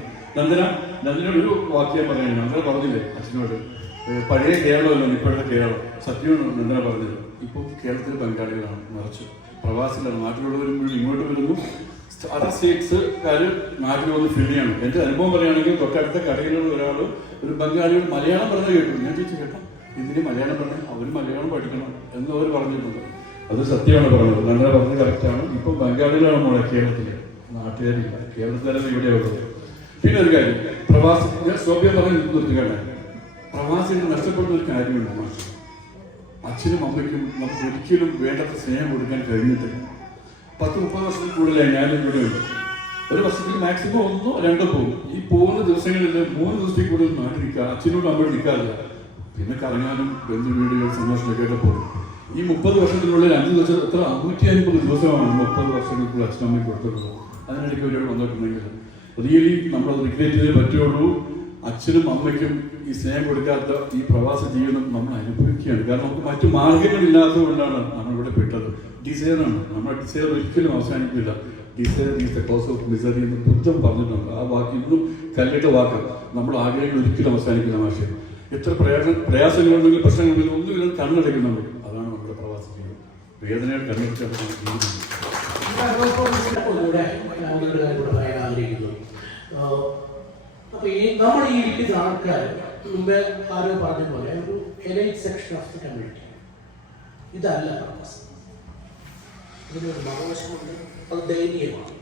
നന്ദിനോട് ഒരു വാക്യം പറയാനാണ്. നന്ദന പറഞ്ഞില്ലേ അച്ഛനോട്, പഴയ കേരളമല്ലോ ഇപ്പോഴത്തെ കേരളം. സത്യമാണ് നന്ദന പറഞ്ഞത്. ഇപ്പോൾ കേരളത്തിലെ ബംഗാളികളാണ് നിറച്ചു, പ്രവാസികളാണ്. നാട്ടിലുള്ളവരും മുഴുവൻ ഇങ്ങോട്ട് വരുന്നു. അതർ സ്റ്റേറ്റ്സുകാർ നാട്ടിൽ വന്ന് ഫിൽ ചെയ്യണം. എൻ്റെ അനുഭവം പറയുകയാണെങ്കിൽ തൊട്ടടുത്ത കടയിലുള്ള ഒരാൾ ഒരു ബംഗാളിയോട് മലയാളം പറഞ്ഞ് കേട്ടു. ഞാൻ ചോദിച്ചു കേട്ടോ ഇതിന് മലയാളം പറഞ്ഞു, അവർ മലയാളം പഠിക്കണം എന്ന് അവർ പറഞ്ഞിട്ടുണ്ട്. അത് സത്യമാണ് പറഞ്ഞത്, നല്ല പറഞ്ഞത് കറക്റ്റാണ്. ഇപ്പം ബംഗാളിലാണ് നമ്മളെ കേരളത്തിൽ, നാട്ടുകാരില്ല, കേരളത്തിലല്ല ഇവിടെ ഉള്ളത്. പിന്നെ ഒരു കാര്യം, പ്രവാസി, ഞാൻ സോഫിയ പറഞ്ഞ് നിർത്തുകയാണ്, പ്രവാസികൾ നഷ്ടപ്പെടുന്ന ഒരു കാര്യമുണ്ട്. അച്ഛനും അമ്മയ്ക്കും നമുക്ക് ഒരിക്കലും വേണ്ടത്ര സ്നേഹം കൊടുക്കാൻ കഴിഞ്ഞിട്ടില്ല. 10-30 വർഷത്തിൽ കൂടുതലായി ഞാനും ഇവിടെ ഉണ്ട്. ഒരു വർഷത്തിൽ മാക്സിമം 1-2 പോകും. ഈ പോകുന്ന ദിവസങ്ങളിൽ 3 ദിവസത്തിൽ കൂടുതൽ നാട്ടിൽ നിൽക്കുക, അച്ഛനോട് അമ്മയോട് നിൽക്കാറില്ല. പിന്നെ കറങ്ങാനും ബന്ധു വീടുകൾ സന്തോഷമൊക്കെ പോകും. ഈ 30 വർഷത്തിനുള്ളിൽ 5 ദിവസം എത്ര 150 ദിവസമാണ് 30 വർഷങ്ങൾക്കുള്ള അച്ഛനമ്മയ്ക്ക് കൊടുത്തിട്ടുള്ളത്. അതിനിടയ്ക്ക് ഒരുപാട് വന്നിട്ടുണ്ടെങ്കിൽ റിയലി നമ്മളത് റിഗ്രറ്റ് ചെയ്തേ പറ്റുള്ളൂ. അച്ഛനും അമ്മയ്ക്കും ഈ സ്നേഹം കൊടുക്കാത്ത ഈ പ്രവാസ ജീവിതം നമ്മൾ അനുഭവിക്കുകയാണ്. കാരണം നമുക്ക് മറ്റു മാർഗങ്ങളില്ലാത്തത് കൊണ്ടാണ് നമ്മളിവിടെ പെട്ടത്. ഡിസൈറാണ്, നമ്മുടെ ഡിസൈർ ഒരിക്കലും അവസാനിക്കില്ല. Desire is the cause of misery എന്ന് ബുദ്ധം പറഞ്ഞിട്ടുണ്ട്. ആ വാക്ക് ഇന്നും കല്ലിട്ട വാക്ക്. നമ്മൾ ആഗ്രഹങ്ങൾ ഒരിക്കലും അവസാനിക്കില്ല. മാഷെ എത്ര പ്രയാസങ്ങളുണ്ടെങ്കിൽ പ്രശ്നങ്ങളുണ്ടെങ്കിൽ ഒന്നുമില്ല, കണ്ണടയ്ക്കുന്നുണ്ട്. അതാണ് നമ്മുടെ പ്രവാസ ജീവിതം. വേദനകൾ കണ്ണടിച്ചാണ് അപ്പൊ ഈ നമ്മൾ ഈ ഇരിക്കുന്ന ആൾക്കാർ മുമ്പേ ആരോ പറഞ്ഞ പോലെ ഒരു elite section of the community. ഇതല്ല പ്രവാസം. ഇതിനൊരു മറുവശമുണ്ട്, അത് ദയനീയമാണ്.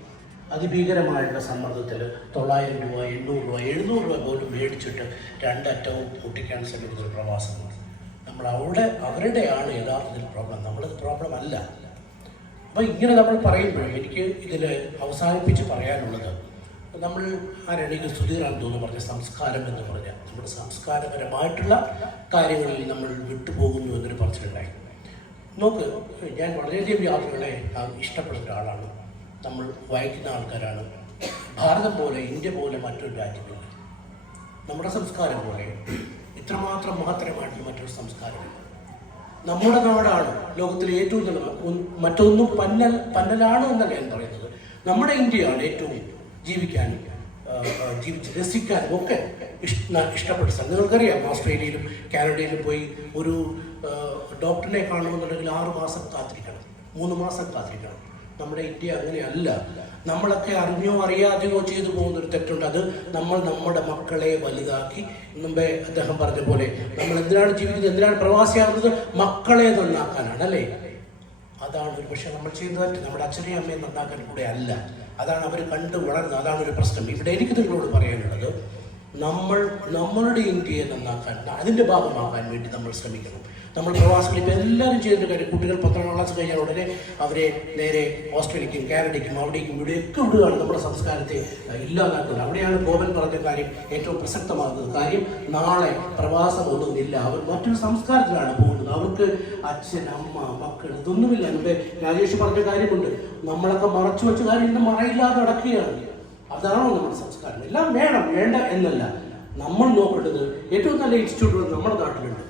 അതിഭീകരമായിട്ടുള്ള സമ്മർദ്ദത്തിൽ 900 രൂപ, 800 രൂപ, 700 രൂപ പോലും മേടിച്ചിട്ട് 2 അറ്റവും പൊട്ടിക്കാൻ ശ്രമിക്കുന്ന ഒരു പ്രവാസമാണ്. നമ്മൾ അവരുടെയാണ് യഥാർത്ഥത്തിൽ പ്രോബ്ലം, നമ്മളത് പ്രോബ്ലം അല്ല. അപ്പോൾ ഇങ്ങനെ നമ്മൾ പറയുമ്പോഴേ എനിക്ക് ഇതിൽ അവസാനിപ്പിച്ച് പറയാനുള്ളത്, നമ്മൾ ആരാണെങ്കിൽ സുധീറാൻ തോന്നുന്നു പറഞ്ഞ സംസ്കാരം എന്ന് പറഞ്ഞാൽ നമ്മുടെ സംസ്കാരപരമായിട്ടുള്ള കാര്യങ്ങളിൽ നമ്മൾ വിട്ടുപോകുന്നു എന്നൊരു പറച്ചിലുണ്ടായി. നോക്ക്, ഞാൻ വളരെയധികം യാത്രകളെ ഇഷ്ടപ്പെടുന്ന ഒരാളാണ്. നമ്മൾ വായിക്കുന്ന ആൾക്കാരാണ്. ഭാരതം പോലെ, ഇന്ത്യ പോലെ മറ്റൊരു രാജ്യമില്ല. നമ്മുടെ സംസ്കാരം പോലെ ഇത്രമാത്രം മഹത്തരമായിട്ടുള്ള മറ്റൊരു സംസ്കാരമില്ല. നമ്മുടെ നാടാണ് ലോകത്തിലെ ഏറ്റവും നല്ല, മറ്റൊന്നും പന്നലാണ് എന്നല്ല ഞാൻ പറയുന്നത്. നമ്മുടെ ഇന്ത്യയാണ് ഏറ്റവും ജീവിക്കാനും ജീവിച്ച് രസിക്കാനും ഒക്കെ ഇഷ്ടപ്പെട്ട സ്ഥലം. നിങ്ങൾക്കറിയാം, ഓസ്ട്രേലിയയിലും കാനഡയിലും പോയി ഒരു ഡോക്ടറിനെ കാണണമെന്നുണ്ടെങ്കിൽ 6 മാസം കാത്തിരിക്കണം, 3 മാസം കാത്തിരിക്കണം. നമ്മുടെ ഇന്ത്യ അങ്ങനെയല്ല. നമ്മളൊക്കെ അറിഞ്ഞോ അറിയാതെയോ ചെയ്തു പോകുന്നൊരു തെറ്റുണ്ട്. അത് നമ്മൾ നമ്മുടെ മക്കളെ വലുതാക്കി, മുമ്പേ അദ്ദേഹം പറഞ്ഞ പോലെ നമ്മൾ എന്തിനാണ് ജീവിക്കുന്നത്, എന്തിനാണ് പ്രവാസിയാകുന്നത്, മക്കളെ നന്നാക്കാനാണ്, അല്ലേ? അതാണ് ഒരു പക്ഷേ നമ്മൾ ചെയ്യുന്നത്. നമ്മുടെ അച്ഛനെയും അമ്മയെ നന്നാക്കാൻ കൂടെ അല്ല. അതാണ് അവർ കണ്ടു വളർന്നത്. അതാണ് ഒരു പ്രശ്നം. ഇവിടെ എനിക്ക് നിങ്ങളോട് പറയാനുള്ളത്, നമ്മളുടെ ഇന്ത്യയെ നന്നാക്കാൻ, അതിൻ്റെ ഭാഗമാക്കാൻ വേണ്ടി നമ്മൾ ശ്രമിക്കണം. നമ്മൾ പ്രവാസികൾ ഇപ്പോൾ എല്ലാവരും ചെയ്തിട്ട് കാര്യം, കുട്ടികൾ 10ാം ക്ലാസ് കഴിഞ്ഞാൽ ഉടനെ അവരെ നേരെ ഓസ്ട്രേലിയക്കും കാനഡയ്ക്കും അവിടേക്കും ഇവിടെയൊക്കെ വിടുകയാണ്. നമ്മുടെ സംസ്കാരത്തെ ഇല്ലാതാക്കുന്നത്. അവിടെയാണ് ഗോപൻ പറഞ്ഞ കാര്യം ഏറ്റവും പ്രസക്തമാകുന്നത്. കാര്യം നാളെ പ്രവാസം ഒന്നുമില്ല, അവർ മറ്റൊരു സംസ്കാരത്തിലാണ് പോകുന്നത്. അവർക്ക് അച്ഛൻ, അമ്മ, മക്കൾ ഇതൊന്നുമില്ല. നമ്മുടെ രാജേഷ് പറഞ്ഞ കാര്യമുണ്ട്, നമ്മളൊക്കെ മറച്ചു വെച്ച കാര്യം ഇന്ന് മറയില്ലാതെ നടക്കുകയാണ്. അതാണോ നമ്മുടെ സംസ്കാരം? എല്ലാം വേണം, വേണ്ട എന്നല്ല. നമ്മൾ നോക്കേണ്ടത് ഏറ്റവും നല്ല ഇൻസ്റ്റിറ്റ്യൂട്ടുകൾ നമ്മുടെ നാട്ടിലുണ്ട്,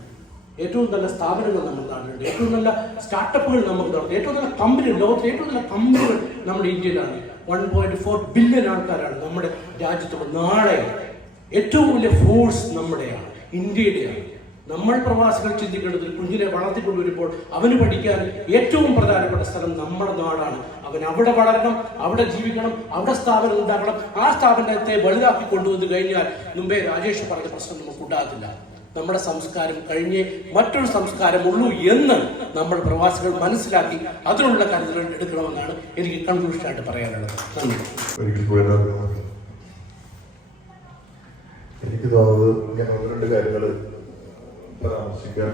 ഏറ്റവും നല്ല സ്ഥാപനങ്ങൾ നമ്മുടെ നാട്ടിലുണ്ട്, ഏറ്റവും നല്ല സ്റ്റാർട്ടപ്പുകൾ നമുക്ക് നടത്തും, ഏറ്റവും നല്ല കമ്പനികൾ, ലോകത്തിലെ ഏറ്റവും നല്ല കമ്പനികൾ നമ്മുടെ ഇന്ത്യയിലാണ്. 1.4 ബില്യൺ ആൾക്കാരാണ് നമ്മുടെ രാജ്യത്തുള്ള. നാളെ ഏറ്റവും വലിയ ഫോഴ്സ് നമ്മുടെയാണ്, ഇന്ത്യയുടെയാണ്. നമ്മൾ പ്രവാസികൾ ചിന്തിക്കേണ്ടത്, കുഞ്ഞിനെ വളർത്തിക്കൊണ്ടുവരുമ്പോൾ അവന് പഠിക്കാൻ ഏറ്റവും പ്രധാനപ്പെട്ട സ്ഥലം നമ്മുടെ നാടാണ്. അവൻ അവിടെ വളരണം, അവിടെ ജീവിക്കണം, അവിടെ സ്ഥാപനം ഉണ്ടാക്കണം. ആ സ്ഥാപനത്തെ വലുതാക്കി കൊണ്ടുവന്ന് കഴിഞ്ഞാൽ മുമ്പേ രാജേഷ് പറഞ്ഞ പ്രശ്നം നമുക്ക് ഉണ്ടാകത്തില്ല. നമ്മുടെ സംസ്കാരം കഴിഞ്ഞേ മറ്റൊരു സംസ്കാരമുള്ളൂ എന്ന് നമ്മൾ പ്രവാസികൾ മനസ്സിലാക്കി അതിനുള്ള കരുതലുകൾ എടുക്കണമെന്നാണ് എനിക്ക് കൺക്ലൂഷനായിട്ട് പറയാനുള്ളത്. നന്ദി. എനിക്ക് തോന്നുന്നത് ഇങ്ങനെ 1-2 കാര്യങ്ങൾ പരാമർശിക്കാൻ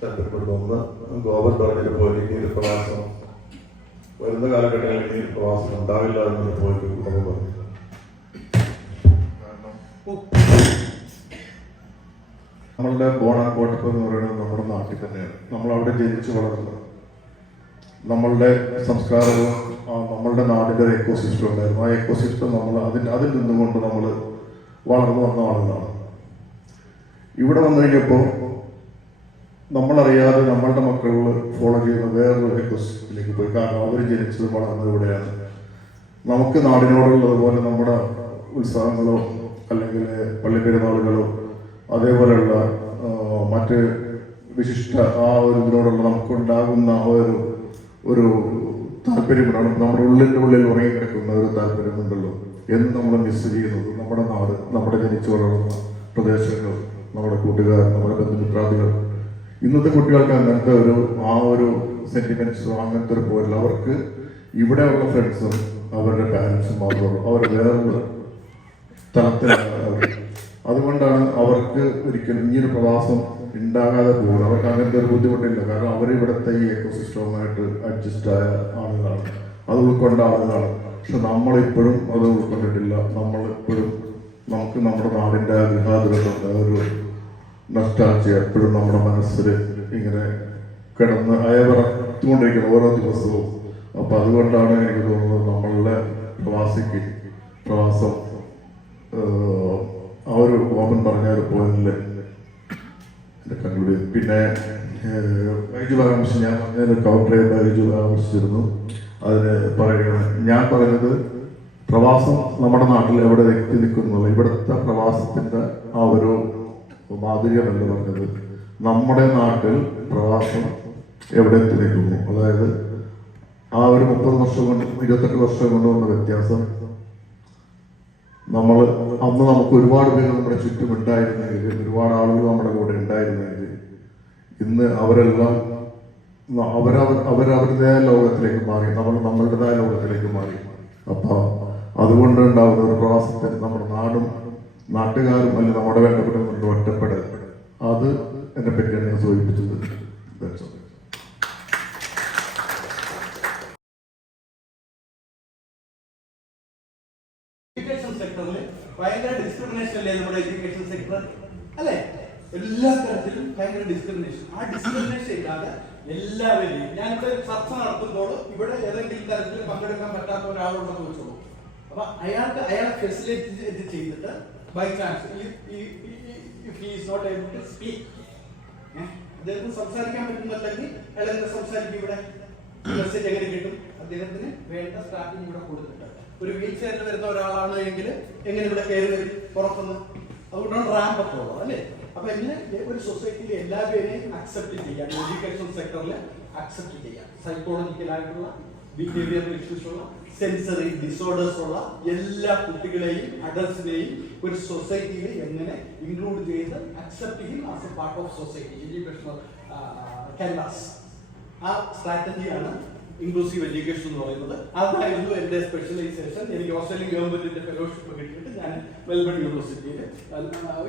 താല്പര്യപ്പെടുന്നു. ഒന്ന്, ഗോപൻ പറഞ്ഞതുപോലെ ഇനിയൊരു പ്രവാസം വരുന്ന കാലഘട്ടങ്ങളിൽ ഇനിയൊരു പ്രവാസം ഉണ്ടാവില്ല എന്നൊരു പോലും നമ്മൾ പറഞ്ഞു. നമ്മളുടെ ബോണാക്കോട്ടപ്പ് എന്ന് പറയുന്നത് നമ്മുടെ നാട്ടിൽ തന്നെയാണ്. നമ്മളവിടെ ജനിച്ചു വളർന്നത്. നമ്മളുടെ സംസ്കാരവും നമ്മളുടെ നാടിൻ്റെ ഒരു എക്കോസിസ്റ്റം ഉണ്ടായിരുന്നു. ആ എക്കോസിസ്റ്റം നമ്മൾ അതിൽ നിന്നുകൊണ്ട് നമ്മൾ വളർന്നു വന്ന ആളുകളാണ്. ഇവിടെ വന്നു കഴിഞ്ഞപ്പോൾ നമ്മളറിയാതെ നമ്മളുടെ മക്കളിൽ ഫോളോ ചെയ്യുന്ന വേറൊരു എക്കോസിസ്റ്റത്തിലേക്ക് പോയി. കാരണം അവർ ജനിച്ചത് വളർന്നത് ഇവിടെയാണ്. നമുക്ക് നാടിനോടുള്ളതുപോലെ നമ്മുടെ ഉത്സവങ്ങളോ അല്ലെങ്കിൽ പള്ളിപ്പെരുന്നാളുകളോ അതേപോലെയുള്ള മറ്റ് വിശിഷ്ട ആ ഒരു ഇതിനോടുള്ള നമുക്കുണ്ടാകുന്ന ഒരു താല്പര്യമാണ്. നമ്മുടെ ഉള്ളിൽ ഉറങ്ങിക്കിടക്കുന്ന ഒരു താല്പര്യമുണ്ടല്ലോ എന്ന് നമ്മൾ മിസ് ചെയ്യുന്നത് നമ്മുടെ നാട്, നമ്മുടെ ജനിച്ചു വളർന്ന പ്രദേശങ്ങൾ നമ്മുടെ കൂട്ടുകാർ, നമ്മുടെ ബന്ധുമിത്രാദികൾ. ഇന്നത്തെ കുട്ടികൾക്ക് അങ്ങനത്തെ ഒരു സെന്റിമെന്റ്സോ അങ്ങനത്തെ ഒരു പോരില്ല. അവർക്ക് ഇവിടെയുള്ള ഫ്രണ്ട്സും അവരുടെ പാരൻസും മാത്രമേ, അവർ വേറൊരു തലത്തിലാണ് അവർ. അതുകൊണ്ടാണ് അവർക്ക് ഒരിക്കലും ഇങ്ങനൊരു പ്രവാസം ഉണ്ടാകാതെ പോകുന്നത്. അവർക്ക് അങ്ങനത്തെ ഒരു ബുദ്ധിമുട്ടില്ല. കാരണം അവർ ഇവിടുത്തെ ഈ എക്കോസിസ്റ്റവുമായിട്ട് അഡ്ജസ്റ്റ് ആയ ആളുകളാണ്, അത് ഉൾക്കൊണ്ട ആളുകളാണ്. പക്ഷെ നമ്മളിപ്പോഴും അത് ഉൾക്കൊണ്ടിട്ടില്ല. നമ്മളിപ്പോഴും നമുക്ക് നമ്മുടെ നാടിൻ്റെ ഗൃഹാതുരത്തുണ്ട് ഒരു നൊസ്റ്റാൾജിയ എപ്പോഴും നമ്മുടെ മനസ്സിൽ ഇങ്ങനെ കിടന്ന് അയവിറച്ചുകൊണ്ടിരിക്കണം ഓരോ ദിവസവും. അപ്പം അതുകൊണ്ടാണ് എനിക്ക് തോന്നുന്നത് നമ്മളുടെ പ്രവാസം ആ ഒരു ഓപ്പൺ പറഞ്ഞ ഒരു പോയിന്റിൽ കൺക്ലൂഡ് ചെയ്തു. പിന്നെ ബൈജു പരാമർശിച്ച് ഞാൻ കൗണ്ടറെ ബൈജു പരാമർശിച്ചിരുന്നു. അതിന് പറയുകയാണ് ഞാൻ പറയുന്നത്, പ്രവാസം നമ്മുടെ നാട്ടിൽ എവിടെ എത്തി നിൽക്കുന്നുള്ള ഇവിടുത്തെ പ്രവാസത്തിൻ്റെ ആ ഒരു മാധുര്യമല്ല പറഞ്ഞത്. നമ്മുടെ നാട്ടിൽ പ്രവാസം എവിടെ എത്തി നിൽക്കുന്നു, അതായത് ആ ഒരു 30 വർഷം കൊണ്ട് 28 വർഷം കൊണ്ട് വന്ന വ്യത്യാസം. അന്ന് നമുക്ക് ഒരുപാട് പേര് നമ്മുടെ ചുറ്റും ഉണ്ടായിരുന്നെങ്കിൽ, ഒരുപാട് ആളുകൾ നമ്മുടെ കൂടെ ഉണ്ടായിരുന്നെങ്കിൽ, ഇന്ന് അവരെല്ലാം അവരവരുടേതായ ലോകത്തിലേക്ക് മാറി, നമ്മളുടേതായ ലോകത്തിലേക്ക് മാറി. അപ്പോൾ അതുകൊണ്ട് ഉണ്ടാകുന്ന ഒരു പ്രവാസത്തിൽ നമ്മുടെ നാടും നാട്ടുകാരും അല്ലെങ്കിൽ നമ്മുടെ വേണ്ടപ്പെട്ടവരുടെ ഒറ്റപ്പെടൽ, അത് എന്നെ പറ്റിയാണ് ഞാൻ സൂചിപ്പിച്ചത്. എഡ്യൂക്കേഷൻ സെക്ടറിൽ ഭയങ്കര ഡിസ്ക്രിമിനേഷൻ അല്ലേ നമ്മുടെ എഡ്യൂക്കേഷൻ സെക്ടർ അല്ലേ? എല്ലാ തരത്തിലും ഭയങ്കര ഡിസ്ക്രിമിനേഷൻ. ആ ഡിസ്ക്രിമിനേഷൻ ഇല്ലാതെ എല്ലാവരെയും, ഞാനിവിടെ ചർച്ച നടത്തുമ്പോൾ ഇവിടെ ഏതെങ്കിലും തരത്തിൽ പങ്കെടുക്കാൻ പറ്റാത്ത ഒരാളുണ്ടെന്ന് വെച്ചോളൂ. അപ്പൊ അയാളെ ഫെസിലിറ്റേറ്റ് ചെയ്തിട്ട് ബൈ ചാൻസ് അദ്ദേഹത്തിന് സംസാരിക്കാൻ പറ്റുന്നല്ലെങ്കിൽ അയാളെന്താ സംസാരിക്കും? ഇവിടെ മെസ്സേജ് എങ്ങനെ കിട്ടും? അദ്ദേഹത്തിന് വേണ്ട സ്റ്റാർട്ടിങ് ഇവിടെ കൊടുത്തിട്ട് ഒരു വീൽ ചെയറിൽ വരുന്ന ഒരാളാണ് എങ്കിൽ എങ്ങനെ ഇവിടെ കയറി വരും പുറത്തുനിന്ന്? അതുകൊണ്ടാണ് റാമ്പ് ഒക്കെ ഉള്ളത് അല്ലേ? അപ്പൊ എങ്ങനെ ഒരു സൊസൈറ്റിയിൽ എല്ലാവരെയും അക്സെപ്റ്റ് ചെയ്യാം, എഡ്യൂക്കേഷൻ സെക്ടറിൽ അക്സെപ്റ്റ് ചെയ്യാം. സൈക്കോളജിക്കലായിട്ടുള്ള ബിഹേവിയറൽ ഇഷ്യൂസ് ഉള്ള, സെൻസറി ഡിസോർഡേഴ്സ് ഉള്ള എല്ലാ കുട്ടികളെയും അഡൽട്സിനെയും ഒരു സൊസൈറ്റിയിൽ എങ്ങനെ ഇൻക്ലൂഡ് ചെയ്ത് അക്സെപ്റ്റ് ചെയ്യും as A part of society, educational canvas. ആ സ്ട്രാറ്റജിയാണ് ഇൻക്ലൂസീവ് എഡ്യൂക്കേഷൻ എന്ന് പറയുന്നത്. അതായിരുന്നു എൻ്റെ സ്പെഷ്യലൈസേഷൻ. എനിക്ക് ഓസ്ട്രേലിയൻ ഗവൺമെന്റിന്റെ ഫെലോഷിപ്പ് കിട്ടിയിട്ട് ഞാൻ മെൽബൺ യൂണിവേഴ്സിറ്റിയിൽ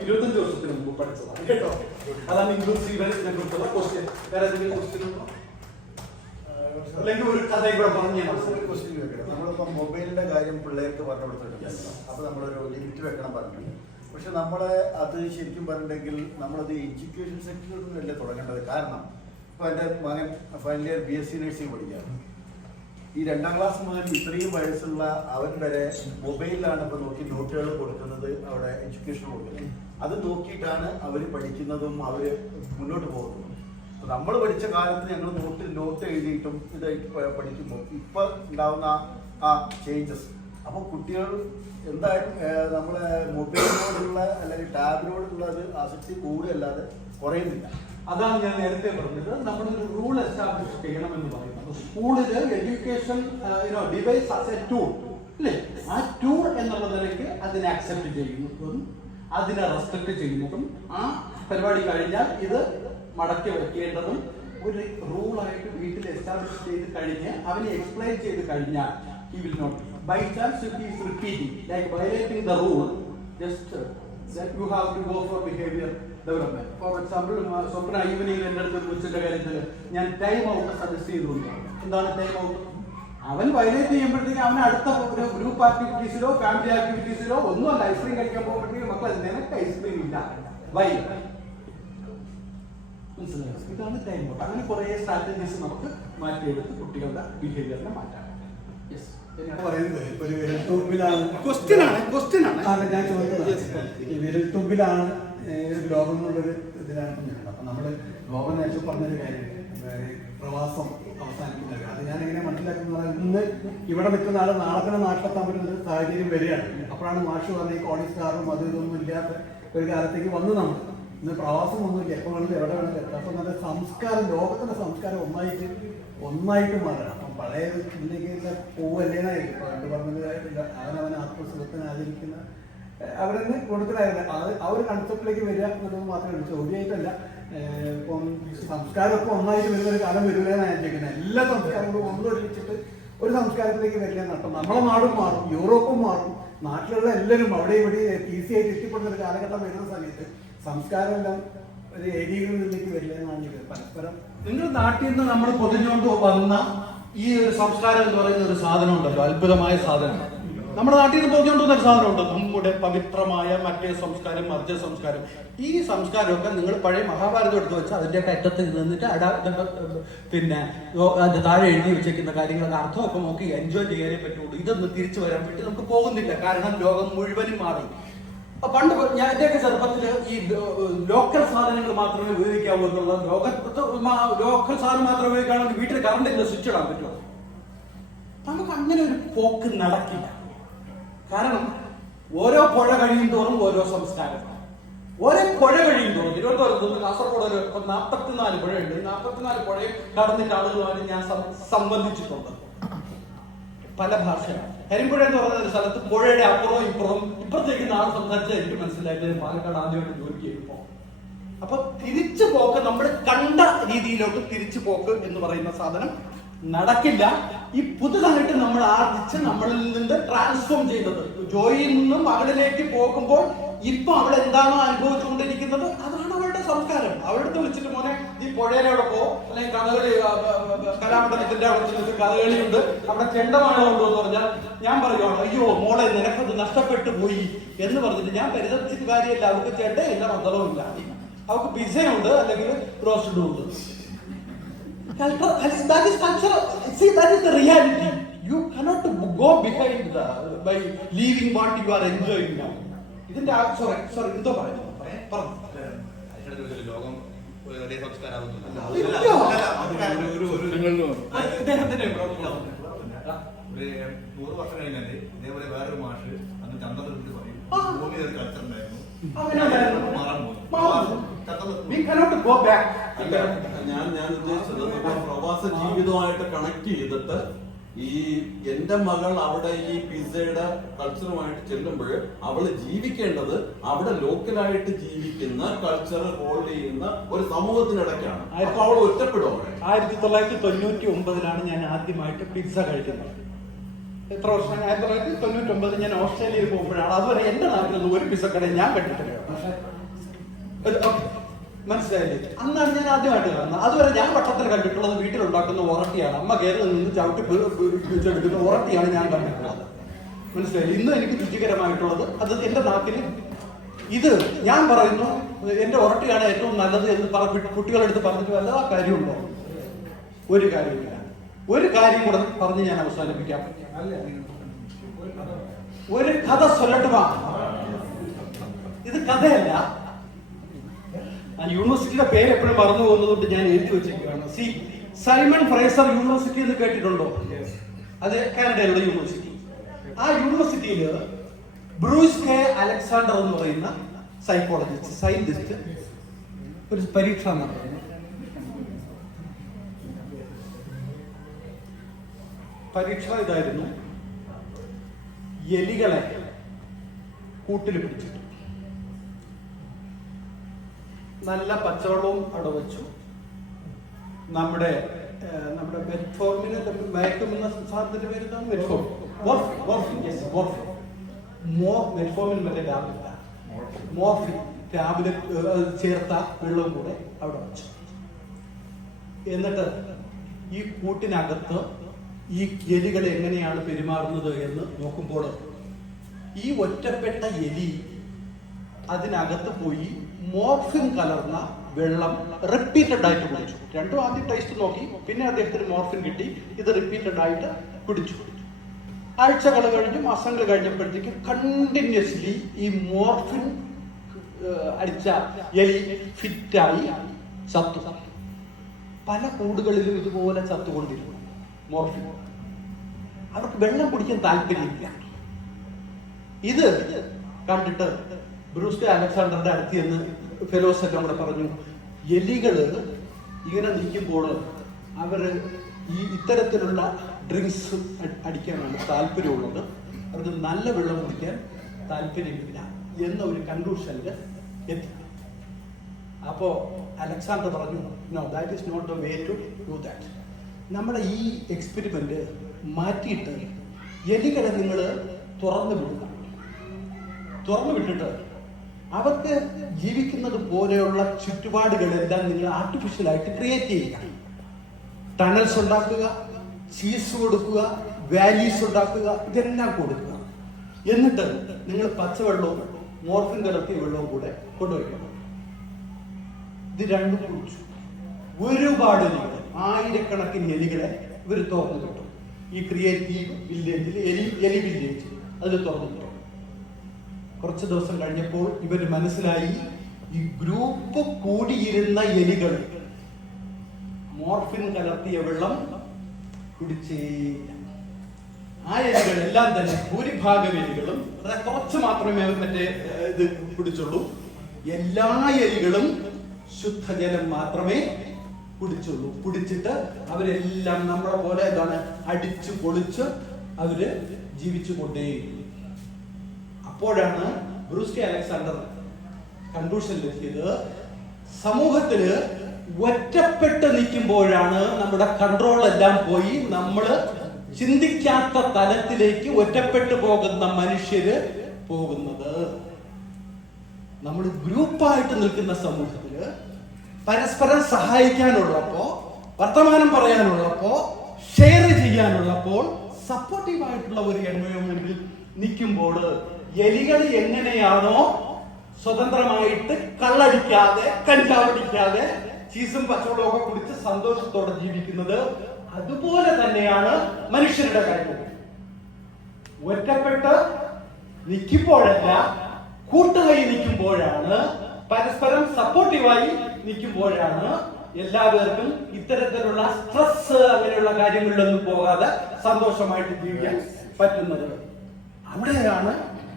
25 വർഷത്തിന് മുമ്പ് പഠിച്ചതാണ് കേട്ടോ. അതാണ് ഇൻക്ലൂസീവിനെ കുറിച്ചുള്ള ക്വസ്റ്റ്യൻ. വേറെ എന്തെങ്കിലും ക്വസ്റ്റ്യൻ ഉണ്ടോ? അല്ലെങ്കിൽ ഒരു കഥ കൂടെ പറഞ്ഞു ക്വസ്റ്റ്യൻ വെക്കണം. നമ്മളിപ്പോൾ മൊബൈലിന്റെ കാര്യം പിള്ളേർക്ക് പറഞ്ഞു കൊടുത്തിട്ടുണ്ട്. അപ്പോൾ നമ്മളൊരു ലിമിറ്റ് വെക്കണം പറഞ്ഞു. പക്ഷെ നമ്മളെ അത് ശരിക്കും പറഞ്ഞിട്ടുണ്ടെങ്കിൽ നമ്മളത് എഡ്യൂക്കേഷൻ സെക്ടറിൽ നിന്നല്ലേ തുടങ്ങേണ്ടത്. കാരണം ഇപ്പോൾ എൻ്റെ മകൻ ഫൈനൽ ഇയർ BSc നഴ്സിംഗ് പഠിക്കുകയാണ്. ഈ 2ാം ക്ലാസ് മുതൽ ഇത്രയും വയസ്സുള്ള അവൻ വരെ മൊബൈലിലാണ് ഇപ്പോൾ നോക്കി നോട്ടുകൾ കൊടുക്കുന്നത്, അവിടെ എഡ്യൂക്കേഷൻ കൊടുക്കുന്നത്. അത് നോക്കിയിട്ടാണ് അവർ പഠിക്കുന്നതും അവർ മുന്നോട്ട് പോകുന്നതും. നമ്മൾ പഠിച്ച കാലത്ത് ഞങ്ങൾ നോട്ട് എഴുതിയിട്ടും ഇത് പഠിക്കുമ്പോൾ ഇപ്പം ഉണ്ടാവുന്ന ആ ചേഞ്ചസ്. അപ്പോൾ കുട്ടികൾ എന്തായാലും നമ്മളെ മൊബൈലിനോടുള്ള അല്ലെങ്കിൽ ടാബിനോടുള്ള അത് ആസക്തി കൂടുകയല്ലാതെ കുറയുന്നില്ല. അതാണ് ഞാൻ നേരത്തെ പറഞ്ഞത്, നമ്മളൊരു റൂൾ എസ്റ്റാബ്ലിഷ് ചെയ്യണമെന്ന് പറയുന്നത്. സ്കൂളിൽ education device as A tool അല്ലേ? ആ ടൂൾ എന്നുള്ള നിലയ്ക്ക് അതിനെ അക്സെപ്റ്റ് ചെയ്യുന്നതും അതിനെ റെസ്പെക്ട് ചെയ്യുന്നതും, ആ പരിപാടി കഴിഞ്ഞാൽ ഇത് മടക്കി വയ്ക്കേണ്ടതും ഒരു റൂളായിട്ട് വീട്ടിൽ എസ്റ്റാബ്ലിഷ് ചെയ്ത് കഴിഞ്ഞ് അവനെ എക്സ്പ്ലെയിൻ ചെയ്ത് കഴിഞ്ഞാൽ he will not. By chance if he is repeating, like violating the rule, just that you have to go for behavior development. For example, Swapna evening എൻ്റെ അടുത്ത് കൊച്ചിൻ്റെ കാര്യത്തിൽ ഞാൻ ടൈം ഔട്ട് സജസ്റ്റ് ചെയ്തുകൊണ്ട്, എന്താണ് ടൈം ഔട്ട്? അവൻ violate ചെയ്യുമ്പോഴത്തേക്ക് അവൻ അടുത്ത ഒരു ഗ്രൂപ്പ് ആക്ടിവിറ്റീസിലോ ഫാമിലി ആക്ടിവിറ്റീസിലോ ഒന്നുമല്ല, ഐസ്ക്രീം കഴിക്കാൻ പോകുമ്പോഴത്തേക്ക് മക്കൾ നിനക്ക് ഐസ്ക്രീം ഇല്ല, വൈ? മനസ്സിലായോ? ഇതാണ് ടൈം ഔട്ട്. അങ്ങനെ കുറേ സ്ട്രാറ്റജീസ് നമുക്ക് മാറ്റിയെടുത്ത് കുട്ടികളുടെ ബിഹേവിയറിനെ മാറ്റാം. പറയുന്നത് ഒരു വിരൽത്തുമ്പിലാണ് ഞാൻ ചോദിക്കുന്നത്. ഈ വിരൽത്തുമ്പിലാണ് ലോകം എന്നുള്ളൊരു ഇതിലാണ് ഞാൻ. അപ്പം നമ്മൾ ലോകം നേരത്തെ പറഞ്ഞൊരു കാര്യം, പ്രവാസം അവസാനിക്കുന്നത്. അത് ഞാൻ എങ്ങനെ മനസ്സിലാക്കുന്നത്, ഇന്ന് ഇവിടെ നിൽക്കുന്ന ആൾ നാളെ തന്നെ നാട്ടിലെത്താൻ പറ്റുന്ന ഒരു സാഹചര്യം വരികയാണ്. അപ്പോഴാണ് മാഷ് പറഞ്ഞ ഈ കോളേജുകാരും അത് ഇതൊന്നും ഇല്ലാത്ത ഒരു കാലത്തേക്ക് വന്ന് നമ്മൾ ഇന്ന് പ്രവാസം ഒന്നുമില്ല, എപ്പോൾ വേണമെങ്കിലും എവിടെ വേണമെങ്കിലും എത്താം. അപ്പം നല്ല സംസ്കാരം, ലോകത്തിൻ്റെ സംസ്കാരം ഒന്നായിട്ട് മാറണം. അപ്പം പഴയ ഇതിലേക്ക് പൂവല്ലേന്നായിരിക്കും പണ്ട് പറഞ്ഞത്. അവനവൻ ആത്മസുഖത്തിന് ആചരിക്കുന്ന അവരെന്നെ കൊടുക്കലായിരുന്നു. അത് ആ ഒരു കൺസെപ്റ്റിലേക്ക് വരിക എന്നുള്ളത് മാത്രമേ ഉള്ളൂ. ചോദ്യമായിട്ടല്ല. ഇപ്പം സംസ്കാരമൊക്കെ ഒന്നായിട്ട് വരുന്ന ഒരു കാലം വരില്ലെന്നാണ് ഞാൻ ചോദിക്കുന്നത്. എല്ലാ സംസ്കാരങ്ങളും ഒന്നൊരുമിച്ചിട്ട് ഒരു സംസ്കാരത്തിലേക്ക് വരില്ല നട്ടം. നമ്മളെ നാടും മാറും, യൂറോപ്പും മാറും, നാട്ടിലുള്ള എല്ലാവരും അവിടെ ഇവിടെ ഈസിയായിട്ട് എത്തിപ്പെടുന്ന ഒരു കാലഘട്ടം വരുന്ന സമയത്ത് സംസ്കാരം എല്ലാം ഒരു ഏരിയകളിൽ നിന്നേക്ക് വരില്ല എന്നാണ് ഇത് പരസ്പരം. നിങ്ങളുടെ നാട്ടിൽ നിന്ന് നമ്മൾ പൊതിഞ്ഞുകൊണ്ട് വന്ന ഈ ഒരു സംസ്കാരം എന്ന് പറയുന്ന ഒരു സാധനം ഉണ്ടല്ലോ, അത്ഭുതമായ സാധനം. നമ്മുടെ നാട്ടിൽ നിന്ന് പൊതിഞ്ഞുകൊണ്ട് വന്ന ഒരു സാധനമുണ്ട്, നമ്മുടെ പവിത്രമായ മറ്റേ സംസ്കാരം, മർജ സംസ്കാരം. ഈ സംസ്കാരമൊക്കെ നിങ്ങൾ പഴയ മഹാഭാരതം എടുത്ത് വെച്ച് അതിൻ്റെയൊക്കെ അറ്റത്ത് നിന്നിട്ട് പിന്നെ അതിന്റെ താഴെ എഴുതി വെച്ചിരിക്കുന്ന കാര്യങ്ങളുടെ അർത്ഥമൊക്കെ നോക്കി എൻജോയ് ചെയ്യാനേ പറ്റുള്ളൂ. ഇതൊന്നും തിരിച്ചു വരാൻ പറ്റി നമുക്ക് പോകുന്നില്ല. കാരണം ലോകം മുഴുവനും മാറി. പണ്ട് ഞാൻ എന്റെയൊക്കെ ചെറുപ്പത്തിൽ ഈ ലോക്കൽ സാധനങ്ങൾ മാത്രമേ ഉപയോഗിക്കാവൂ എന്നുള്ള ലോക്കൽ സാധനം മാത്രമേ ഉപയോഗിക്കുകയാണെങ്കിൽ വീട്ടിൽ കറണ്ടില്ല, സ്വിച്ച് ഇടാൻ പറ്റുമോ? നമുക്ക് അങ്ങനെ ഒരു പോക്ക് നടക്കില്ല. കാരണം ഓരോ പുഴ കഴിയും തോറും ഓരോ സംസ്കാരം, ഓരോ പുഴ കഴിയും തോറും. തിരുവനന്തപുരത്ത് നിന്ന് കാസർഗോഡ് ഒരു 44 പുഴയുണ്ട്. 44 പുഴയും കടന്നിട്ട് ആളുകളുമായി ഞാൻ സംബന്ധിച്ചിട്ടുണ്ട്. പല ഭാഷയാണ്. കരിമ്പുഴ എന്ന് പറയുന്ന ഒരു സ്ഥലത്ത് പുഴയുടെ അപ്പുറവും ഇപ്പുറത്തേക്ക് നാളെ സംസാരിച്ചാൽ എനിക്ക് മനസ്സിലായത് പാലക്കാട് ആദ്യമായിട്ട് ജോലി ചെയ്യുമ്പോ. അപ്പൊ തിരിച്ചു പോക്ക്, നമ്മൾ കണ്ട രീതിയിലോട്ട് തിരിച്ചു പോക്ക് എന്ന് പറയുന്ന സാധനം നടക്കില്ല. ഈ പുതുതായിട്ട് നമ്മൾ ആർജിച്ച് നമ്മളിൽ നിന്ന് ട്രാൻസ്ഫോം ചെയ്തത്, ജോയിയിൽ നിന്നും മകളിലേക്ക് പോകുമ്പോൾ ഇപ്പൊ അവൾ എന്താണോ അനുഭവിച്ചുകൊണ്ടിരിക്കുന്നത് അതാണ് അവളുടെ സംസ്കാരം. അവളുടെ വിളിച്ചിട്ട് മോനെ ഈ പുഴയിലവിടെ പോ, അല്ലെങ്കിൽ കഥകളി കലാമണ്ഡലത്തിന്റെ അവിടെ ചെന്നിട്ട് കഥകളിയുണ്ട്, അവിടെ ചെണ്ടമാണോ ഉണ്ടോ എന്ന് പറഞ്ഞാൽ ഞാൻ പറയുവാണ്, അയ്യോ മോളെ നിനക്കത് നഷ്ടപ്പെട്ടു പോയി എന്ന് പറഞ്ഞിട്ട് ഞാൻ പരിതപിച്ചിട്ട് കാര്യമില്ല. അവൾക്ക് ചെണ്ടയില്ല, മന്ദളവും ഇല്ല, അവൾക്ക് പിസയുണ്ട് അല്ലെങ്കിൽ റോസ്റ്റഡും ഉണ്ട്. That is culture. See, that is the reality. You cannot go behind by leaving what you are enjoying now. ഇതിന്റെ sorry എന്തോ പറയുന്നു ലോകം ഒരേ സംസ്കാരമാകുന്നില്ല. അദ്ദേഹത്തിന്റെ 100 വർഷം കഴിഞ്ഞാല് ഇതേപോലെ വേറൊരു മാഷ് അന്ന് ചന്ദ്രത്തിൽ പറയും ഭൂമിയിൽ ഒരു കൾച്ചർ ഉണ്ടായിരുന്നു, മാറാൻ പോകും. ഞാൻ ഉദ്ദേശിച്ചത് നമ്മൾ പ്രവാസ ജീവിതമായിട്ട് കണക്ട് ചെയ്തിട്ട് ഈ എന്റെ മകൾ അവിടെ ഈ പിസയുടെ കൾച്ചറുമായിട്ട് ചെല്ലുമ്പോൾ അവള് ജീവിക്കേണ്ടത് അവിടെ ലോക്കലായിട്ട് ജീവിക്കുന്ന കൾച്ചർ ഹോൾഡ് ചെയ്യുന്ന ഒരു സമൂഹത്തിനിടയ്ക്കാണ്. അപ്പൊ അവൾ ഒറ്റപ്പെടും. 1999 ഞാൻ ആദ്യമായിട്ട് പിസ്സ കഴിക്കുന്നത്. എത്ര വർഷം? 1999 ഞാൻ ഓസ്ട്രേലിയയിൽ പോകുമ്പോഴാണ്. അതുവരെ എന്റെ നാട്ടിലൊന്നും ഒരു പിസ്സ കടയിൽ ഞാൻ കണ്ടിട്ടില്ല. മനസ്സിലായില്ലേ? അന്നാണ് ഞാൻ ആദ്യമായിട്ട് കാണുന്നത്. അതുവരെ ഞാൻ വട്ടത്തിൽ കണ്ടിട്ടുള്ളത് വീട്ടിലുണ്ടാക്കുന്ന ഉറട്ടിയാണ്. അമ്മ കയറി നിന്ന് ചവിട്ടി പിടിച്ചെടുക്കുന്ന ഉറട്ടിയാണ് ഞാൻ കണ്ടിട്ടുള്ളത്. മനസ്സിലായില്ലേ? ഇന്നും എനിക്ക് രുചികരമായിട്ടുള്ളത് അത് എന്റെ നാട്ടില്. ഇത് ഞാൻ പറയുന്നു എന്റെ ഉറട്ടിയാണ് ഏറ്റവും നല്ലത് എന്ന് കുട്ടികളെടുത്ത് പറഞ്ഞിട്ട് വല്ല കാര്യമുണ്ടോ? ഒരു കാര്യമില്ല. ഒരു കാര്യം കൂടെ പറഞ്ഞ് ഞാൻ അവസാനിപ്പിക്കാം. ഒരു കഥ ചൊല്ലട്ടുമാ. ഇത് കഥയല്ല. യൂണിവേഴ്സിറ്റിയുടെ പേര് എപ്പോഴും മറന്നു പോകുന്നതുകൊണ്ട് ഞാൻ എഴുതി വെച്ചിരിക്കുകയാണ്. സൈമൺ ഫ്രേസർ യൂണിവേഴ്സിറ്റി എന്ന് കേട്ടിട്ടുണ്ടോ? അത് കാനഡയിലുള്ള യൂണിവേഴ്സിറ്റി. ആ യൂണിവേഴ്സിറ്റിയിൽ ബ്രൂസ് കെ അലക്സാണ്ടർ എന്ന് പറയുന്ന സൈക്കോളജിസ്റ്റ്, സയന്റിസ്റ്റ് ഒരു പരീക്ഷ നടത്തുന്നു. പരീക്ഷ ഇതായിരുന്നു: എലികളെ കൂട്ടിൽ പിടിച്ചിട്ടു നല്ല പച്ചവെള്ളവും അവിടെ വെച്ചു. നമ്മുടെ മെറ്റ്ഫോർമിന് മയക്കുമെന്ന സാധനത്തിന്റെ പേര് എന്താണ്? മെറ്റ്ഫോർമിൻ മറ്റേ ടാബ്ലറ്റ്, മോർഫിൻ ടാബ്ലറ്റ് ചേർത്ത വെള്ളവും കൂടെ അവിടെ വെച്ചു. എന്നിട്ട് ഈ കൂട്ടിനകത്ത് ഈ എലികൾ എങ്ങനെയാണ് പെരുമാറുന്നത് എന്ന് നോക്കുമ്പോൾ ഈ ഒറ്റപ്പെട്ട എലി അതിനകത്ത് പോയി മോർഫിൻ കലർന്ന വെള്ളം റിപ്പീറ്റഡ് ആയിട്ട് കുടിച്ചു. രണ്ടും ആദ്യം ടേസ്റ്റ് നോക്കി, പിന്നെ അദ്ദേഹത്തിന് മോർഫിൻ കിട്ടി. ഇത് റിപ്പീറ്റഡ് ആയിട്ട് കുടിച്ചു. ആഴ്ചകൾ കഴിഞ്ഞ് മാസങ്ങൾ കഴിഞ്ഞപ്പോഴത്തേക്ക് കണ്ടിന്യൂസ്ലി ഈ മോർഫിൻ അടിച്ച എലി ഫിറ്റായി ചത്തു. പല കൂടുകളിലും ഇതുപോലെ ചത്തുകൊണ്ടിരുന്നു മോർഫിൻ. അവർക്ക് വെള്ളം കുടിക്കാൻ താല്പര്യമില്ല. ഇത് കണ്ടിട്ട് ബ്രൂസ് കെ അലക്സാണ്ടറിന്റെ അടുത്ത് എന്ന് ഫെലോസ് എല്ലാം കൂടെ പറഞ്ഞു, എലികള് ഇങ്ങനെ നിൽക്കുമ്പോൾ അവര് ഈ ഇത്തരത്തിലുള്ള ഡ്രിങ്ക്സ് അടിക്കാനാണ് താല്പര്യമുള്ളത്. അവർക്ക് നല്ല വെള്ളം കുടിക്കാൻ താല്പര്യമില്ല എന്ന ഒരു കൺക്ലൂഷനിൽ എത്തി. അപ്പോൾ അലക്സാണ്ടർ പറഞ്ഞു, no, that is not the way to do that. നമ്മുടെ ഈ എക്സ്പെരിമെൻ്റ് മാറ്റിയിട്ട് എലികളെ നിങ്ങൾ തുറന്നു വിട്ടിട്ട് അവർക്ക് ജീവിക്കുന്നത് പോലെയുള്ള ചുറ്റുപാടുകളെല്ലാം നിങ്ങൾ ആർട്ടിഫിഷ്യലായിട്ട് ക്രിയേറ്റ് ചെയ്യുക. ടണൽസ് ഉണ്ടാക്കുക, ചീസ് കൊടുക്കുക, വാലീസ് ഉണ്ടാക്കുക, ഇതെല്ലാം കൊടുക്കുക. എന്നിട്ട് നിങ്ങൾ പച്ചവെള്ളവും മോർഫിൻ കലർത്തിയ വെള്ളവും കൂടെ കൊണ്ടുവയ്ക്കണം. ഇത് രണ്ടും കുടിച്ചു. ഒരുപാട് എലികൾ, ആയിരക്കണക്കിന് എലികളെ ഇവർ തുറന്നു കിട്ടും. ഈ ക്രിയേറ്റീവ് വില്ലേജിൽ എലി വില്ലേജ് അതിൽ തുറന്നു കിട്ടും. കുറച്ച് ദിവസം കഴിഞ്ഞപ്പോൾ ഇവർ മനസ്സിലായി, ഈ ഗ്രൂപ്പ് കൂടിയിരുന്ന എലികൾ മോർഫിൻ കലർത്തിയ വെള്ളം കുടിച്ചേ. ആ എലികളെല്ലാം തന്നെ ഭൂരിഭാഗം എലികളും, കുറച്ച് മാത്രമേ മറ്റേ ഇത് കുടിച്ചുള്ളൂ. എല്ലാ എലികളും ശുദ്ധജലം മാത്രമേ കുടിച്ചുള്ളൂ. കുടിച്ചിട്ട് അവരെല്ലാം നമ്മളെ പോലെ എന്താണ് അടിച്ചു പൊളിച്ച് അവര് ജീവിച്ചു കൊണ്ടേയിരുന്നു. അപ്പോഴാണ് ബ്രൂസ് കെ അലക്സാണ്ടർ കൺക്ലൂഷനിലെത്തിയത്, സമൂഹത്തില് ഒറ്റപ്പെട്ട് നിൽക്കുമ്പോഴാണ് നമ്മുടെ കൺട്രോൾ എല്ലാം പോയി നമ്മൾ ചിന്തിക്കാത്ത തലത്തിലേക്ക് ഒറ്റപ്പെട്ടു പോകുന്ന മനുഷ്യര് പോകുന്നത്. നമ്മൾ ഗ്രൂപ്പായിട്ട് നിൽക്കുന്ന സമൂഹത്തില് പരസ്പരം സഹായിക്കാനുള്ളപ്പോ, വർത്തമാനം പറയാനുള്ളപ്പോ, ഷെയർ ചെയ്യാനുള്ളപ്പോൾ, സപ്പോർട്ടീവായിട്ടുള്ള ഒരു എൻവയോൺമെന്റിൽ നിൽക്കുമ്പോൾ എലികൾ എങ്ങനെയാണോ സ്വതന്ത്രമായിട്ട് കള്ളടിക്കാതെ, കഞ്ചാവടിക്കാതെ, ചീസും പച്ചവെള്ളവും ഒക്കെ കുടിച്ച് സന്തോഷത്തോടെ ജീവിക്കുന്നത്, അതുപോലെ തന്നെയാണ് മനുഷ്യരുടെ കാര്യം. ഒറ്റപ്പെട്ട് നിൽക്കുമ്പോഴല്ല, കൂട്ടുകൈ നിൽക്കുമ്പോഴാണ്, പരസ്പരം സപ്പോർട്ടീവായി നിൽക്കുമ്പോഴാണ് എല്ലാവർക്കും ഇത്തരത്തിലുള്ള സ്ട്രെസ് അങ്ങനെയുള്ള കാര്യങ്ങളിലൊന്നും പോകാതെ സന്തോഷമായിട്ട് ജീവിക്കാൻ പറ്റുന്നത്. അവിടെയാണ്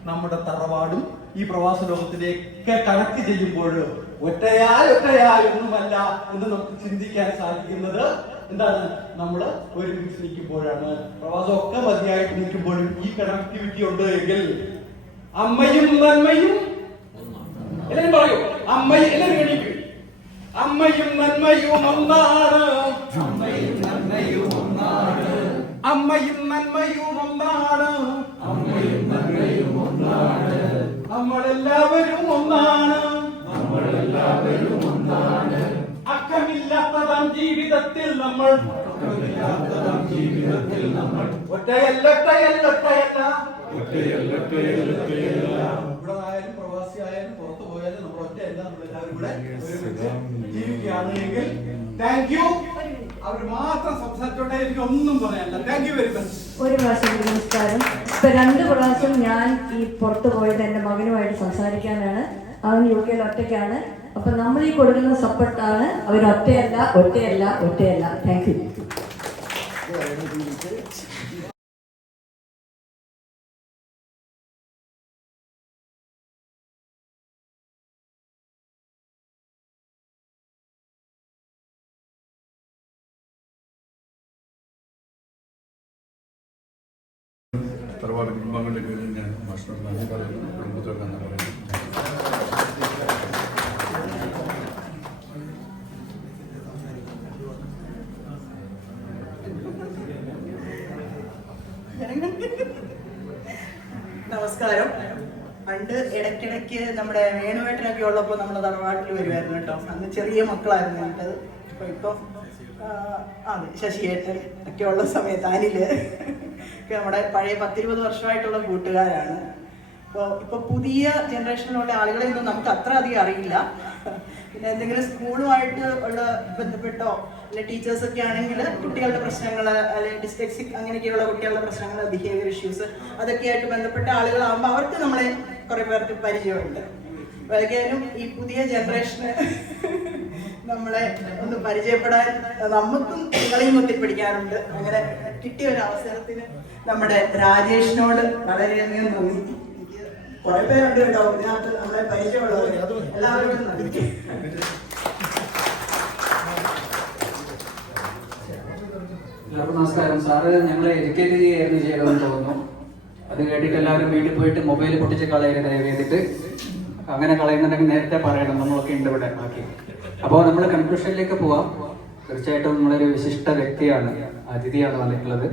നമ്മുടെ തറവാടും ഈ പ്രവാസ ലോകത്തിലേക്ക് കണക്ട് ചെയ്യുമ്പോൾ ഒറ്റയായൊന്നുമല്ല എന്ന് നമുക്ക് ചിന്തിക്കാൻ സാധിക്കുന്നത്. എന്താണ്, നമ്മൾ ഒരുമിച്ച് നിൽക്കുമ്പോഴാണ്. പ്രവാസമൊക്കെ മതിയായിട്ട് നിൽക്കുമ്പോഴും ഈ കണക്ടിവിറ്റി ഉണ്ട് എങ്കിൽ അമ്മയും നന്മയും, എല്ലാവരും പറയൂ, എല്ലാവരും എണീക്കും. അമ്മയും നന്മയും ഒന്നാണ്, അമ്മയും നന്മയും ഒന്നാണ്, അമ്മയും നന്മയും ഒന്നാണ്, അമ്മയും നന്മയും ഒന്നാണ്, നമ്മളെല്ലാവരും ഒന്നാണ്, നമ്മളെല്ലാവരും ഒന്നാണ്. അക്കമില്ലാത്തതാം ജീവിതത്തിൽ നമ്മൾ, അക്കമില്ലാത്തതാം ജീവിതത്തിൽ നമ്മൾ ഒറ്റയല്ല, ഒറ്റയല്ല, ഒറ്റയല്ല, ഒറ്റയല്ല, ഒറ്റയല്ല, ഒറ്റയല്ല. ഇവിടെ ആയാലും പ്രവാസി ആയാലും പുറത്തു പോയാലും നമ്മൾ ഒറ്റയല്ല, നമ്മളെല്ലാവരും കൂടെ ഒരുമിച്ച് ജീവിക്കുകയാണ് എങ്കിൽ താങ്ക് യു. അവർ മാത്രം സംസാരിച്ചോട്ടെ, എനിക്ക് ഒന്നും പറയാനില്ല. Thank you very much. ഒരു പ്രാവശ്യം നമസ്കാരം. ഇപ്പൊ 2 പ്രാവശ്യം ഞാൻ ഈ പുറത്തു പോയത് എന്റെ മകനുമായിട്ട് സംസാരിക്കാനാണ്. അവൻ UK ഒറ്റയ്ക്കാണ്. അപ്പൊ നമ്മൾ ഈ കൊടുക്കുന്ന സപ്പോർട്ടാണ്. അവർ ഒറ്റയല്ല, ഒറ്റയല്ല, ഒറ്റയല്ല. Thank you. തറവാട് കുടുംബങ്ങളുടെ പേരിൽ ഞാൻ ഭക്ഷണം നന്ദി പറയുന്നു, കുടുംബത്തോട് നന്ദി പറയുന്നു. നമസ്കാരം. പണ്ട് ഇടയ്ക്കിടയ്ക്ക് നമ്മുടെ വേണുവേട്ടനൊക്കെ ഉള്ളപ്പോൾ നമ്മുടെ തറവാട്ടിൽ വരുമായിരുന്നു കേട്ടോ. അന്ന് ചെറിയ മക്കളായിരുന്നു കേട്ടത്. ഇപ്പം അതെ, ശശിയേട്ടൻ ഒക്കെ ഉള്ള സമയത്ത് അനില് ഒക്കെ നമ്മുടെ പഴയ 10-20 വർഷമായിട്ടുള്ള കൂട്ടുകാരാണ്. അപ്പോൾ ഇപ്പൊ പുതിയ ജനറേഷനിലുള്ള ആളുകളെ ഒന്നും നമുക്ക് അത്ര അധികം അറിയില്ല. പിന്നെ എന്തെങ്കിലും സ്കൂളുമായിട്ട് ഉള്ള ബന്ധപ്പെട്ടോ അല്ലെ ടീച്ചേഴ്സൊക്കെ ആണെങ്കിൽ കുട്ടികളുടെ പ്രശ്നങ്ങൾ, അല്ലെങ്കിൽ ഡിസ്ലെക്സിക് അങ്ങനെയൊക്കെയുള്ള കുട്ടികളുടെ പ്രശ്നങ്ങൾ, ബിഹേവിയർ ഇഷ്യൂസ്, അതൊക്കെയായിട്ട് ബന്ധപ്പെട്ട ആളുകളാകുമ്പോൾ അവർക്ക് നമ്മളെ കുറെ പേർക്ക് പരിചയമുണ്ട്. വൈകാനും ഈ പുതിയ ജനറേഷന് നമ്മളെ ഒന്ന് പരിചയപ്പെടാൻ നമുക്കും നിങ്ങളെയും ഒത്തിപ്പിടിക്കാനുണ്ട്. അങ്ങനെ കിട്ടിയ ഒരു അവസരത്തിന് നമ്മുടെ രാജേഷിനോട് വളരെയധികം നന്ദി. എനിക്ക് കുറെ പേരുണ്ട് കേട്ടോ ഇതിനകത്ത് നമ്മളെ പരിചയമുള്ളവർ, എല്ലാവരോടും നന്ദി. എല്ലാവർക്കും നമസ്കാരം. സാറ് ഞങ്ങളെ എഡ്യൂക്കേറ്റ് ചെയ്യായിരുന്നു ചെയ്തതെന്ന് തോന്നുന്നു. അത് കേട്ടിട്ട് എല്ലാവരും വീട്ടിൽ പോയിട്ട് മൊബൈൽ പൊട്ടിച്ച് കളയരുത് ദയവ് ചെയ്തിട്ട്. അങ്ങനെ കളയുന്നുണ്ടെങ്കിൽ നേരത്തെ പറയണം, നമ്മളൊക്കെ ഉണ്ട് ഇവിടെ ബാക്കി. അപ്പോൾ നമ്മൾ കൺക്ലൂഷനിലേക്ക് പോവാം. തീർച്ചയായിട്ടും നമ്മളൊരു വിശിഷ്ട വ്യക്തിയാണ്, അതിഥിയാണ് വന്നിട്ടുള്ളത്.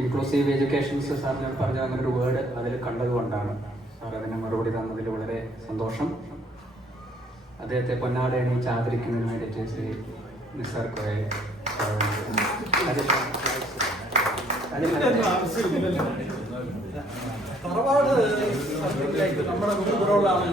ഇൻക്ലൂസീവ് എഡ്യൂക്കേഷൻസ് സാറിന് പറഞ്ഞ അങ്ങനെ ഒരു വേർഡ് അതിൽ കണ്ടതുകൊണ്ടാണ് സാർ അതിന് മറുപടി തന്നതിൽ വളരെ സന്തോഷം. അദ്ദേഹത്തെ പൊന്നാട എണീച്ച് ആദരിക്കുന്നതിന് വേണ്ടിയിട്ട് ശ്രീ നിസാർ കോയ തറവാട് നമ്മുടെ മുൻപുറോളാണ്.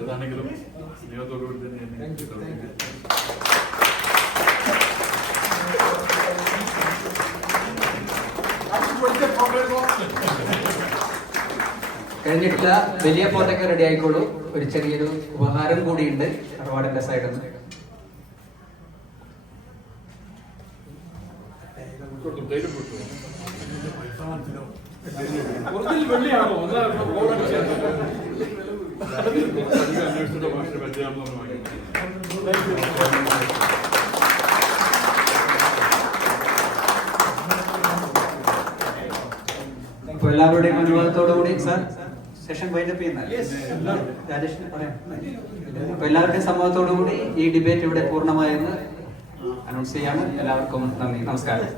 ഏതാണെങ്കിലും സ്നേഹത്തോടുകൂടി തന്നെ കഴിഞ്ഞിട്ടില്ല. വലിയ ഫോട്ടോയൊക്കെ റെഡി ആയിക്കോളൂ. ഒരു ചെറിയൊരു ഉപഹാരം കൂടിയുണ്ട് തറവാടിന്റെ സൈഡിൽ നിന്ന്. വെള്ളിയാണോ അന്വേഷിച്ചിട്ട് ഭാഷ പറ്റിയാണെന്ന് ഇപ്പൊ എല്ലാവരുടെയും അനുഭവത്തോടു കൂടി സാർ സെഷൻ വൈൻഡപ്പ് ചെയ്യുന്ന രാജേഷിന് പറയാം. അപ്പൊ എല്ലാവരുടെയും സമ്മതത്തോടു കൂടി ഈ ഡിബേറ്റ് ഇവിടെ പൂർണ്ണമായെന്ന് അനൗൺസ് ചെയ്യാണ്. എല്ലാവർക്കും നന്ദി, നമസ്കാരം.